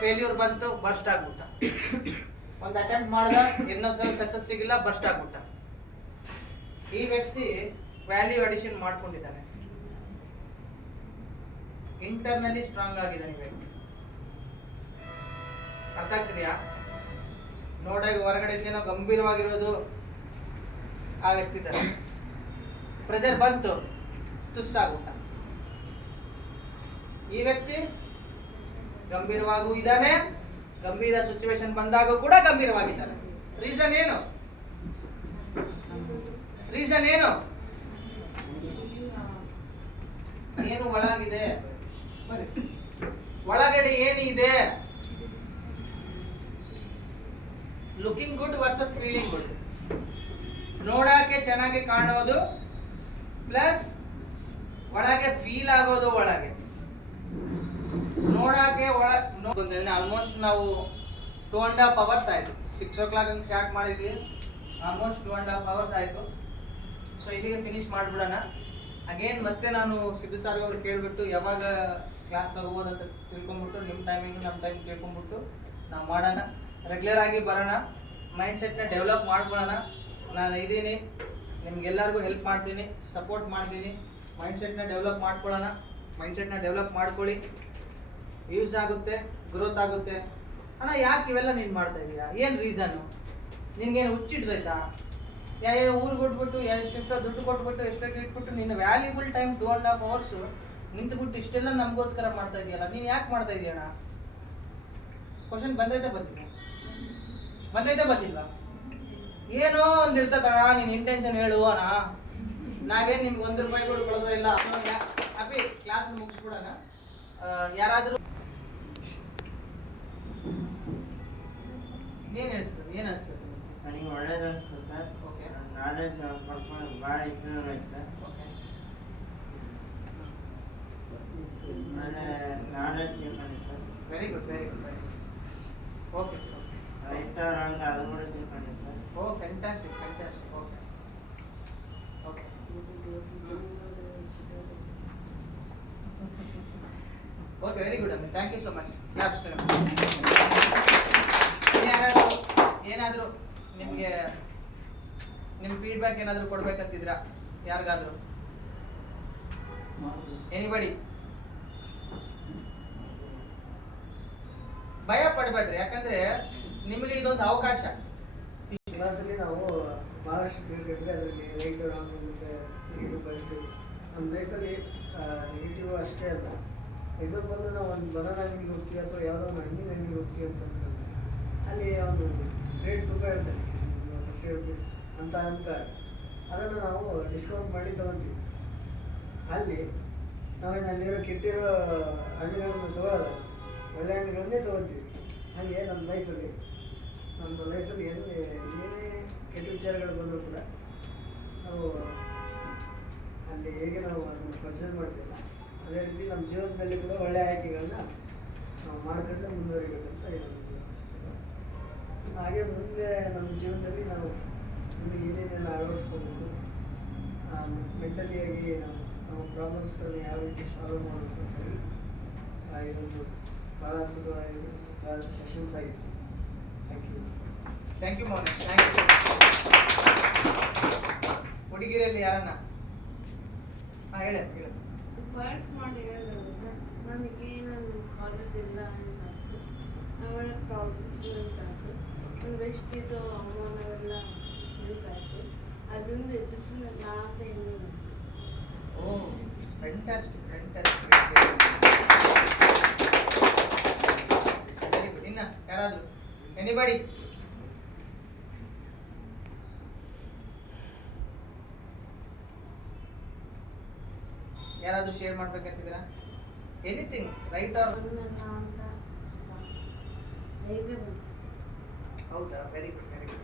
ಫೇಲ್ಯೂರ್ ಬಂತು, ಬರ್ಸ್ಟ್ ಆಗ್ಬಿಟ್ಟ. ಒಂದು ಅಟೆಂಪ್ಟ್ ಮಾಡ್ದ, ಇನ್ನೊಂದ್ಸಲ ಸಕ್ಸಸ್ ಸಿಗಿಲ್ಲ, ಬರ್ಸ್ಟ್ ಆಗ್ಬಿಟ್ಟ. ಈ ವ್ಯಕ್ತಿ ವ್ಯಾಲ್ಯೂ ಅಡಿಷನ್ ಮಾಡ್ಕೊಂಡಿದ್ದಾನೆ, ಇಂಟರ್ನಲಿ ಸ್ಟ್ರಾಂಗ್ ಆಗಿದ್ದಾನೆ ವ್ಯಕ್ತಿ. ಅರ್ಥ ಆಗ್ತಿದೆಯಾ? ನೋಡಾಗ ಹೊರಗಡೆ ಏನೋ ಗಂಭೀರವಾಗಿರೋದು ಆ ವ್ಯಕ್ತಿ ತರ. ಪ್ರೆಷರ್ ಬಂತು, ತುಸ್ಸಾಗ್ಬಿಟ್ಟ. ಈ ವ್ಯಕ್ತಿ ಗಂಭೀರವಾಗೂ ಇದ್ದಾನೆ, ಗಂಭೀರ ಸಿಚುವೇಶನ್ ಬಂದಾಗ ಕೂಡ ಗಂಭೀರವಾಗಿದ್ದಾನೆ. ರೀಸನ್ ಏನು? ರೀಸನ್ ಏನು? ಏನು ಒಳಗಿದೆ? ಒಳಗಡೆ ಏನಿದೆ? Looking good versus feeling good. ನೋಡಕ್ಕೆ ಚೆನ್ನಾಗಿ ಕಾಣೋದು ಪ್ಲಸ್ ಒಳಗೆ ಫೀಲ್ ಆಗೋದು. ಒಳಗೆ ನೋಡಕ್ಕೆ ಆಲ್ಮೋಸ್ಟ್ ನಾವು 2.5 hours ಆಯ್ತು. 6 o'clock ಸ್ಟಾರ್ಟ್ ಮಾಡಿದ್ವಿ, ಆಲ್ಮೋಸ್ಟ್ 2.5 hours ಆಯ್ತು. ಸೊ ಇಲ್ಲಿಗೆ ಫಿನಿಶ್ ಮಾಡ್ಬಿಡೋಣ. ಅಗೇನ್ ಮತ್ತೆ ನಾನು ಸಿದ್ದು ಸರ್ ಅವ್ರು ಕೇಳ್ಬಿಟ್ಟು ಯಾವಾಗ ಕ್ಲಾಸ್ ತಗೋಬೋದಂತ ತಿಳ್ಕೊಂಬಿಟ್ಟು, ನಿಮ್ಮ ಟೈಮಿಂಗ್ ನಮ್ಮ ಟೈಮ್ ತಿಳ್ಕೊಂಬಿಟ್ಟು ನಾವು ಮಾಡೋಣ. ರೆಗ್ಯುಲರ್ ಆಗಿ ಬರೋಣ, ಮೈಂಡ್ ಸೆಟ್ನ ಡೆವಲಪ್ ಮಾಡ್ಕೊಳ್ಳೋಣ. ನಾನು ಇದ್ದೀನಿ, ನಿಮ್ಗೆಲ್ಲರಿಗೂ ಹೆಲ್ಪ್ ಮಾಡ್ತೀನಿ, ಸಪೋರ್ಟ್ ಮಾಡ್ತೀನಿ. ಮೈಂಡ್ ಸೆಟ್ನ ಡೆವಲಪ್ ಮಾಡ್ಕೊಳ್ಳೋಣ. ಮೈಂಡ್ ಸೆಟ್ನ ಡೆವಲಪ್ ಮಾಡ್ಕೊಳ್ಳಿ, ಯೂಸ್ ಆಗುತ್ತೆ, ಗ್ರೋತ್ ಆಗುತ್ತೆ. ಅಣ್ಣ ಯಾಕೆ ಇವೆಲ್ಲ ನೀನು ಮಾಡ್ತಾ ಇದೀಯಾ? ಏನು ರೀಸನ್ನು? ನಿನ್ಗೇನು ಹುಚ್ಚಿಡ್ದೈತಾ? ಯಾವ ಊರಿಗೆ ಕೊಟ್ಬಿಟ್ಟು ಎಷ್ಟೋ ದುಡ್ಡು ಕೊಟ್ಬಿಟ್ಟು ಎಷ್ಟೋ ಇಟ್ಬಿಟ್ಟು ನಿನ್ನ ವ್ಯಾಲ್ಯೂಬಲ್ ಟೈಮ್ 2.5 hours ನಿಂತುಬಿಟ್ಟು ಇಷ್ಟೆಲ್ಲ ನಮಗೋಸ್ಕರ ಮಾಡ್ತಾ ಇದೆಯಲ್ಲ, ನೀನು ಯಾಕೆ ಮಾಡ್ತಾ ಇದೀಯಣ್ಣ? ಕ್ವಶನ್ ಬಂದೈತೆ ಬಂದಿಲ್ವಾ? ಏನೋ ಒಂದು ಇರ್ತದಣ್ಣ, ನೀನು ಇಂಟೆನ್ಷನ್ ಹೇಳು ಅಣ್ಣ. ನಾವೇನು ನಿಮ್ಗೆ 1 ರೂಪಾಯಿ ಕೂಡ ಕೊಡೋದೇ ಇಲ್ಲ. ಅಪ್ಪಿ ಕ್ಲಾಸ್ ಮುಗಿಸ್ಬಿಡೋಣ. ಯಾರಾದರೂ ಏನು ಅನಿಸ್ತದೆ? ನನಗೆ ಒಳ್ಳೇದು ಅನಿಸ್ತದೆ ಸರ್. ಓಕೆ, ನಾಲೆಜ್ ಪಡ್ಕೊಂಡು ಭಾಳ ಇಂಪ್ರೂವ್ ಆಯ್ತು ಸರ್. ಓಕೆ, ಒಳ್ಳೆ ನಾಲೆಜ್ ತಿಳ್ಕೊಂಡಿ sir. Very good. Okay, right wrong ಅದು ಕೂಡ ತಿಳ್ಕೊಂಡಿ sir. Oh fantastic. Okay, okay, very good ಅಮ್ಮ. Thank you so much. Claps. ಏನಾದರೂ ನಿಮಗೆ ನಿಮ್ಮ ಫೀಡ್ಬ್ಯಾಕ್ ಏನಾದರೂ ಕೊಡ್ಬೇಕಂತಿದ್ರಾ ಯಾರಿಗಾದರೂ? ಎನಿಬಡಿ? ಭಯ ಪಡಬೇಡ್ರಿ, ಯಾಕಂದ್ರೆ ನಿಮಗೆ ಇದೊಂದು ಅವಕಾಶ. ಕ್ಲಾಸಲ್ಲಿ ನಾವು ಭಾಳಷ್ಟು ತಿಳ್ಕೊಂಡ್ರೆ ಅದರಲ್ಲಿ ರೈಟ್ ರಾಂಗ್ ಮತ್ತು ನೆಗೆಟಿವ್ ಪಾಸಿಟಿವ್. ನಮ್ಮ ಲೈಫಲ್ಲಿ ನೆಗೆಟಿವ್ ಅಷ್ಟೇ ಅಲ್ಲ. ಎಕ್ಸಾಂಪಲ್ ನಾವು ಒಂದು ಬನಾನ ಅಂಗಡಿಗೆ ಹೋಗ್ತೀವಿ ಅಥವಾ ಯಾವುದೋ ಒಂದು ಹಣ್ಣಿನ ಅಂಗಡಿಗೆ ಹೋಗ್ತೀವಿ ಅಂತಂದ್ರೆ ಅಲ್ಲಿ ಅವನು ರೇಟ್ ತುಂಬ ಹೇಳ್ತಾನೆ, 50 rupees ಅಂತ ಅಂದ್ಕೊಂಡು ಅದನ್ನು ನಾವು ಡಿಸ್ಕೌಂಟ್ ಮಾಡಿ ತೊಗೊತೀವಿ. ಅಲ್ಲಿ ನಾವೇನು ಅಲ್ಲಿರೋ ಕೆಟ್ಟಿರೋ ಹಣ್ಣುಗಳನ್ನು ತೊಗೊಳ್ಳೋಲ್ಲ, ಒಳ್ಳೆ ಹಣ್ಣುಗಳನ್ನೇ ತೊಗೊತೀವಿ. ಹಾಗೆ ನಮ್ಮ ಲೈಫಲ್ಲಿ ಏನೇ ಕೆಟ್ಟ ವಿಚಾರಗಳು ಬಂದರೂ ಕೂಡ ನಾವು ಅಲ್ಲಿ ಹೇಗೆ ನಾವು ಅದನ್ನು ಪರ್ಚೇಸ್ ಮಾಡ್ತೀವಿ, ಅದೇ ರೀತಿ ನಮ್ಮ ಜೀವನದಲ್ಲಿ ಕೂಡ ಒಳ್ಳೆಯ ಆಯ್ಕೆಗಳನ್ನ ನಾವು ಮಾಡ್ಕೊಂಡು ಮುಂದುವರಿಬೇಕಂತ ಇರೋದು. ಹಾಗೆ ಮುಂದೆ ನಮ್ಮ ಜೀವನದಲ್ಲಿ ನಾವು ಮುಂದೆ ಏನೇನೆಲ್ಲ ಅಳವಡಿಸ್ಕೋಬೇಕು, ಮೆಂಟಲಿಯಾಗಿ ನಮ್ಮ ಪ್ರಾಬ್ಲಮ್ಸ್ಗಳನ್ನ ಯಾವ ರೀತಿ ಸಾಲ್ವ್ ಮಾಡಬೇಕು ಅಂತ ಹೇಳಿ ಇದೊಂದು ಭಾಳ ಅದ್ಭುತವಾದ ಸೆಷನ್ಸ್ ಆಗಿತ್ತು. Thank you Monesh. Thank you. ಹುಡುಗಿರಲ್ಲಿ ಯಾರನ್ನ ಹೇಳ ವರ್ಡ್ಸ್ ಮಾಡಿ ಹೇಳಿದ್ರು ಸರ್. ನನಗೆ ನನ್ನ ಕಾಲೇಜ್ ಎಲ್ಲ ಆಯಿತು, ಆಮೇಲೆ ಪ್ರಾಬ್ಲಮ್ಸ್ ಆಯಿತು. ಒಂದು ಬೆಸ್ಟ್ ಇದು ಅವಮಾನವೆಲ್ಲ ನಡೀತಾಯಿತ್ತು. ಅದರಿಂದ ಬಿಸಿಲು ನಾಲ್ಕು ಎಣ್ಣೆ ಓ ಫ್ಯಾಂಟಾಸ್ಟಿಕ್ ವೆರಿ ಗುಡ್. ಇನ್ನ ಯಾರಾದ್ರು ಎನಿಬಡಿ? ಯಾರಾದ್ರೂ ಶೇರ್ ಮಾಡ್ಬೇಕಂತಿದ್ದೀರಾ? Anything right are? ಅಂತ ಧೈರ್ಯ ಬಂತು. ಹೌದಾ? Very good very good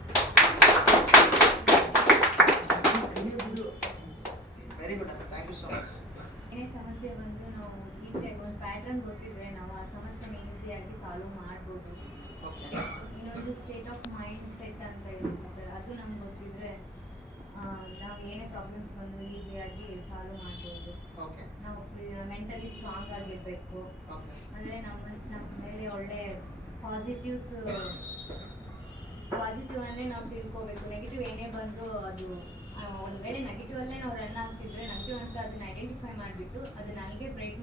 very good ಅಂತ. Thank you so much. ಏನೇ ಸಮಸ್ಯೆ ಬಂದರೂ ನಾವು ಈಸಿಯಾಗಿ ಒಂದು ಪ್ಯಾಟರ್ನ್ ಗೊತ್ತಿದ್ರೆ ನಾವು ಆ ಸಮಸ್ಯೆನ ಈಸಿಯಾಗಿ ಸಾಲ್ವ್ ಮಾಡ್ಬೋದು. ಓಕೆ ಇನ್ನೊಂದು ಸ್ಟೇಟ್ ಆಫ್ ಮೈಂಡ್ ಸೆಟ್ ಅಂತ ಇರುತ್ತೆ ಸರ್, ಅದು ನಮ್ಗೆ ಗೊತ್ತಿದ್ರೆ ನಾವು ಏನೇ ಪ್ರಾಬ್ಲಮ್ಸ್ ಬಂದರೂ ಈಸಿಯಾಗಿ ಸಾಲ್ವ್ ಮಾಡ್ಬೋದು. ಓಕೆ ನಾವು ಮೆಂಟಲಿ ಸ್ಟ್ರಾಂಗ್ ಆಗಿರಬೇಕು. ಓಕೆ ಅಂದರೆ ನಮ್ಮ ಮೇಲೆ ಒಳ್ಳೆ ಪಾಸಿಟಿವ್ ಅನ್ನೇ ನಾವು ತಿಳ್ಕೋಬೇಕು. ನೆಗೆಟಿವ್ ಏನೇ ಬಂದರೂ ಅದು ಒಂದು ವೇಳೆ ನೆಗೆಟಿವ್ ಅಲ್ಲೇ ನಾವು ರನ್ ಆಗ್ತಿದ್ರೆ ನೆಗೆಟಿವ್ ಅಂತ ಅದನ್ನ ಐಡೆಂಟಿಫೈ ಮಾಡಿಬಿಟ್ಟು ಅದು ನನಗೆ ಬ್ರೇಕ್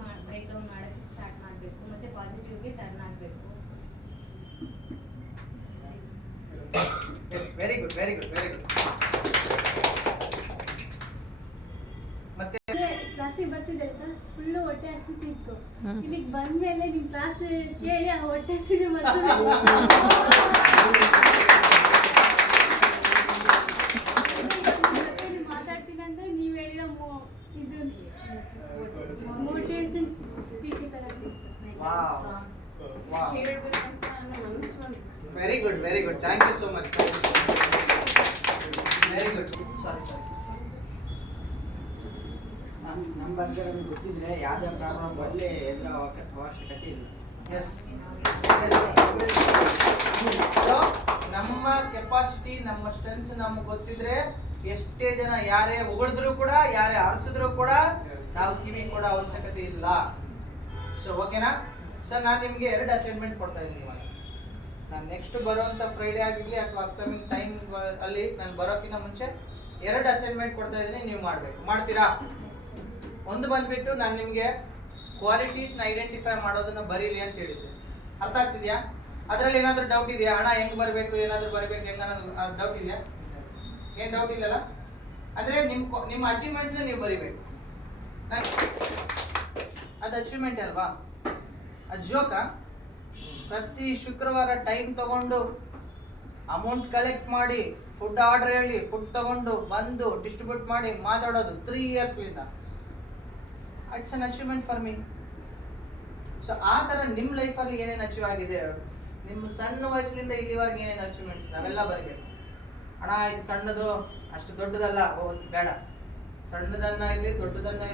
ಡೌನ್ ಮಾಡೋಕ್ಕೆ ಸ್ಟಾರ್ಟ್ ಮಾಡಬೇಕು ಮತ್ತು ಪಾಸಿಟಿವ್ಗೆ ಟರ್ನ್ ಆಗಬೇಕು. Yes very good very good very good. ಮತ್ತೆ ಕ್ಲಾಸಿಗೆ ಬರ್ತಿದ್ದೆ ಸರ್, ಫುಲ್ಲು ಹೊಟ್ಟೆ ಹಸಿತಿತ್ತು. ಇಲ್ಲಿಗೆ ಬಂದ್ಮೇಲೆ ನಿಮ್ಮ ಕ್ಲಾಸ್ ಕೇಳಿ ಆ ಹೊಟ್ಟೆ ಹಸಿರು ಮಾತಾಡ್ತೀನಿ ಅಂದ್ರೆ ನೀವು ಹೇಳಿದ ಇದು ಮೋಟಿವೇಶನ್ ಸ್ಪೀಚ್ಗಳಲ್ಲಿ ಹೇಳ್ಬೇಕಂತ ಮನಸ್ಸು ಬಂತು. Very good very good. Thank you so much. Very good. Sorry ನಮ್ಮ ಬಗ್ಗೆ ನಮ್ಗೆ ಗೊತ್ತಿದ್ರೆ ಯಾವುದೇ ಪ್ರಾಬ್ಲಮ್ ಬರಲಿ ಎದುರ ಅವಶ್ಯಕತೆ ಇಲ್ಲ. ಎಸ್ ಸೊ ನಮ್ಮ ಕೆಪಾಸಿಟಿ ನಮ್ಮ ಸ್ಟ್ರೆಂತ್ಸ್ ನಮ್ಗೆ ಗೊತ್ತಿದ್ರೆ ಎಷ್ಟೇ ಜನ ಯಾರೇ ಹೊಗಳಿದ್ರು ಕೂಡ ಯಾರೇ ಆರಿಸಿದ್ರು ಕೂಡ ನಾವು ಕಿವಿ ಕೊಡೋ ಅವಶ್ಯಕತೆ ಇಲ್ಲ. ಸೊ ಓಕೆನಾ ಸರ್? ನಾನು ನಿಮಗೆ 2 ಅಸೈನ್ಮೆಂಟ್ ಕೊಡ್ತಾ ಇದ್ದೀನಿ ಇವಾಗ. ನಾನು ನೆಕ್ಸ್ಟ್ ಬರೋವಂಥ ಫ್ರೈಡೇ ಆಗಿರಲಿ ಅಥವಾ ಅಪ್ಕಮಿಂಗ್ ಟೈಮ್ ಅಲ್ಲಿ ನಾನು ಬರೋಕ್ಕಿಂತ ಮುಂಚೆ 2 ಅಸೈನ್ಮೆಂಟ್ ಕೊಡ್ತಾ ಇದ್ದೀನಿ, ನೀವು ಮಾಡಬೇಕು. ಮಾಡ್ತೀರಾ? ಒಂದು ಬಂದ್ಬಿಟ್ಟು ನಾನು ನಿಮಗೆ ಕ್ವಾಲಿಟೀಸ್ನ ಐಡೆಂಟಿಫೈ ಮಾಡೋದನ್ನ ಬರೀಲಿ ಅಂತ ಹೇಳಿದ್ದೆ. ಅರ್ಥ ಆಗ್ತಿದೆಯಾ? ಅದರಲ್ಲಿ ಏನಾದರೂ ಡೌಟ್ ಇದೆಯಾ? ಹಣ ಹೆಂಗೆ ಬರಬೇಕು, ಏನಾದರೂ ಬರಬೇಕು, ಹೆಂಗ ಡೌಟ್ ಇದೆಯಾ? ಏನು ಡೌಟ್ ಇಲ್ಲಲ್ಲ? ಅಂದರೆ ನಿಮ್ಮ ಅಚೀವ್ಮೆಂಟ್ಸ್ನ ನೀವು ಬರಿಬೇಕು. ಅದು ಅಚೀವ್ಮೆಂಟ್ ಅಲ್ವಾ? ಅದು ಜೋಕಾ? ಪ್ರತಿ ಶುಕ್ರವಾರ ಟೈಮ್ ತಗೊಂಡು ಅಮೌಂಟ್ ಕಲೆಕ್ಟ್ ಮಾಡಿ ಫುಡ್ ಆರ್ಡರ್ ಹೇಳಿ ಫುಡ್ ತಗೊಂಡು ಬಂದು ಡಿಸ್ಟ್ರಿಬ್ಯೂಟ್ ಮಾಡಿ ಮಾತಾಡೋದು 3 ಇಯರ್ಸ್ಲಿಂದ. It's an achievement for me. So ಆ ಥರ ನಿಮ್ಮ ಲೈಫಲ್ಲಿ ಏನೇನು ಅಚೀವ್ ಆಗಿದೆ, ನಿಮ್ಮ ಸಣ್ಣ ವಯಸ್ಸಿನಿಂದ ಇಲ್ಲಿವರೆಗೆ ಏನೇನು ಅಚೀವ್ಮೆಂಟ್ಸ್ ನಾವೆಲ್ಲ ಬರಬೇಕು. ಹಣ ಇದು ಸಣ್ಣದು, ಅಷ್ಟು ದೊಡ್ಡದಲ್ಲ, ಬೇಡ. ಸಣ್ಣದನ್ನ ಇಲ್ಲಿ ದೊಡ್ಡದನ್ನ